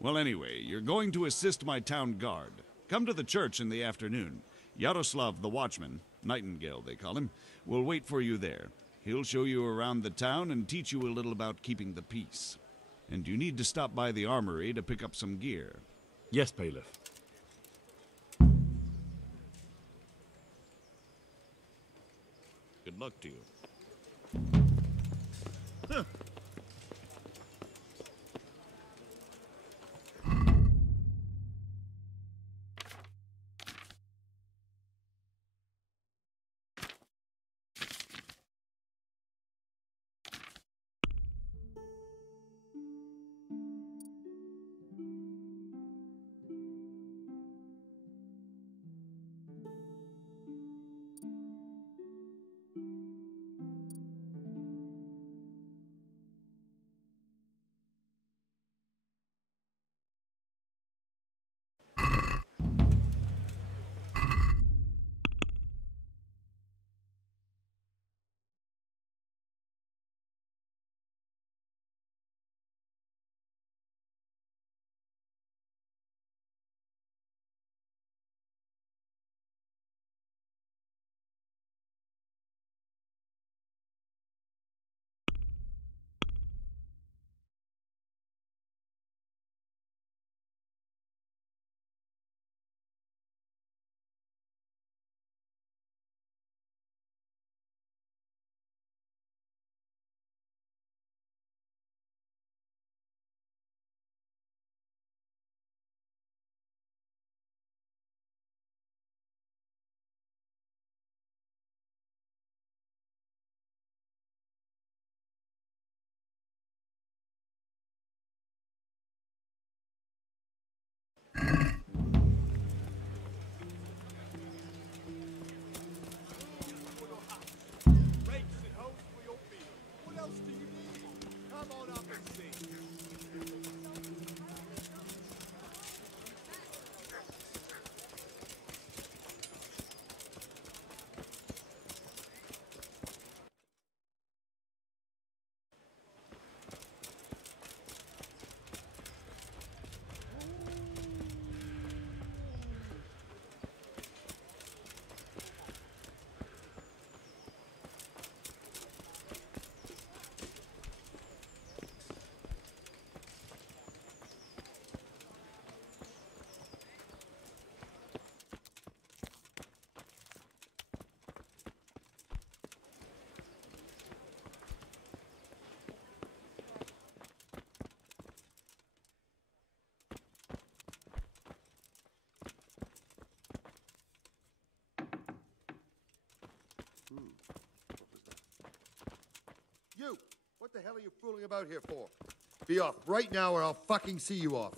Well, anyway, you're going to assist my town guard. Come to the church in the afternoon. Yaroslav the watchman, Nightingale they call him, will wait for you there. He'll show you around the town and teach you a little about keeping the peace. And you need to stop by the armory to pick up some gear. Yes, bailiff. Good luck to you. You! What the hell are you fooling about here for? Be off right now or I'll fucking see you off.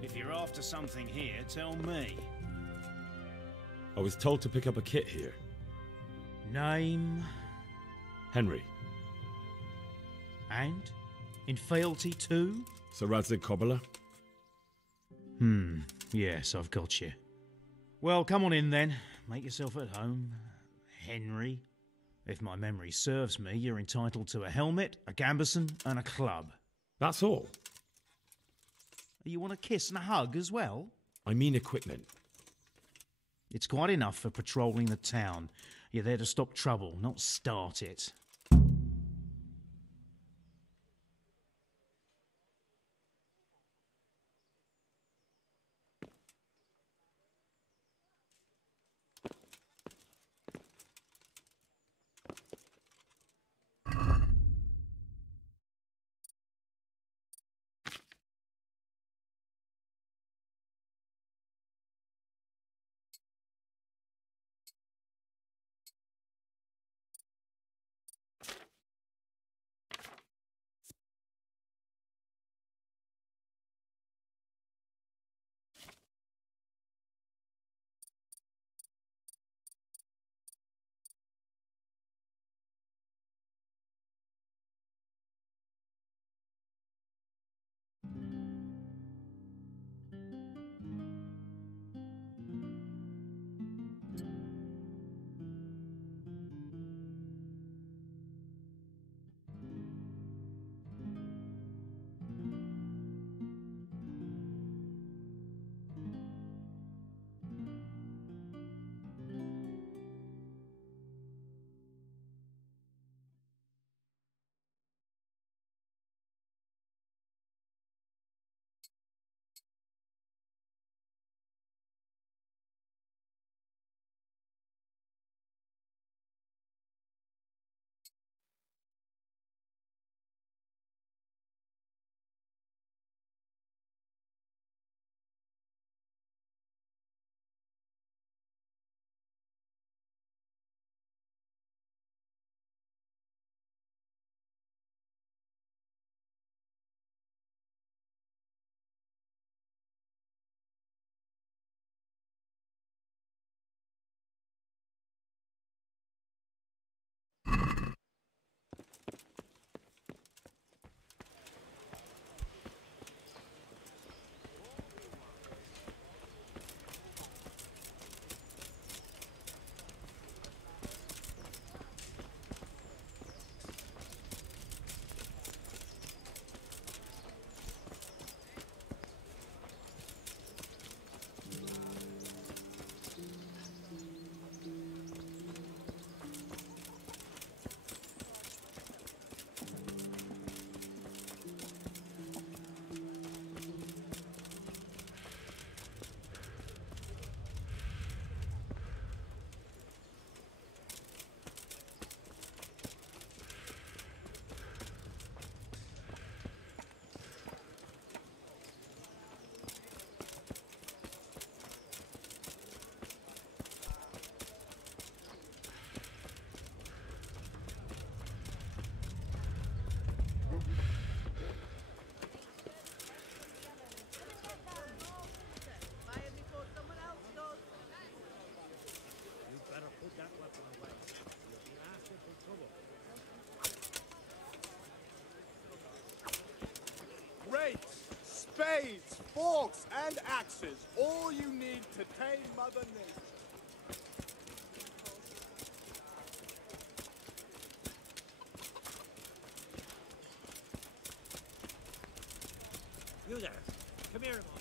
If you're after something here, tell me. I was told to pick up a kit here. Name? Henry. And? In fealty too? Sir Radzig Kobyla? Yes, I've got you. Well, come on in then. Make yourself at home. Henry. If my memory serves me, you're entitled to a helmet, a gambeson, and a club. That's all? You want a kiss and a hug as well? I mean equipment. It's quite enough for patrolling the town. You're there to stop trouble, not start it. forks and axes, all you need to tame Mother Nature. You there. Come here a moment.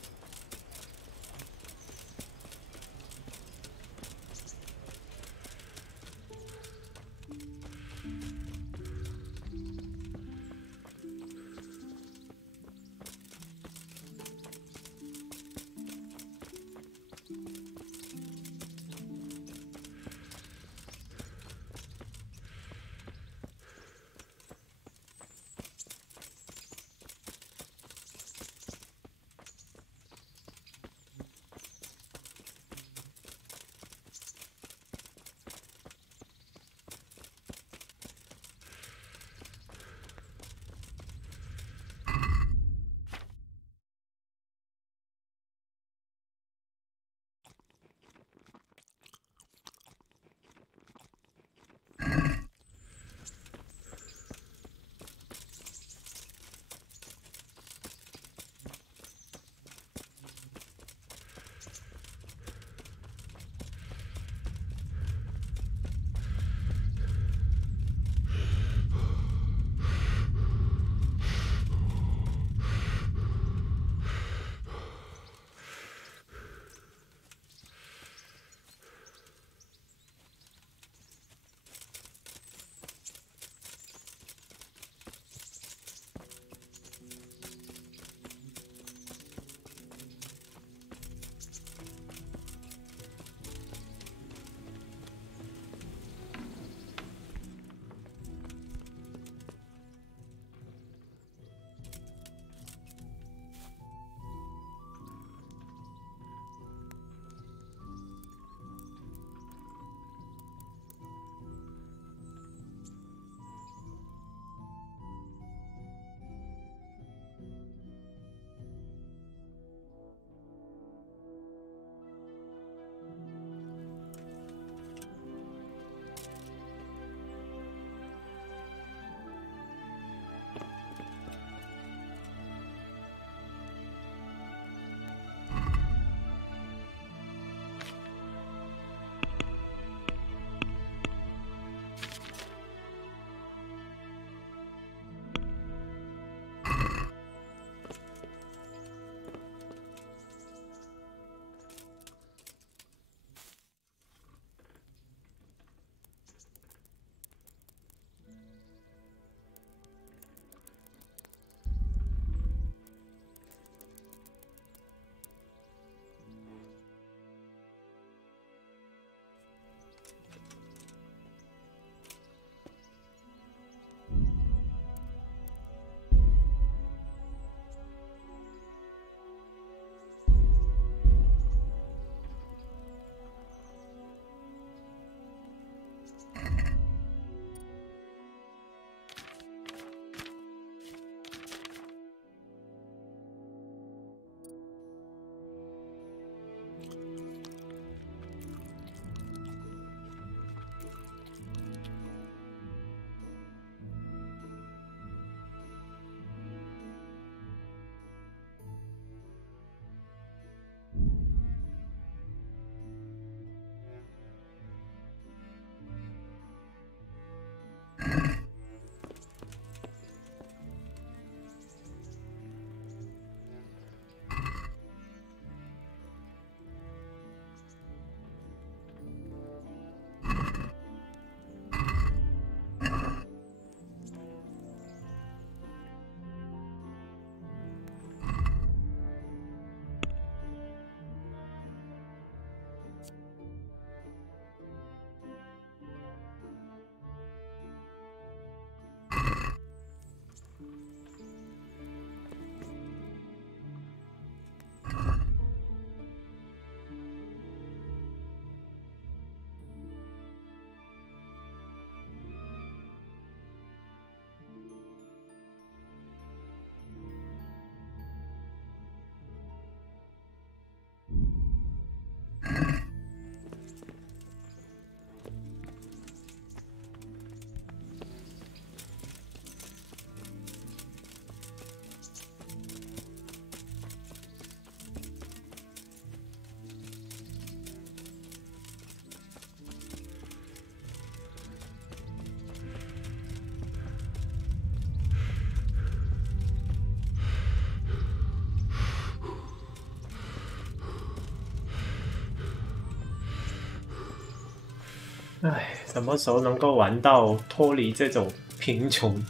唉，什么时候能够玩到脱离这种贫穷，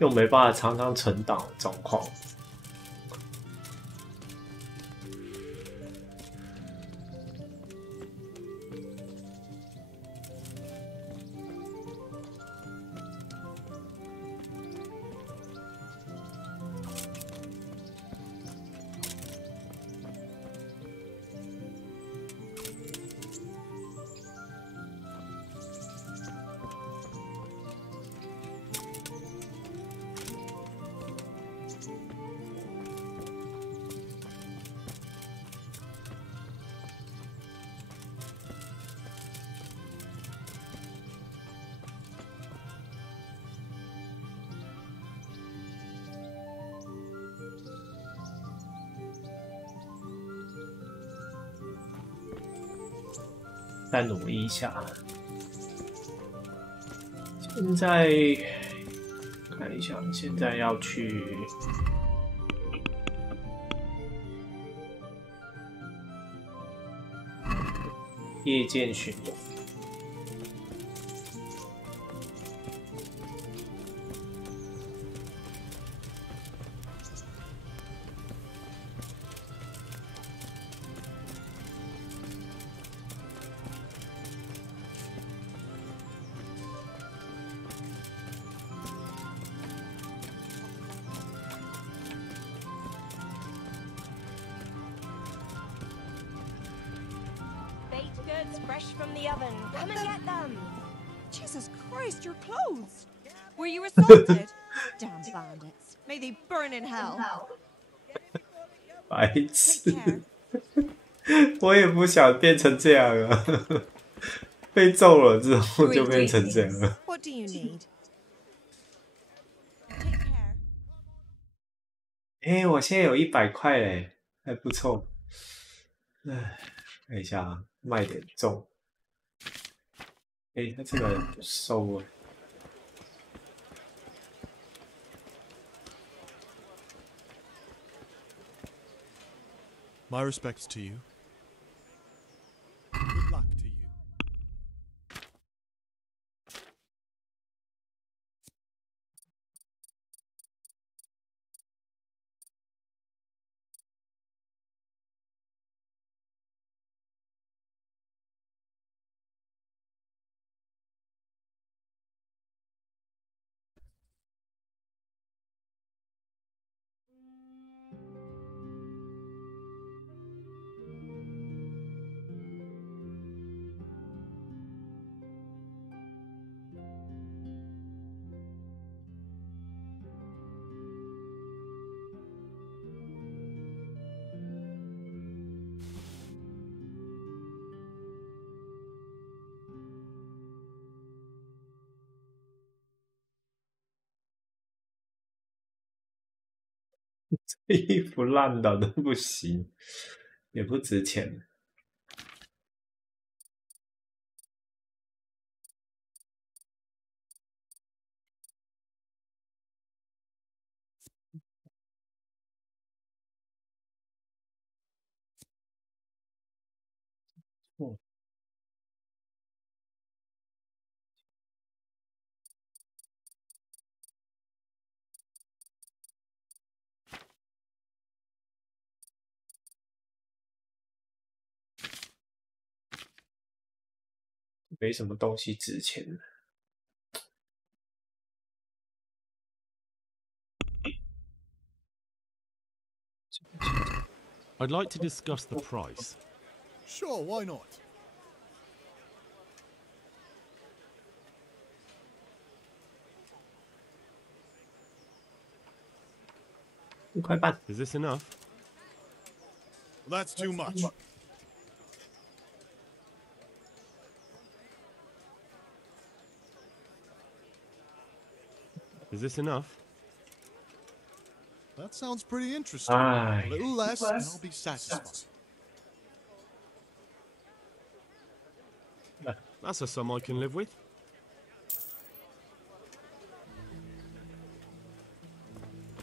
又没办法常常存档的状况？再努力一下。现在看一下，现在要去夜间巡逻。Fresh from the oven. Come and get them. Jesus Christ, your clothes. Were you assaulted? Damn bandits. May they burn in hell. 白痴，我也不想变成这样啊！被揍了之后就变成这样了。What do you need? 哎，我现在有100块嘞，还不错。哎，看一下啊，卖点重。哎，他这个不收了。My respects to you. Good luck to you. 这衣服烂到都不行，也不值钱。哦，没什么东西值钱的。I'd like to discuss the price. Sure, why not? Is this enough? That's too much. Is this enough? That sounds pretty interesting. Aye. A little less, and I'll be satisfied. That's a sum I can live with.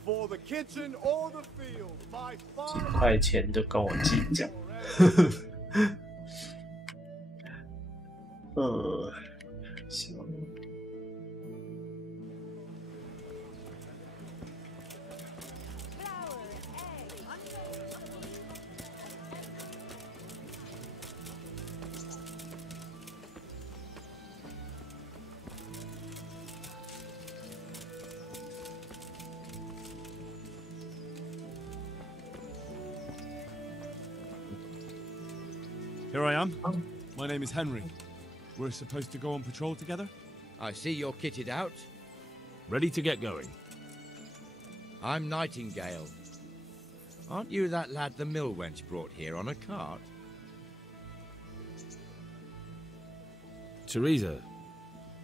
For the kitchen or the field, my 几块钱就跟我计较。行。Here I am. My name is Henry. We're supposed to go on patrol together? I see you're kitted out. Ready to get going. I'm Nightingale. Aren't you that lad the mill wench brought here on a cart? Teresa.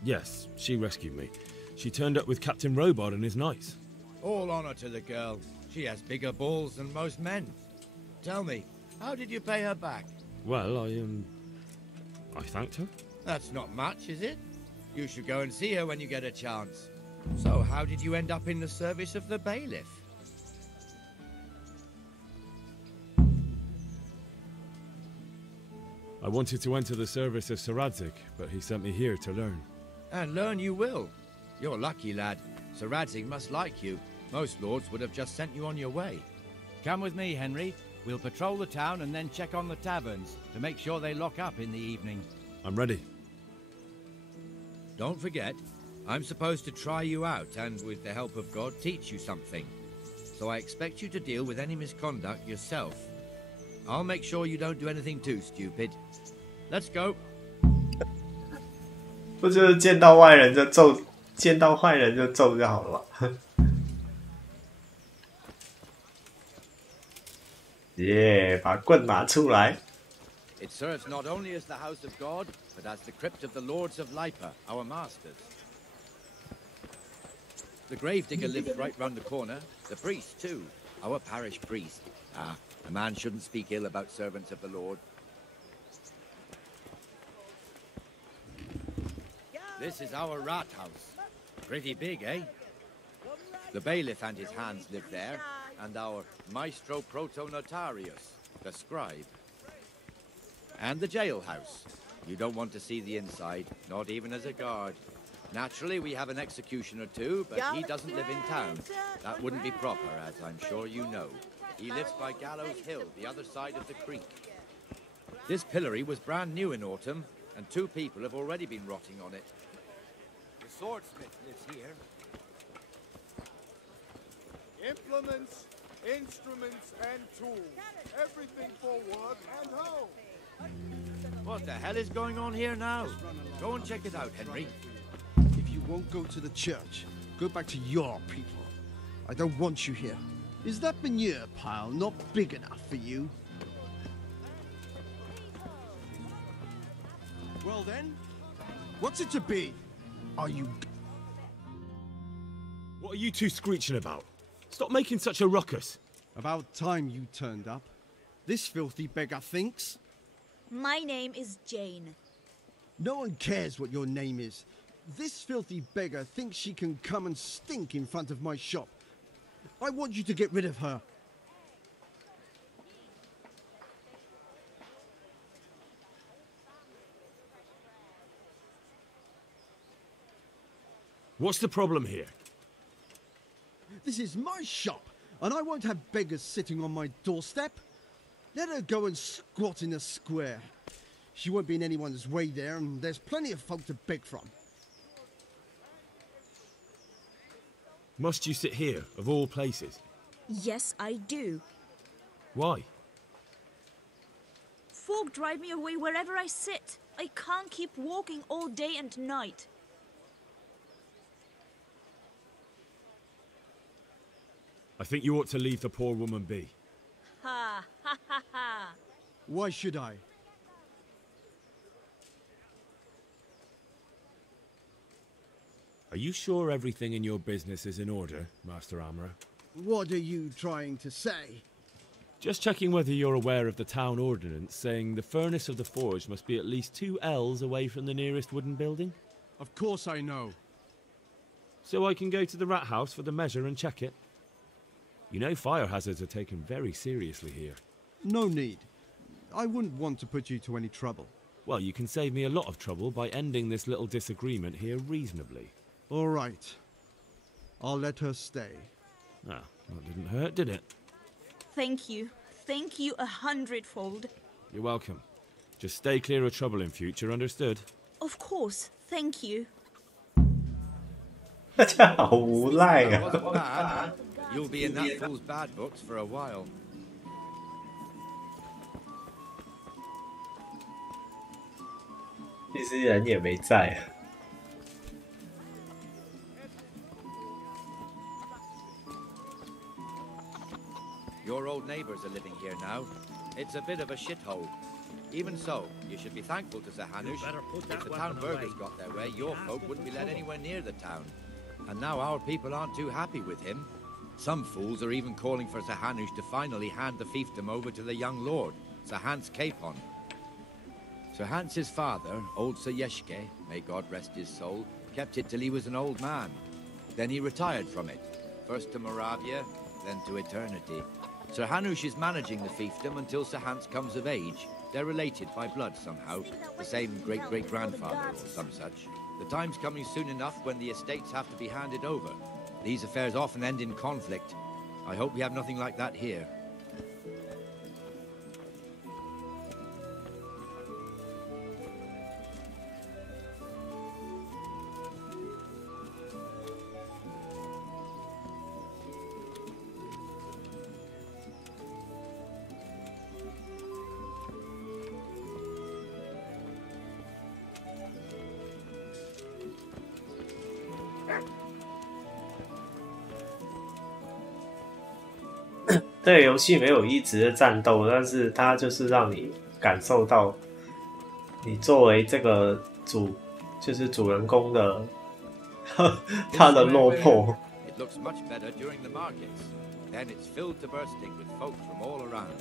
Yes, she rescued me. She turned up with Captain Robot and his knights. All honor to the girl. She has bigger balls than most men. Tell me, how did you pay her back? Well, I thanked her. That's not much, is it? You should go and see her when you get a chance. So, how did you end up in the service of the bailiff? I wanted to enter the service of Sir Radzik, but he sent me here to learn. And learn you will. You're lucky, lad. Sir Radzik must like you. Most lords would have just sent you on your way. Come with me, Henry. We'll patrol the town and then check on the taverns to make sure they lock up in the evening. I'm ready. Don't forget, I'm supposed to try you out and, with the help of God, teach you something. So I expect you to deal with any misconduct yourself. I'll make sure you don't do anything too stupid. Let's go. 不就是见到坏人就揍，见到坏人就揍就好了嘛。耶，把棍拿出来。 It serves not only as the house of God, but as the crypt of the lords of Lipa, our masters. The gravedigger lives right round the corner. The priest, too. Our parish priest. Ah, a man shouldn't speak ill about servants of the Lord. This is our rat house. Pretty big, eh? The bailiff and his hands live there, and our maestro protonotarius, the scribe. And the jailhouse. You don't want to see the inside, not even as a guard. Naturally, we have an executioner too, but he doesn't live in town. That wouldn't be proper, as I'm sure you know. He lives by Gallows Hill, the other side of the creek. This pillory was brand new in autumn, and 2 people have already been rotting on it. The swordsmith lives here. Implements, instruments, and tools. Everything for work and home. What the hell is going on here now? Go and check it out, Henry. If you won't go to the church, go back to your people. I don't want you here. Is that manure pile not big enough for you? Well then, what's it to be? Are you... What are you two screeching about? Stop making such a ruckus. About time you turned up. This filthy beggar thinks. My name is Jane. No one cares what your name is. This filthy beggar thinks she can come and stink in front of my shop. I want you to get rid of her. What's the problem here? This is my shop, and I won't have beggars sitting on my doorstep. Let her go and squat in a square. She won't be in anyone's way there, and there's plenty of folk to beg from. Must you sit here, of all places? Yes, I do. Why? Folk drive me away wherever I sit. I can't keep walking all day and night. I think you ought to leave the poor woman be. Ha ha ha ha. Why should I? Are you sure everything in your business is in order, Master Armourer? What are you trying to say? Just checking whether you're aware of the town ordinance saying the furnace of the forge must be at least 2 ells away from the nearest wooden building? Of course I know. So I can go to the rat house for the measure and check it? You know fire hazards are taken very seriously here. No need. I wouldn't want to put you to any trouble. Well, you can save me a lot of trouble by ending this little disagreement here reasonably. All right. I'll let her stay. Ah, that didn't hurt, did it? Thank you. Thank you 100-fold. You're welcome. Just stay clear of trouble in future, understood? Of course. Thank you. 大家好无赖 That 啊！ wasn't bad. You'll be in that fool's bad books for a while. 其实人也没在。 Your old neighbors are living here now. It's a bit of a shithole. Even so, you should be thankful to Sir Hanush. If the town burghers got their way, your folk wouldn't be let anywhere near the town. And now our people aren't too happy with him. Some fools are even calling for Sir Hanush to finally hand the fiefdom over to the young lord, Sir Hans Capon. Sir Hans's father, old Sir Yeshke, may God rest his soul, kept it till he was an old man. Then he retired from it, first to Moravia, then to eternity. Sir Hanush is managing the fiefdom until Sir Hans comes of age. They're related by blood somehow, the same great-great-grandfather or some such. The time's coming soon enough when the estates have to be handed over. These affairs often end in conflict. I hope we have nothing like that here.这个游戏没有一直的战斗，但是它就是让你感受到你作为这个就是主人公的他的落魄。 It looks much better during the markets. Then it's filled to bursting with folk from all around.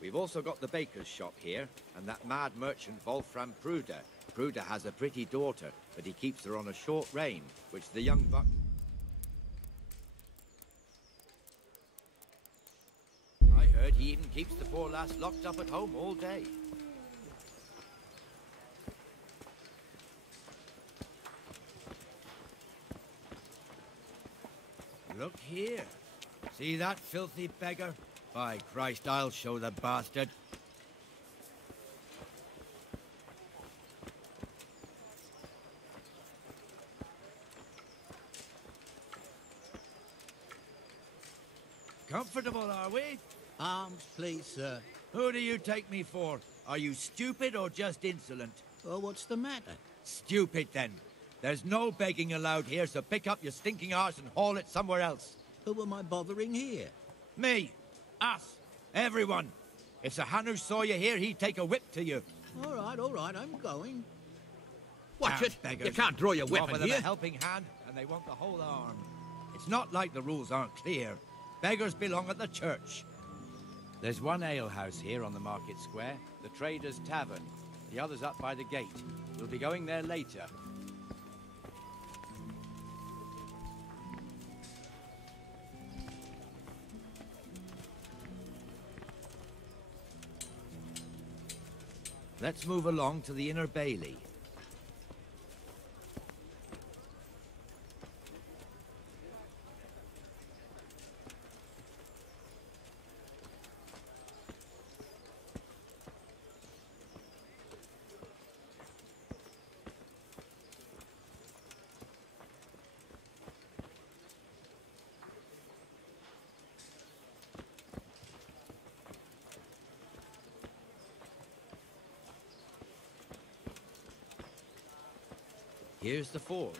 We've also got the baker's shop here, and that mad merchant Wolfram Pruder. Pruder has a pretty daughter, but he keeps her on a short rein, which the young buck... I heard he even keeps the poor lass locked up at home all day. Look here. See that filthy beggar? By Christ, I'll show the bastard. Comfortable, are we? Arms, please, sir. Who do you take me for? Are you stupid or just insolent? Well, what's the matter? Stupid, then. There's no begging allowed here, so pick up your stinking arse and haul it somewhere else. Who am I bothering here? Me. Us. Everyone. If Sir Hanush saw you here, he'd take a whip to you. All right, I'm going. Watch Damn it. beggars. You can't draw your You weapon offer them here. a helping hand, and they want the whole arm. It's not like the rules aren't clear. Beggars belong at the church. There's one alehouse here on the market square, the Trader's Tavern. The other's up by the gate. We'll be going there later. Let's move along to the Inner Bailey. Here's the forge.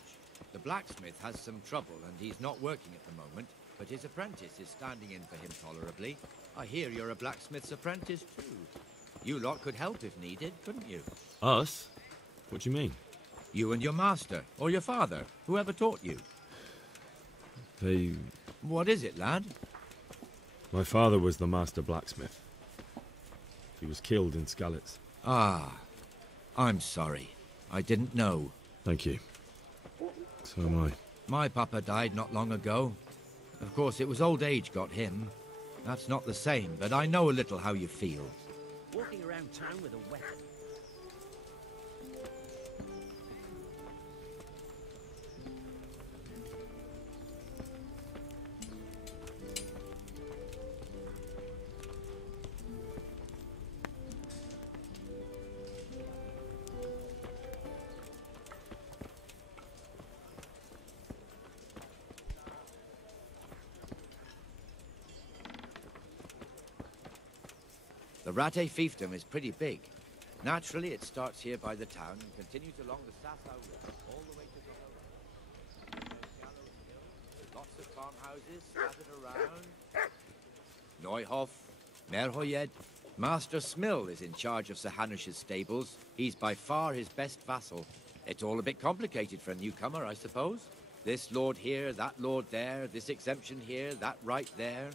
The blacksmith has some trouble and he's not working at the moment, but his apprentice is standing in for him tolerably. I hear you're a blacksmith's apprentice too. You lot could help if needed, couldn't you? Us? What do you mean? You and your master, or your father, whoever taught you. They... What is it, lad? My father was the master blacksmith. He was killed in Skalitz. Ah, I'm sorry. I didn't know. Thank you. So am I. My papa died not long ago. Of course, it was old age got him. That's not the same, but I know a little how you feel. Walking around town with a weapon. The Rate fiefdom is pretty big. Naturally, it starts here by the town and continues along the Sassau River all the way to the Hill. Lots of farmhouses scattered around. Neuhof, Merhoyed. Master Smill is in charge of Sir Hanush's stables. He's by far his best vassal. It's all a bit complicated for a newcomer, I suppose. This lord here, that lord there, this exemption here, that right there.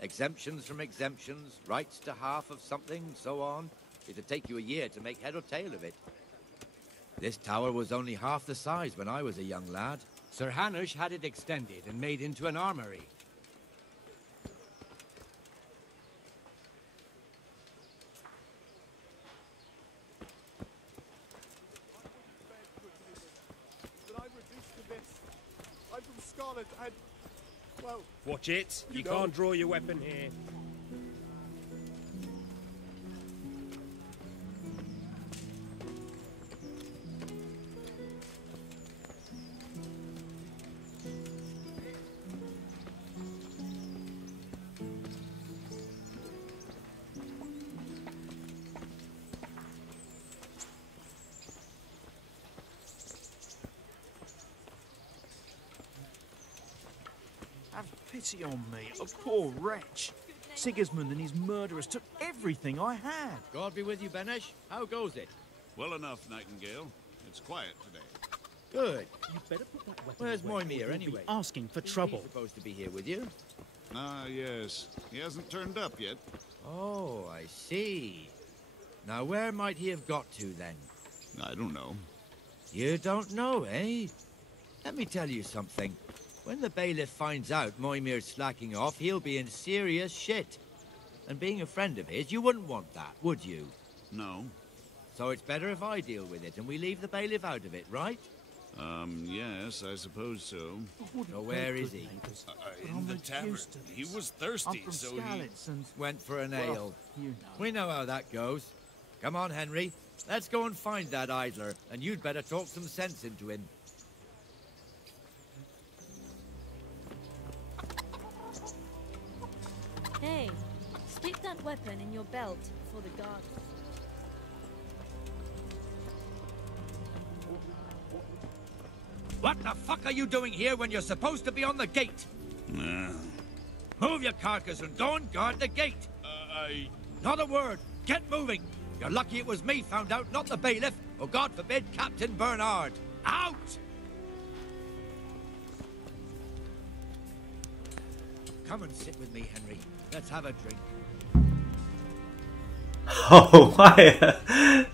Exemptions from exemptions, rights to half of something, so on. It'd take you a year to make head or tail of it. This tower was only half the size when I was a young lad. Sir Hanush had it extended and made into an armory. But I'm reduced to this. I'm from Scotland and, well... Watch it. You can't draw your weapon here. Have pity on me, a poor wretch. Sigismund and his murderers took everything I had. God be with you, Benesh. How goes it? Well enough, Nightingale. It's quiet today. Good. You better put that weapon Where's away, or Moimir, you'll be anyway? asking for Isn't he trouble. supposed to be here with you? Ah, yes. He hasn't turned up yet. Oh, I see. Now, where might he have got to, then? I don't know. You don't know, eh? Let me tell you something. When the bailiff finds out Moimir's slacking off, he'll be in serious shit. And being a friend of his, you wouldn't want that, would you? No. So it's better if I deal with it and we leave the bailiff out of it, right? Yes, I suppose so. So where is he? In the tavern. He was thirsty, so he... Went for an Well, ale. you know. We know how that goes. Come on, Henry. Let's go and find that idler, and you'd better talk some sense into him. Hey, stick that weapon in your belt for the guards. What the fuck are you doing here when you're supposed to be on the gate? Move your carcass and go and guard the gate. Not a word. Get moving. You're lucky it was me found out, not the bailiff, or God forbid, Captain Bernard. Out! Come and sit with me, Henry. Let's have a drink. 好坏啊，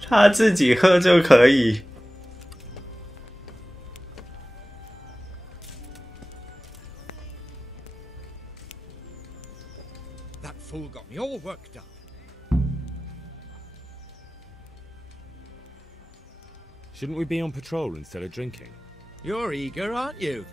他自己喝就可以。That fool got me all worked up. Shouldn't we be on patrol instead of drinking? You're eager, aren't you?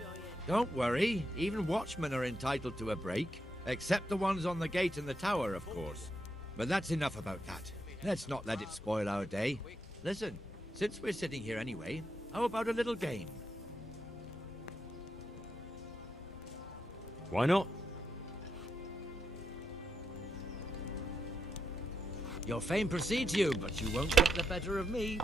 Don't worry. Even watchmen are entitled to a break. Except the ones on the gate and the tower, of course. But that's enough about that. Let's not let it spoil our day. Listen, since we're sitting here anyway, how about a little game? Why not? Your fame precedes you, but you won't get the better of me.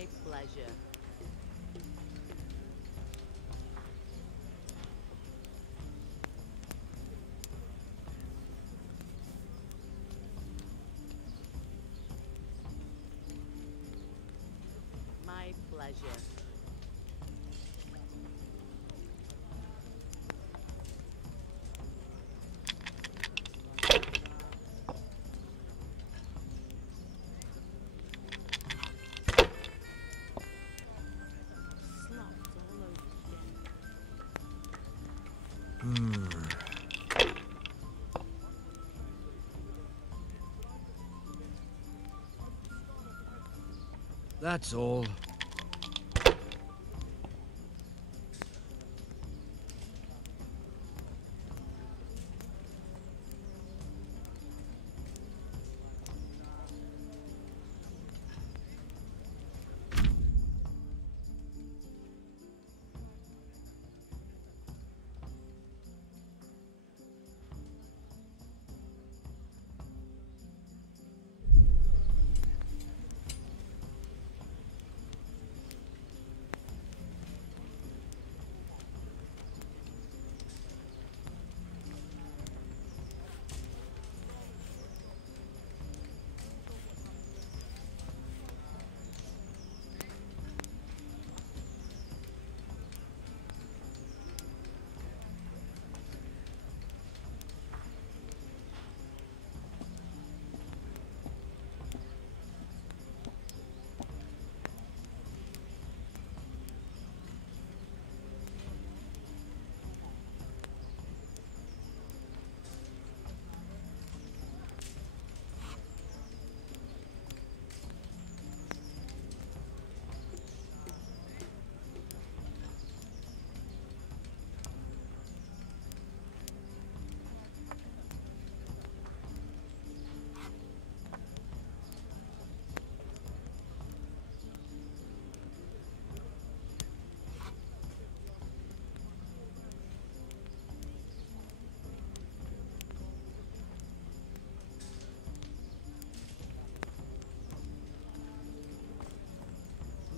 My pleasure. My pleasure. That's all.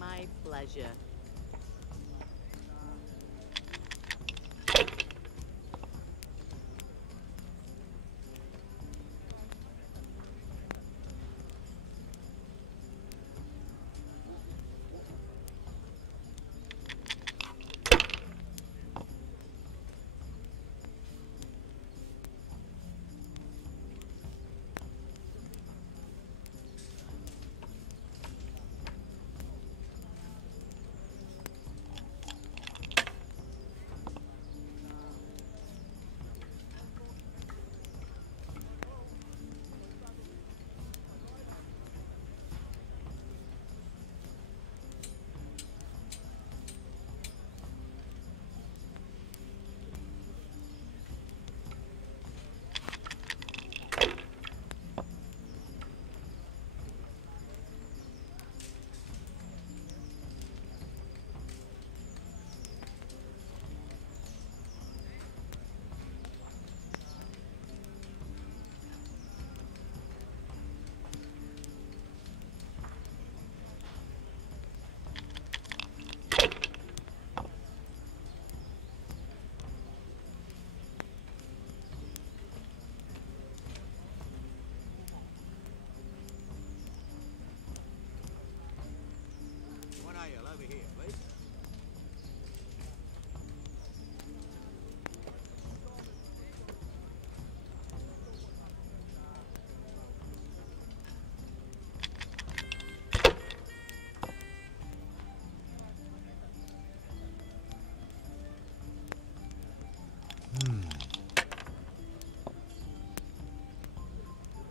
My pleasure. Over here, please.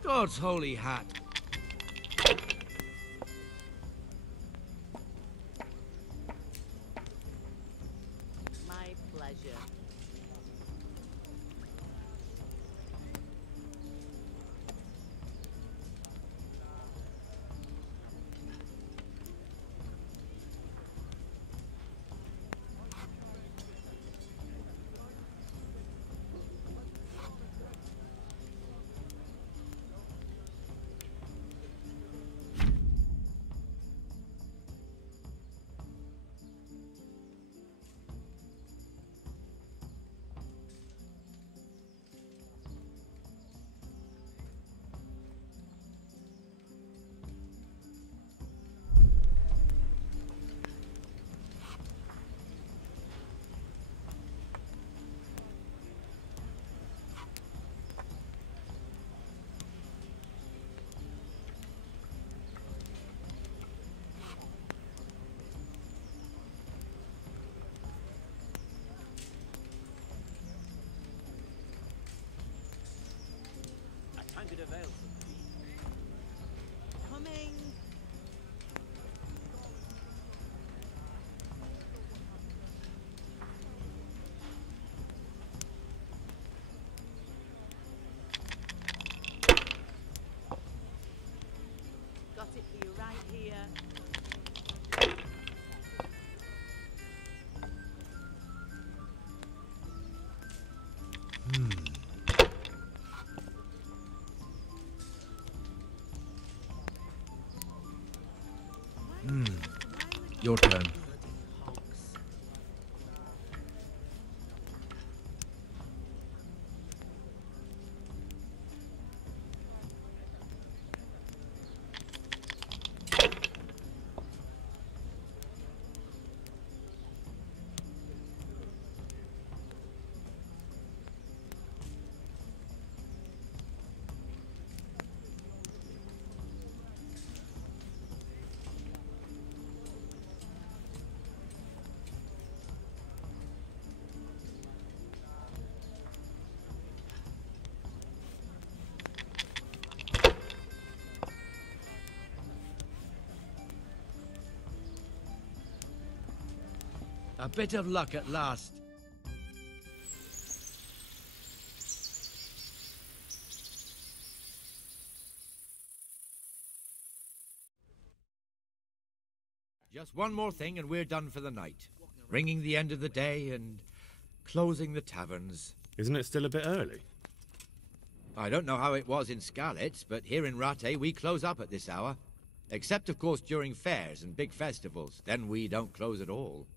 God's holy hat. My pleasure. Your turn. A bit of luck at last. Just one more thing and we're done for the night. Ringing the end of the day and closing the taverns. Isn't it still a bit early? I don't know how it was in Scarlet, but here in Rattay we close up at this hour. Except, of course, during fairs and big festivals. Then we don't close at all.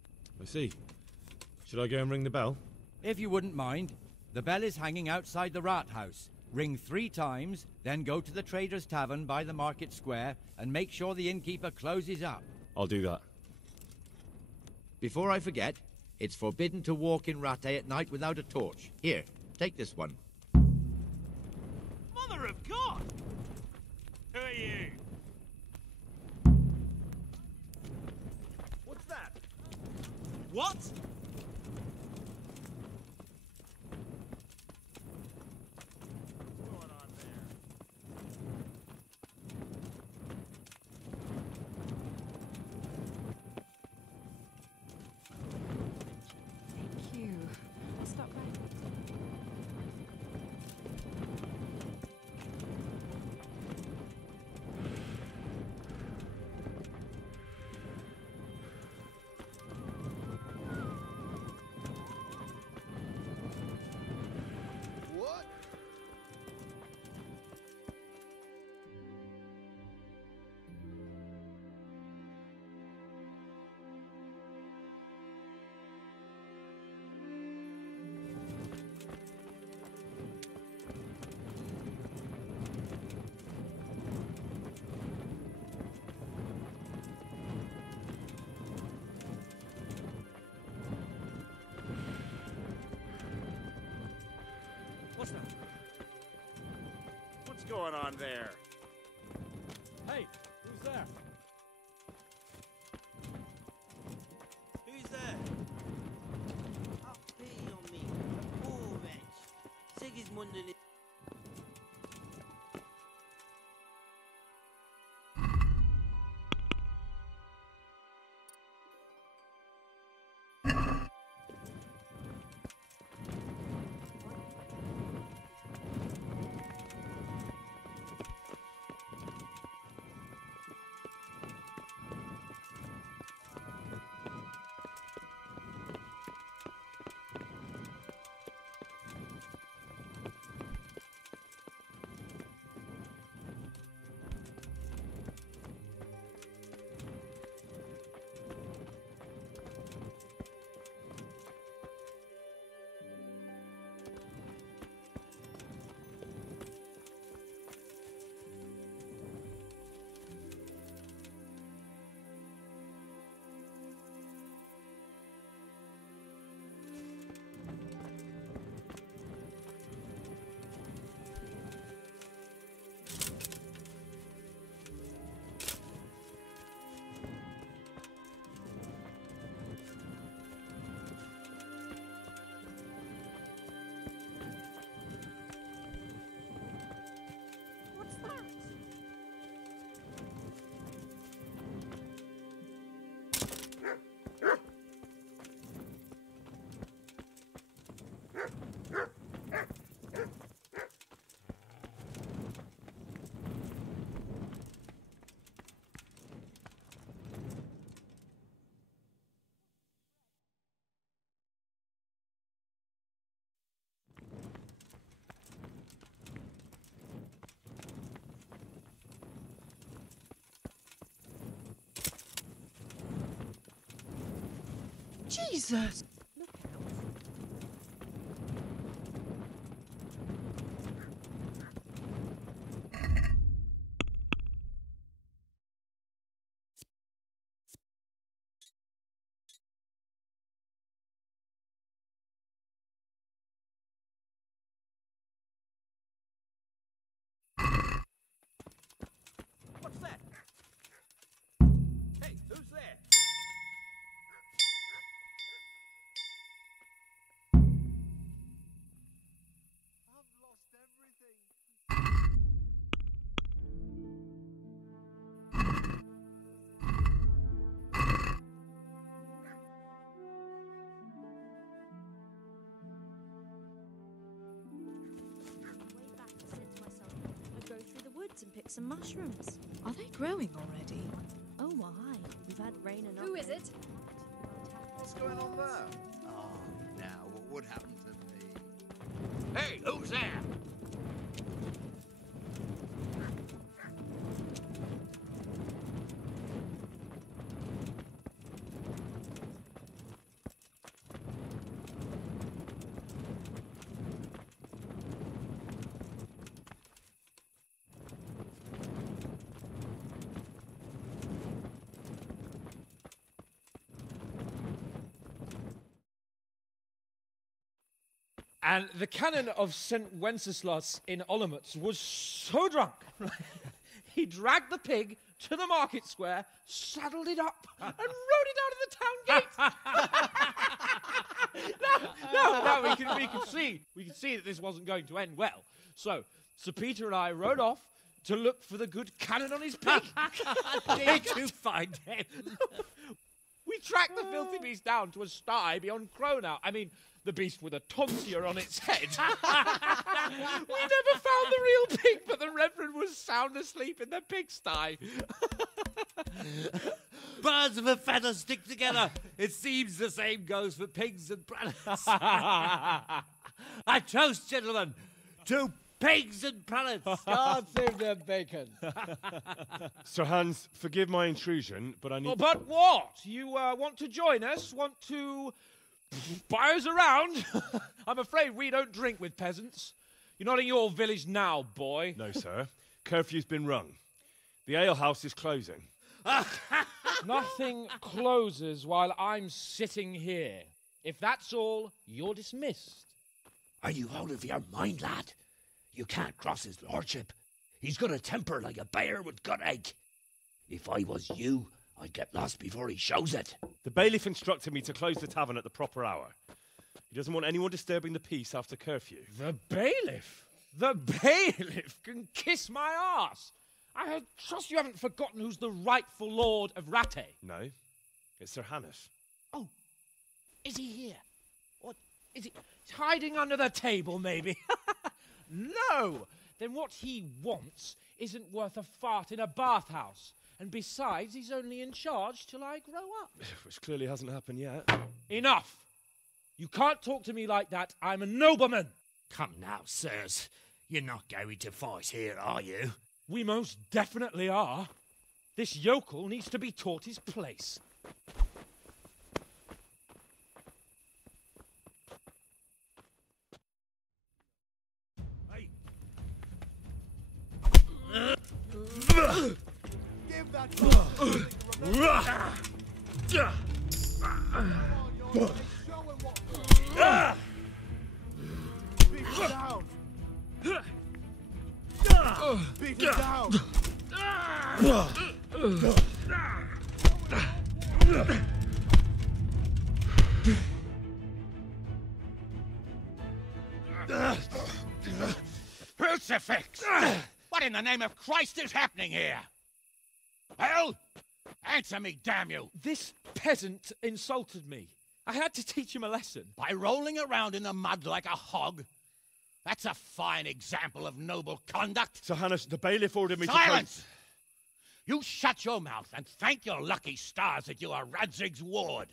I see. Should I go and ring the bell? If you wouldn't mind. The bell is hanging outside the Rat House. Ring 3 times, then go to the Trader's Tavern by the Market Square and make sure the innkeeper closes up. I'll do that. Before I forget, it's forbidden to walk in Rattay at night without a torch. Here, take this one. Mother of God! Who are you? What's that? What? Thank you. I'll stop by. What? What's that? What's going on there? Hey, who's there? Who's there? Up pee on me. Poor wretch. Sigismund and his... Jesus! What's that? Hey, who's there? I've lost everything. Way back, I said to myself, I'd go through the woods and pick some mushrooms. Are they growing already? Oh my, we've had rain enough. Who is it? What's going on there? Oh, now, what would happen to me? Hey, who's there? And the canon of St. Wenceslas in Olomouc was so drunk, he dragged the pig to the market square, saddled it up, and rode it out of the town gate. No, we can see that this wasn't going to end well. So Sir Peter and I rode off to look for the good canon on his pig. Did you find him? We tracked the filthy beast down to a sty beyond Cronow. I mean, the beast with a tonsure on its head. We never found the real pig, but the Reverend was sound asleep in the pigsty. Birds of a feather stick together. It seems the same goes for pigs and prelates. I toast, gentlemen, to pigs and prelates. God save their bacon. Sir Hans, forgive my intrusion, but I need... Oh, but what? You want to join us? Want to buy us around? I'm afraid we don't drink with peasants. You're not in your village now, boy. No, sir. Curfew's been rung. The alehouse is closing. Nothing closes while I'm sitting here. If that's all, you're dismissed. Are you out of your mind, lad? You can't cross his lordship. He's got a temper like a bear with gut ache. If I was you, I'd get lost before he shows it. The bailiff instructed me to close the tavern at the proper hour. He doesn't want anyone disturbing the peace after curfew. The bailiff? The bailiff can kiss my arse. I trust you haven't forgotten who's the rightful lord of Rattay. No, it's Sir Hannes. Oh, is he here? What, is he hiding under the table, maybe? No! Then what he wants isn't worth a fart in a bathhouse. And besides, he's only in charge till I grow up. Which clearly hasn't happened yet. Enough! You can't talk to me like that. I'm a nobleman. Come now, sirs. You're not going to fight here, are you? We most definitely are. This yokel needs to be taught his place. Give that bastard Beat him down! Beat him down! Crucifix! What in the name of Christ is happening here? Well, answer me, damn you! This peasant insulted me. I had to teach him a lesson. By rolling around in the mud like a hog? That's a fine example of noble conduct. Sir Hannes, the bailiff ordered me Silence! You shut your mouth and thank your lucky stars that you are Radzig's ward.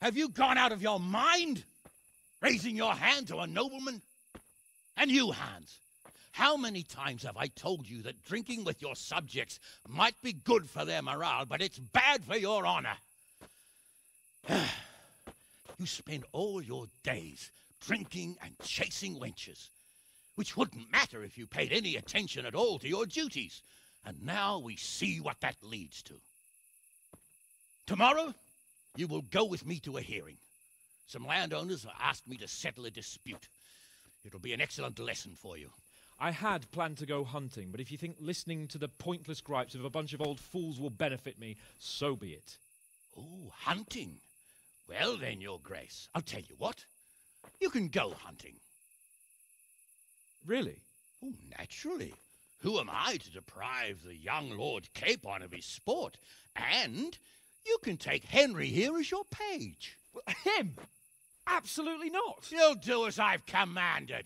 Have you gone out of your mind? Raising your hand to a nobleman? And you, Hans, how many times have I told you that drinking with your subjects might be good for their morale, but it's bad for your honor? You spend all your days drinking and chasing wenches, which wouldn't matter if you paid any attention at all to your duties. And now we see what that leads to. Tomorrow, you will go with me to a hearing. Some landowners have asked me to settle a dispute. It'll be an excellent lesson for you. I had planned to go hunting, but if you think listening to the pointless gripes of a bunch of old fools will benefit me, so be it. Oh, hunting? Well then, Your Grace, I'll tell you what. You can go hunting. Really? Oh, naturally. Who am I to deprive the young Lord Capon of his sport? And you can take Henry here as your page. Him? Absolutely not. You'll do as I've commanded.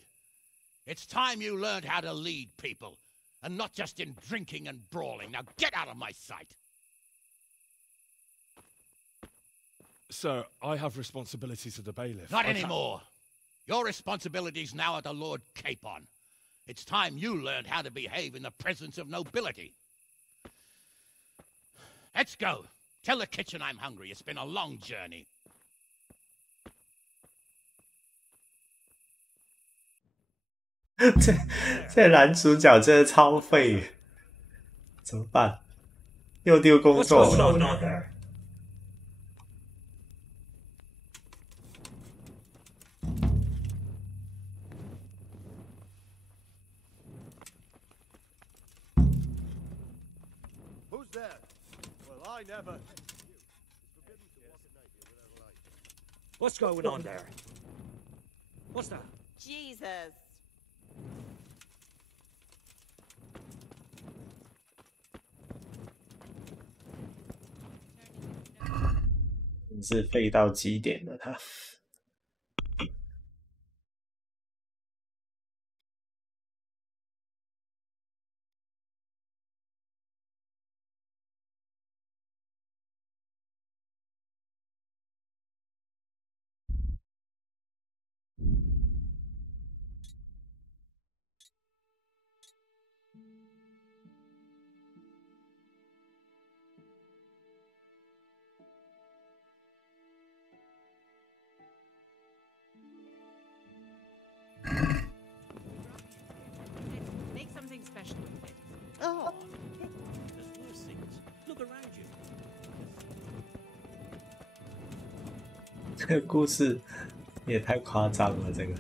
It's time you learned how to lead people, and not just in drinking and brawling. Now get out of my sight. Sir, I have responsibilities to the bailiff. Not anymore. Your responsibilities now are the Lord Capon. It's time you learned how to behave in the presence of nobility. Let's go. Tell the kitchen I'm hungry. It's been a long journey. 这男主角真的超废，怎么办？又丢工作了。Who's there? Well, I never. What's going on there? What's that? Jesus. 真是废到极点了他。Make something special with it. Oh. There's worse things. Look around you. 这个故事也太夸张了，这个。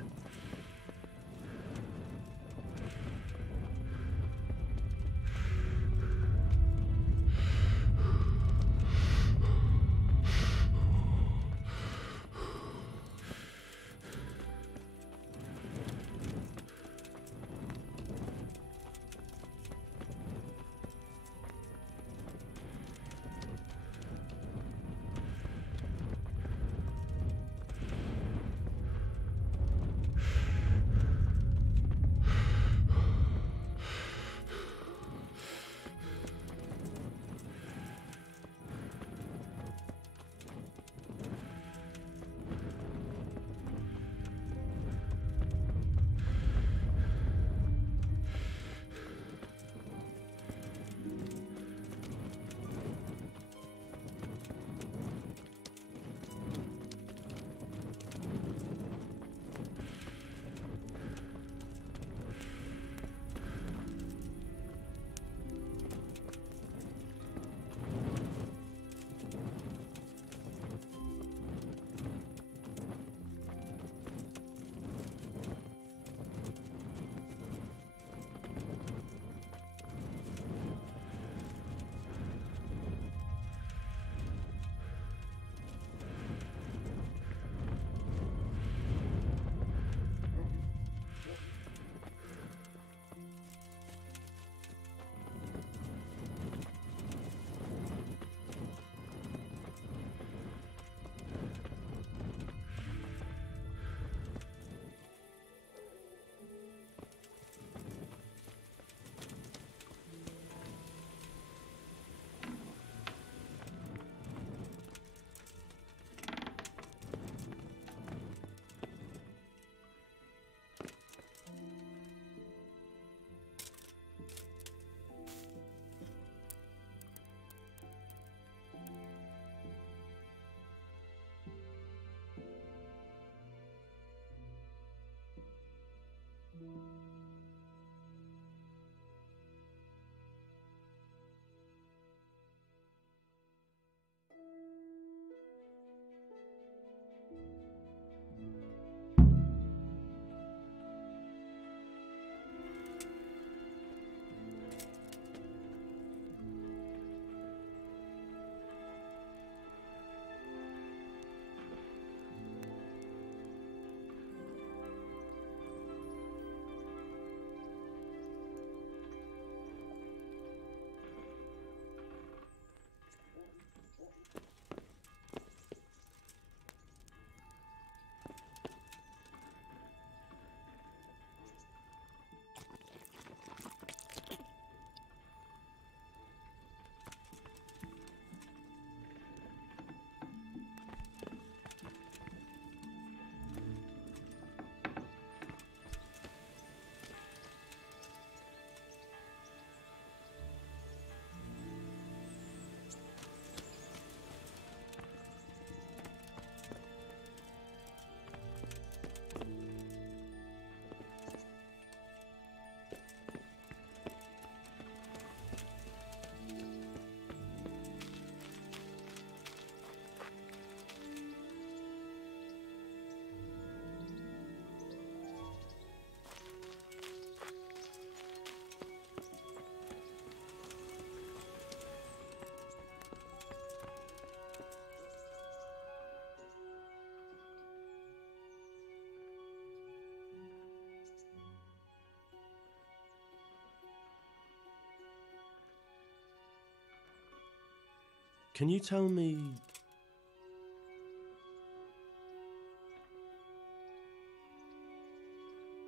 Can you tell me...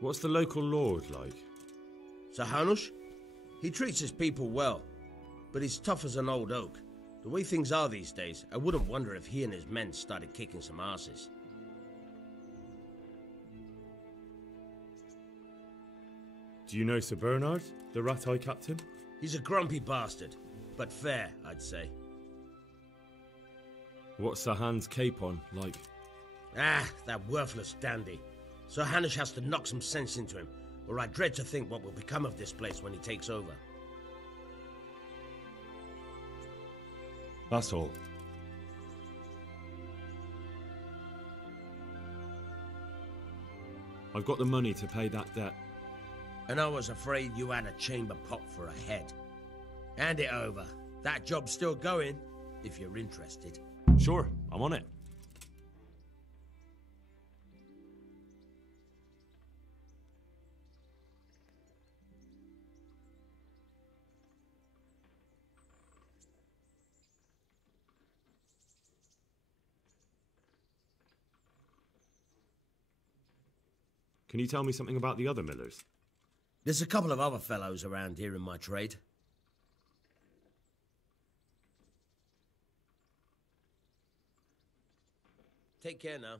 What's the local lord like? Sir Hanush? He treats his people well, but he's tough as an old oak. The way things are these days, I wouldn't wonder if he and his men started kicking some asses. Do you know Sir Bernard, the Rat-Eye captain? He's a grumpy bastard, but fair, I'd say. What's Sir Hans' capon like? Ah, that worthless dandy. Sir Hanush has to knock some sense into him, or I dread to think what will become of this place when he takes over. That's all. I've got the money to pay that debt. And I was afraid you had a chamber pot for a head. Hand it over. That job's still going, if you're interested. Sure, I'm on it. Can you tell me something about the other millers? There's a couple of other fellows around here in my trade. Take care now.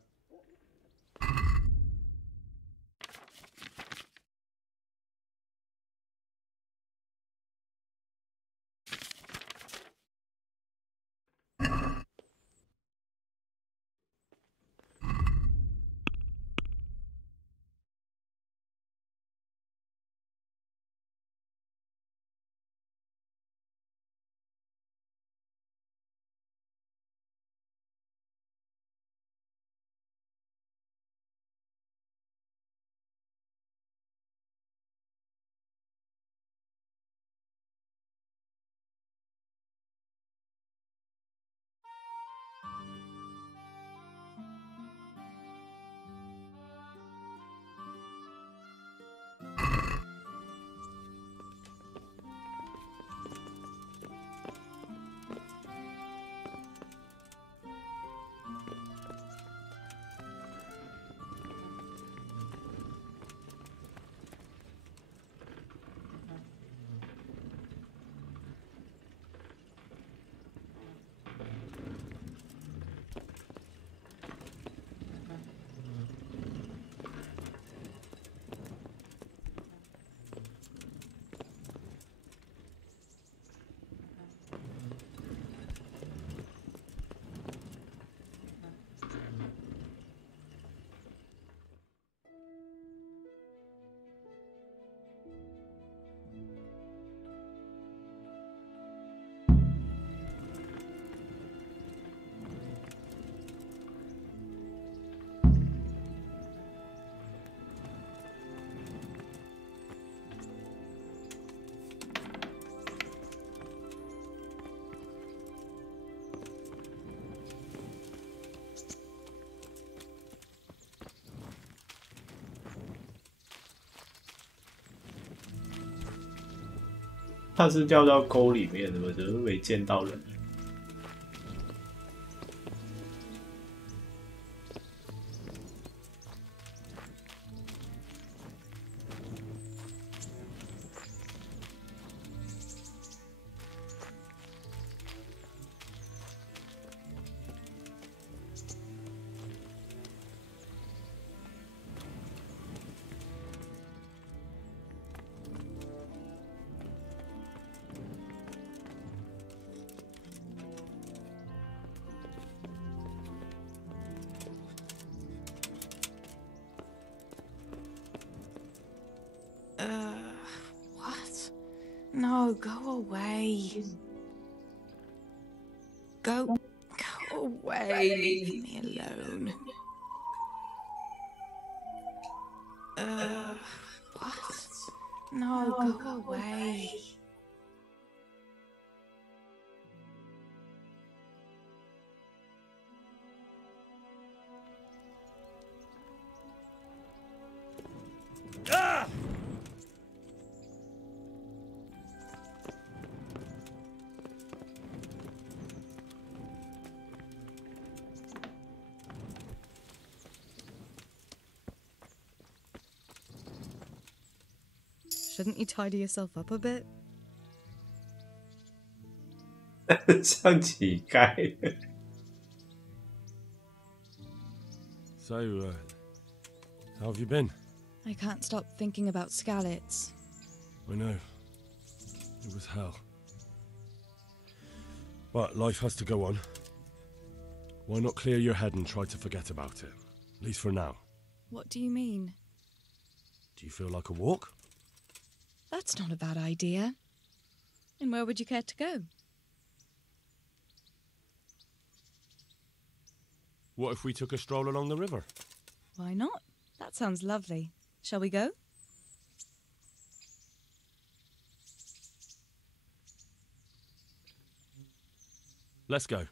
他是掉到沟里面的，我怎么没见到人？What? No, go away. Go away. Leave me alone. What? No, go away. Ah! Shouldn't you tidy yourself up a bit? 像乞丐。So, how have you been? I can't stop thinking about Skalitz. I know. It was hell. But life has to go on. Why not clear your head and try to forget about it? At least for now. What do you mean? Do you feel like a walk? That's not a bad idea. And where would you care to go? What if we took a stroll along the river? Why not? That sounds lovely. Shall we go? Let's go.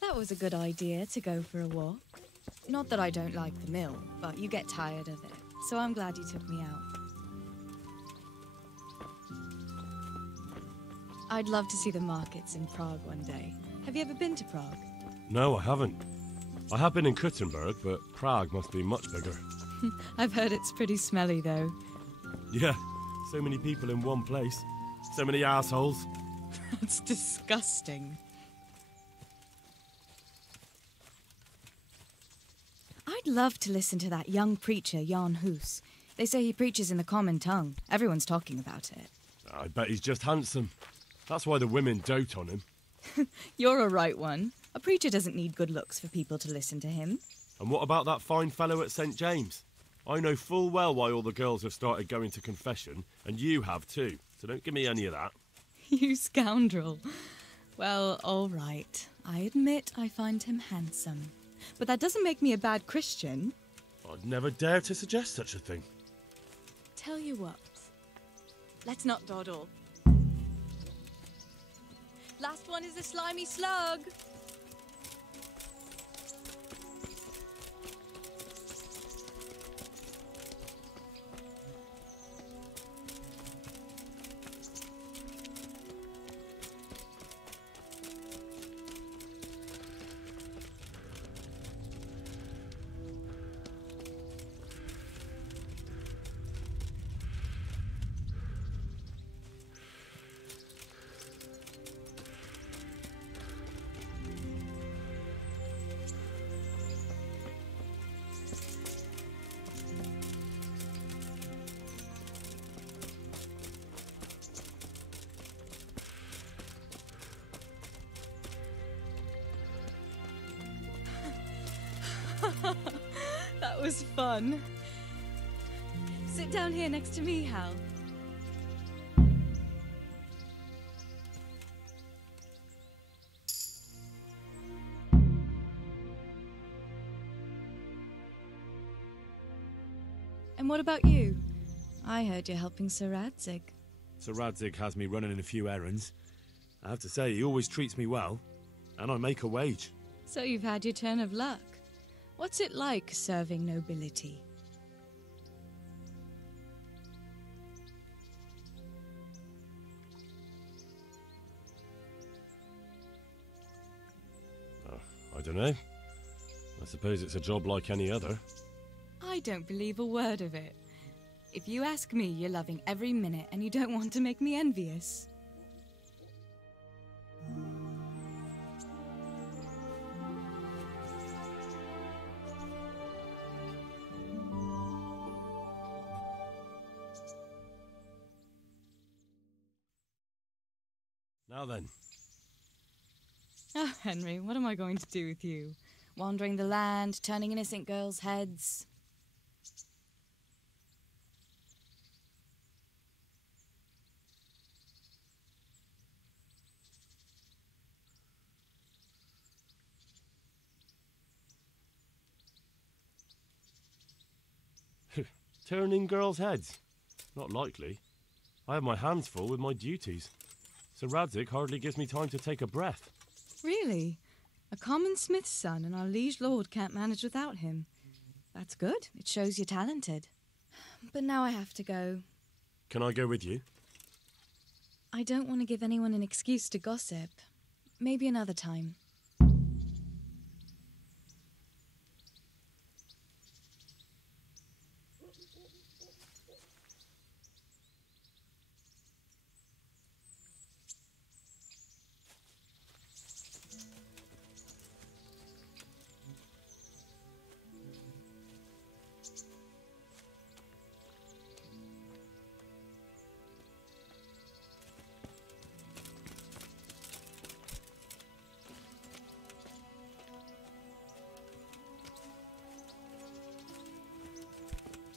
That was a good idea to go for a walk. Not that I don't like the mill, but you get tired of it, so I'm glad you took me out. I'd love to see the markets in Prague one day. Have you ever been to Prague? No, I haven't. I have been in Kuttenberg, but Prague must be much bigger. I've heard it's pretty smelly, though. Yeah, so many people in one place. So many assholes. That's disgusting. I'd love to listen to that young preacher, Jan Hus. They say he preaches in the common tongue. Everyone's talking about it. I bet he's just handsome. That's why the women dote on him. You're a right one. A preacher doesn't need good looks for people to listen to him. And what about that fine fellow at St. James? I know full well why all the girls have started going to confession, and you have too, so don't give me any of that. You scoundrel. Well, all right. I admit I find him handsome. But that doesn't make me a bad Christian. I'd never dare to suggest such a thing. Tell you what. Let's not dawdle. Last one is a slimy slug. That was fun. Sit down here next to me, Hal. And what about you? I heard you're helping Sir Radzig. Sir Radzig has me running a few errands. I have to say, he always treats me well, and I make a wage. So you've had your turn of luck. What's it like serving nobility? I don't know. I suppose it's a job like any other. I don't believe a word of it. If you ask me, you're loving every minute and you don't want to make me envious. Now then. Oh, Henry, what am I going to do with you? Wandering the land, turning innocent girls' heads. Turning girls' heads? Not likely. I have my hands full with my duties. Sir Radzig hardly gives me time to take a breath. Really? A common smith's son and our liege lord can't manage without him. That's good. It shows you're talented. But now I have to go. Can I go with you? I don't want to give anyone an excuse to gossip. Maybe another time.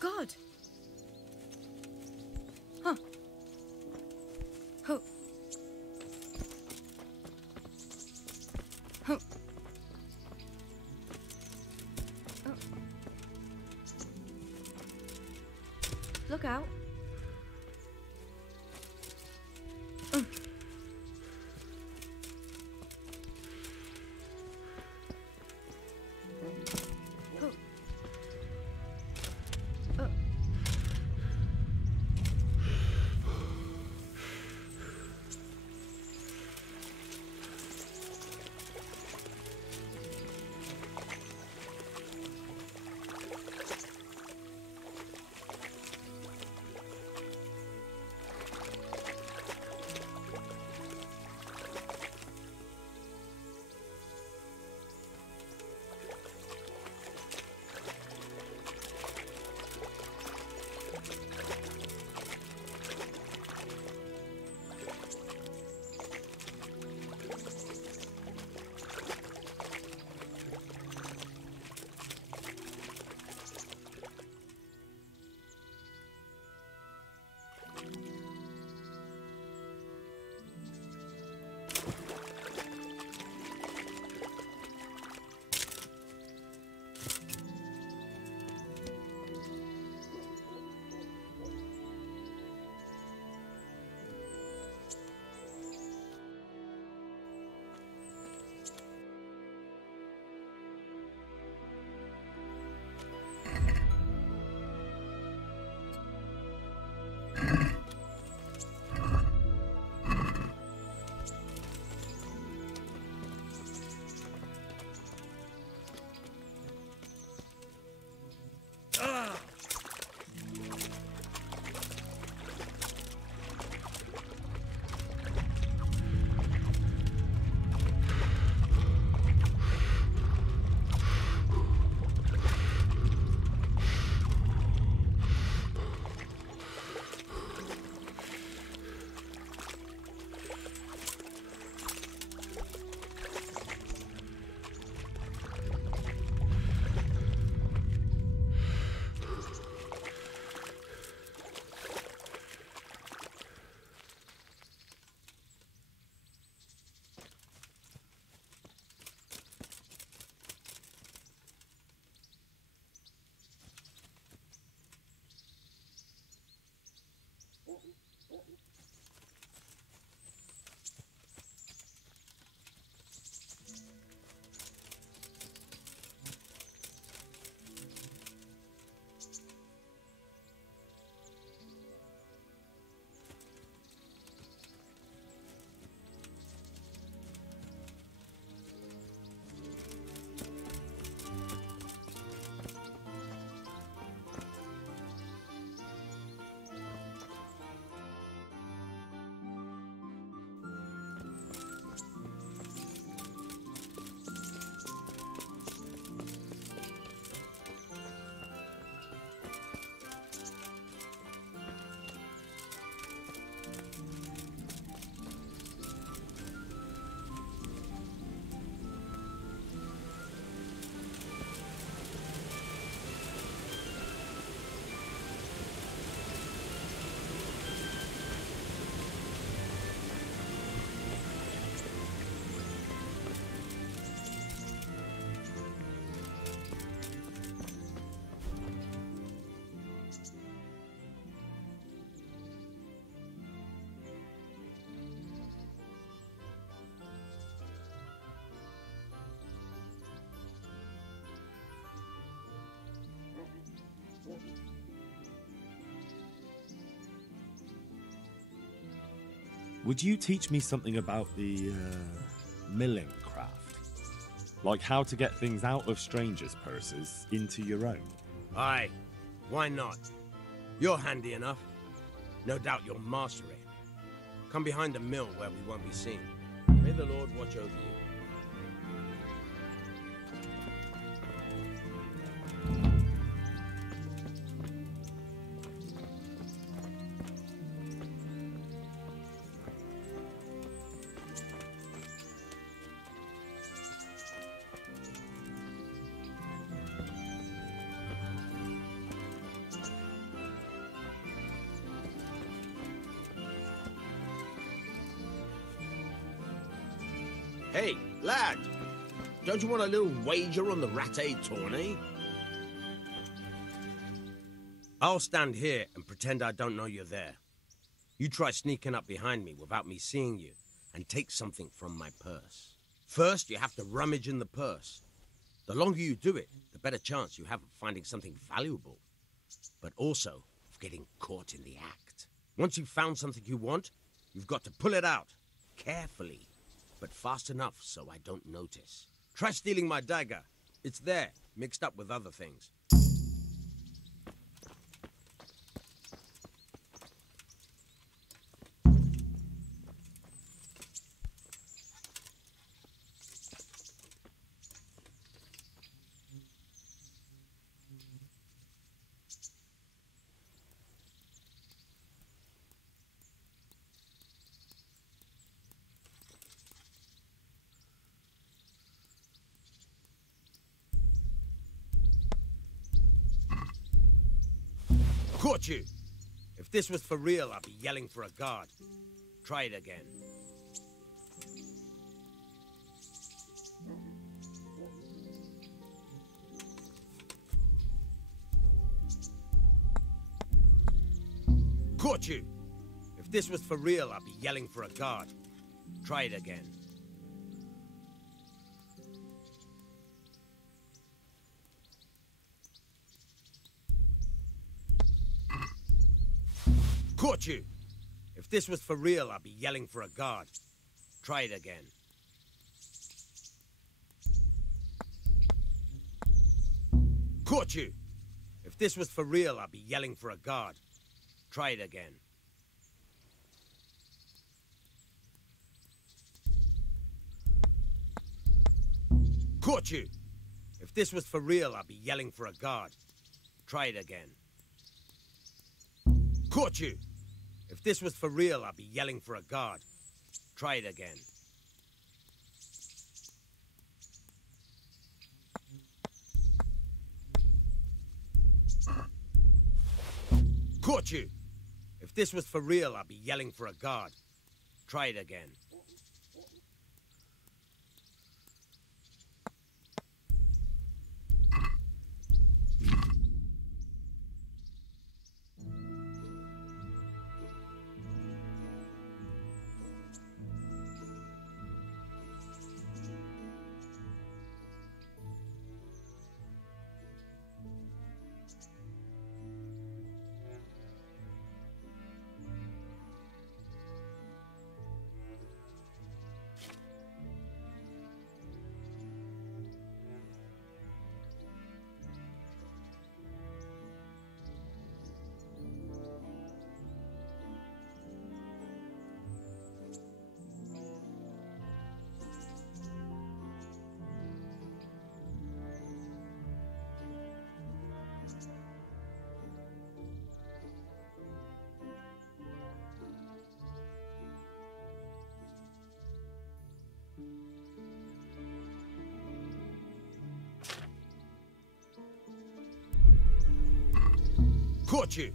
God! Huh. Ho. Ho. Oh. Look out. Would you teach me something about the milling craft? Like how to get things out of strangers' purses into your own? Aye, why not? You're handy enough. No doubt you'll master it. Come behind the mill where we won't be seen. May the Lord watch over you. Hey, lad! Don't you want a little wager on the Rattay tourney? I'll stand here and pretend I don't know you're there. You try sneaking up behind me without me seeing you, and take something from my purse. First, you have to rummage in the purse. The longer you do it, the better chance you have of finding something valuable, but also of getting caught in the act. Once you've found something you want, you've got to pull it out, carefully, but fast enough so I don't notice. Try stealing my dagger. It's there, mixed up with other things. Caught you! If this was for real, I'd be yelling for a guard. Try it again. Caught you! If this was for real, I'd be yelling for a guard. Try it again. Caught you! If this was for real, I'd be yelling for a guard. Try it again. Caught you! If this was for real, I'd be yelling for a guard. Try it again. Caught you! If this was for real, I'd be yelling for a guard. Try it again. Caught you! If this was for real, I'd be yelling for a guard. Try it again. Caught you! If this was for real, I'd be yelling for a guard. Try it again. Caught you!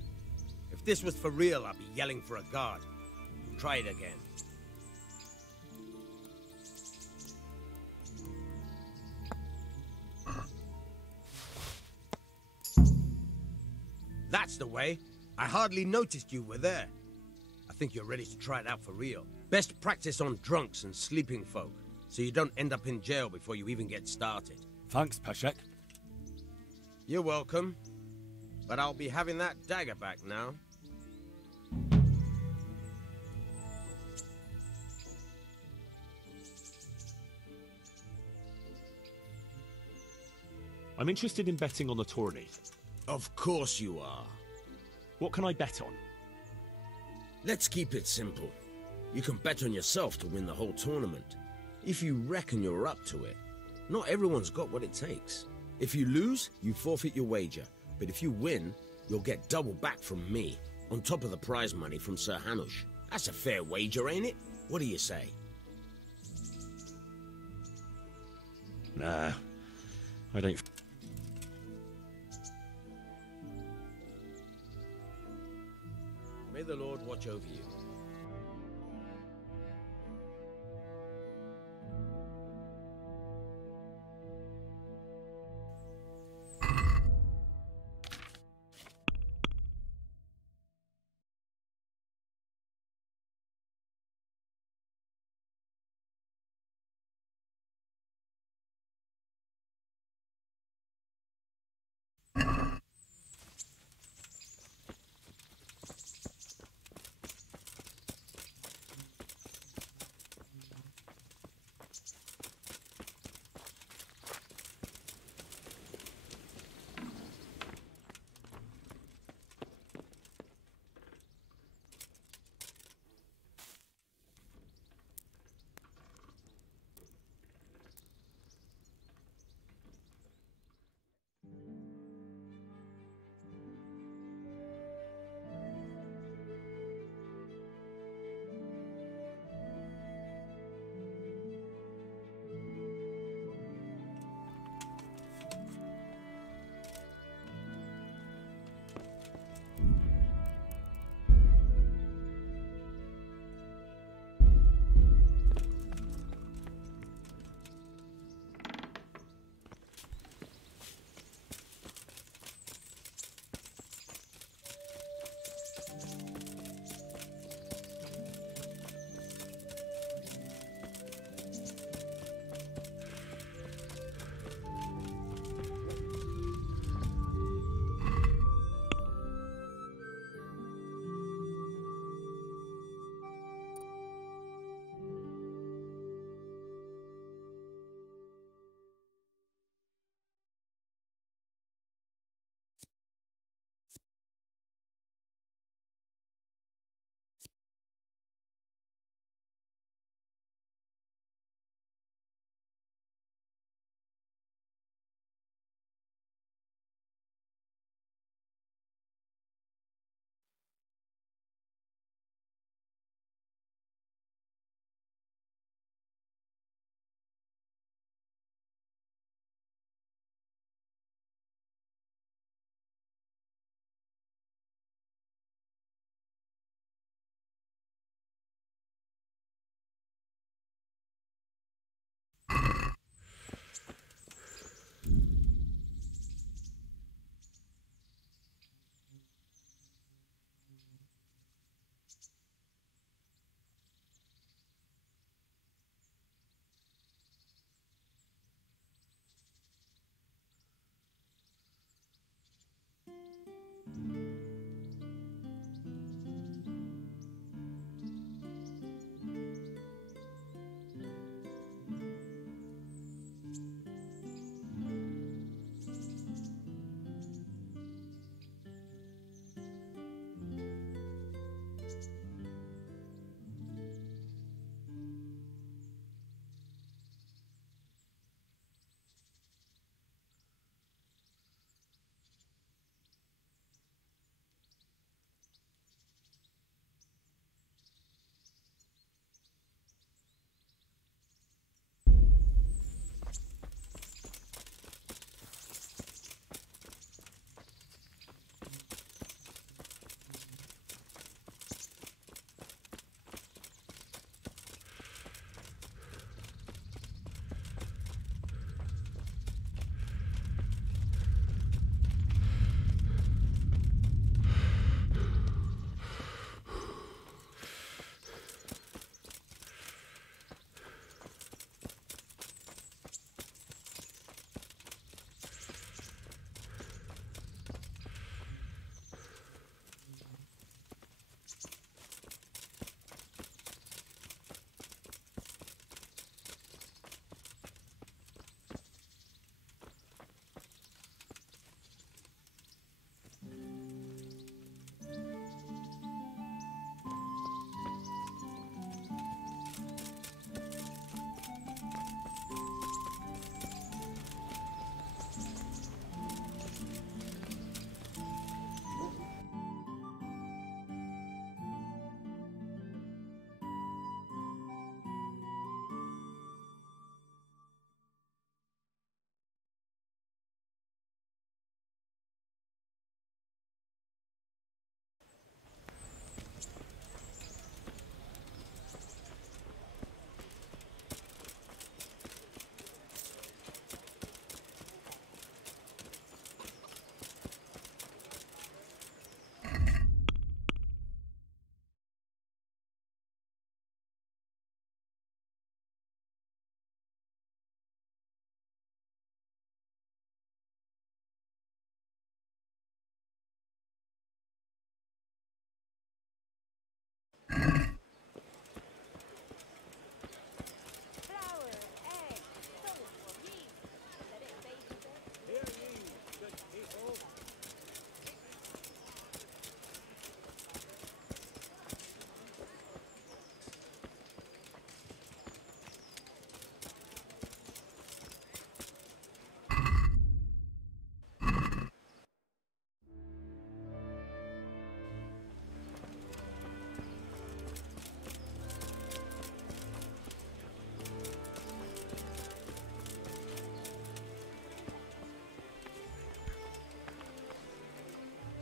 If this was for real, I'd be yelling for a guard. Try it again. That's the way. I hardly noticed you were there. I think you're ready to try it out for real. Best practice on drunks and sleeping folk, so you don't end up in jail before you even get started. Thanks, Peshek. You're welcome. But I'll be having that dagger back now. I'm interested in betting on the tourney. Of course you are. What can I bet on? Let's keep it simple. You can bet on yourself to win the whole tournament. If you reckon you're up to it. Not everyone's got what it takes. If you lose, you forfeit your wager. But if you win, you'll get double back from me, on top of the prize money from Sir Hanush. That's a fair wager, ain't it? What do you say? Nah, I don't... May the Lord watch over you.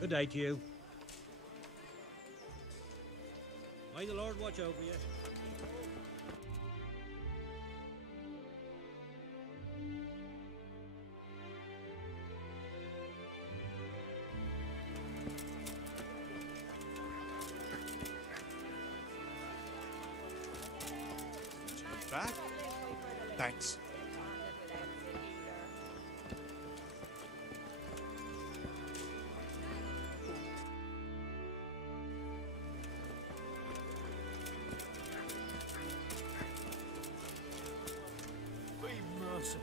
Good day to you. May the Lord watch over you. Back? Thanks. Be merciful.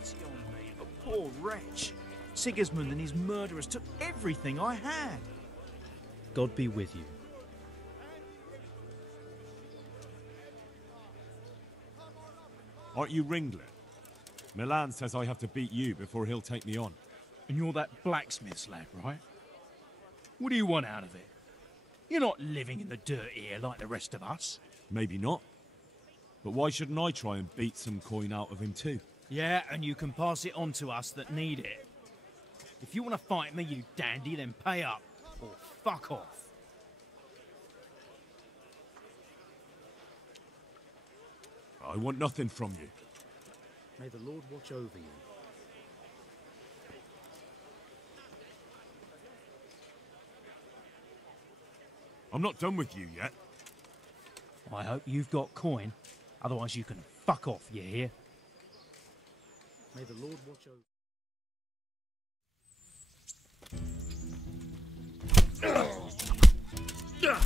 Pity on me, a poor wretch. Sigismund and his murderers took everything I had. God be with you. Aren't you Ringlet? Milan says I have to beat you before he'll take me on. And you're that blacksmith's lad, right? What do you want out of it? You're not living in the dirt here like the rest of us. Maybe not. But why shouldn't I try and beat some coin out of him too? Yeah, and you can pass it on to us that need it. If you want to fight me, you dandy, then pay up. Or fuck off. I want nothing from you. May the Lord watch over you. I'm not done with you yet. I hope you've got coin. Otherwise you can fuck off, you hear? May the Lord watch over... Yeah!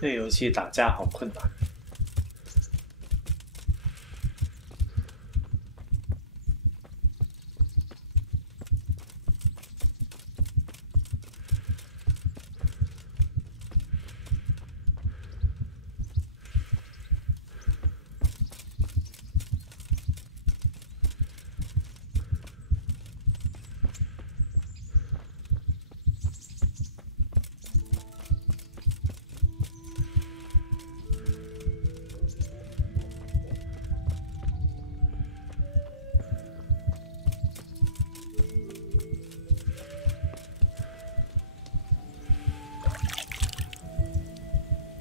这游戏打架好困难。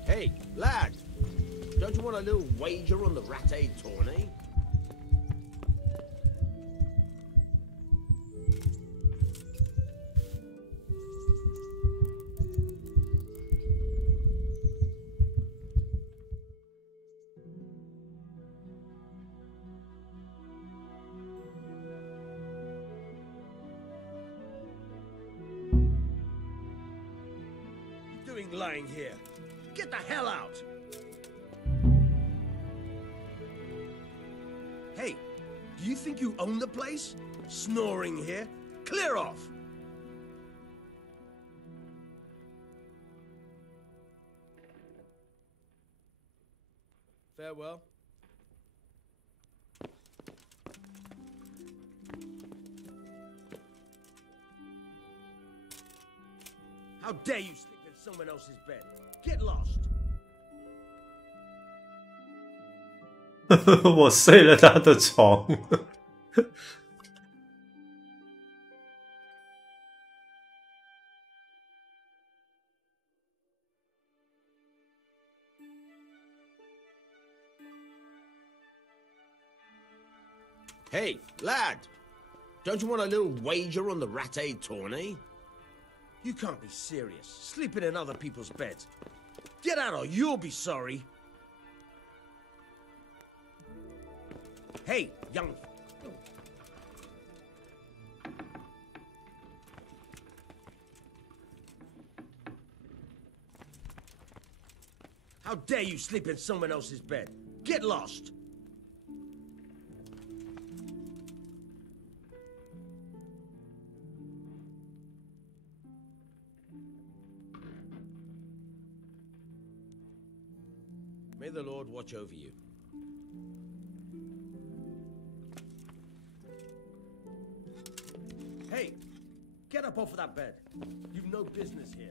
Hey, lad! Don't you want a little wager on the Rat-Aid tourney? What are you doing lying here? Get the hell out! Hey, do you think you own the place? Snoring here? Clear off! Farewell. How dare you sleep in someone else's bed? Get lost! 我睡了他的床。Hey, lad! Don't you want a little wager on the Rat-Aid tourney? You can't be serious, sleeping in other people's beds. Get out or you'll be sorry. Hey, young... How dare you sleep in someone else's bed? Get lost! May the Lord watch over you. Hey, get up off of that bed. You've no business here.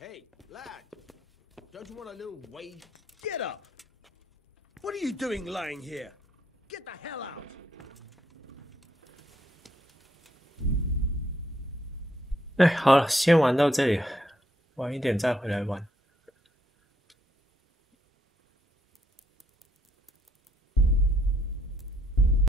Hey, lad. Don't you want a little wage? Get up! What are you doing lying here? Get the hell out! 哎，好了，先玩到这里，晚一点再回来玩。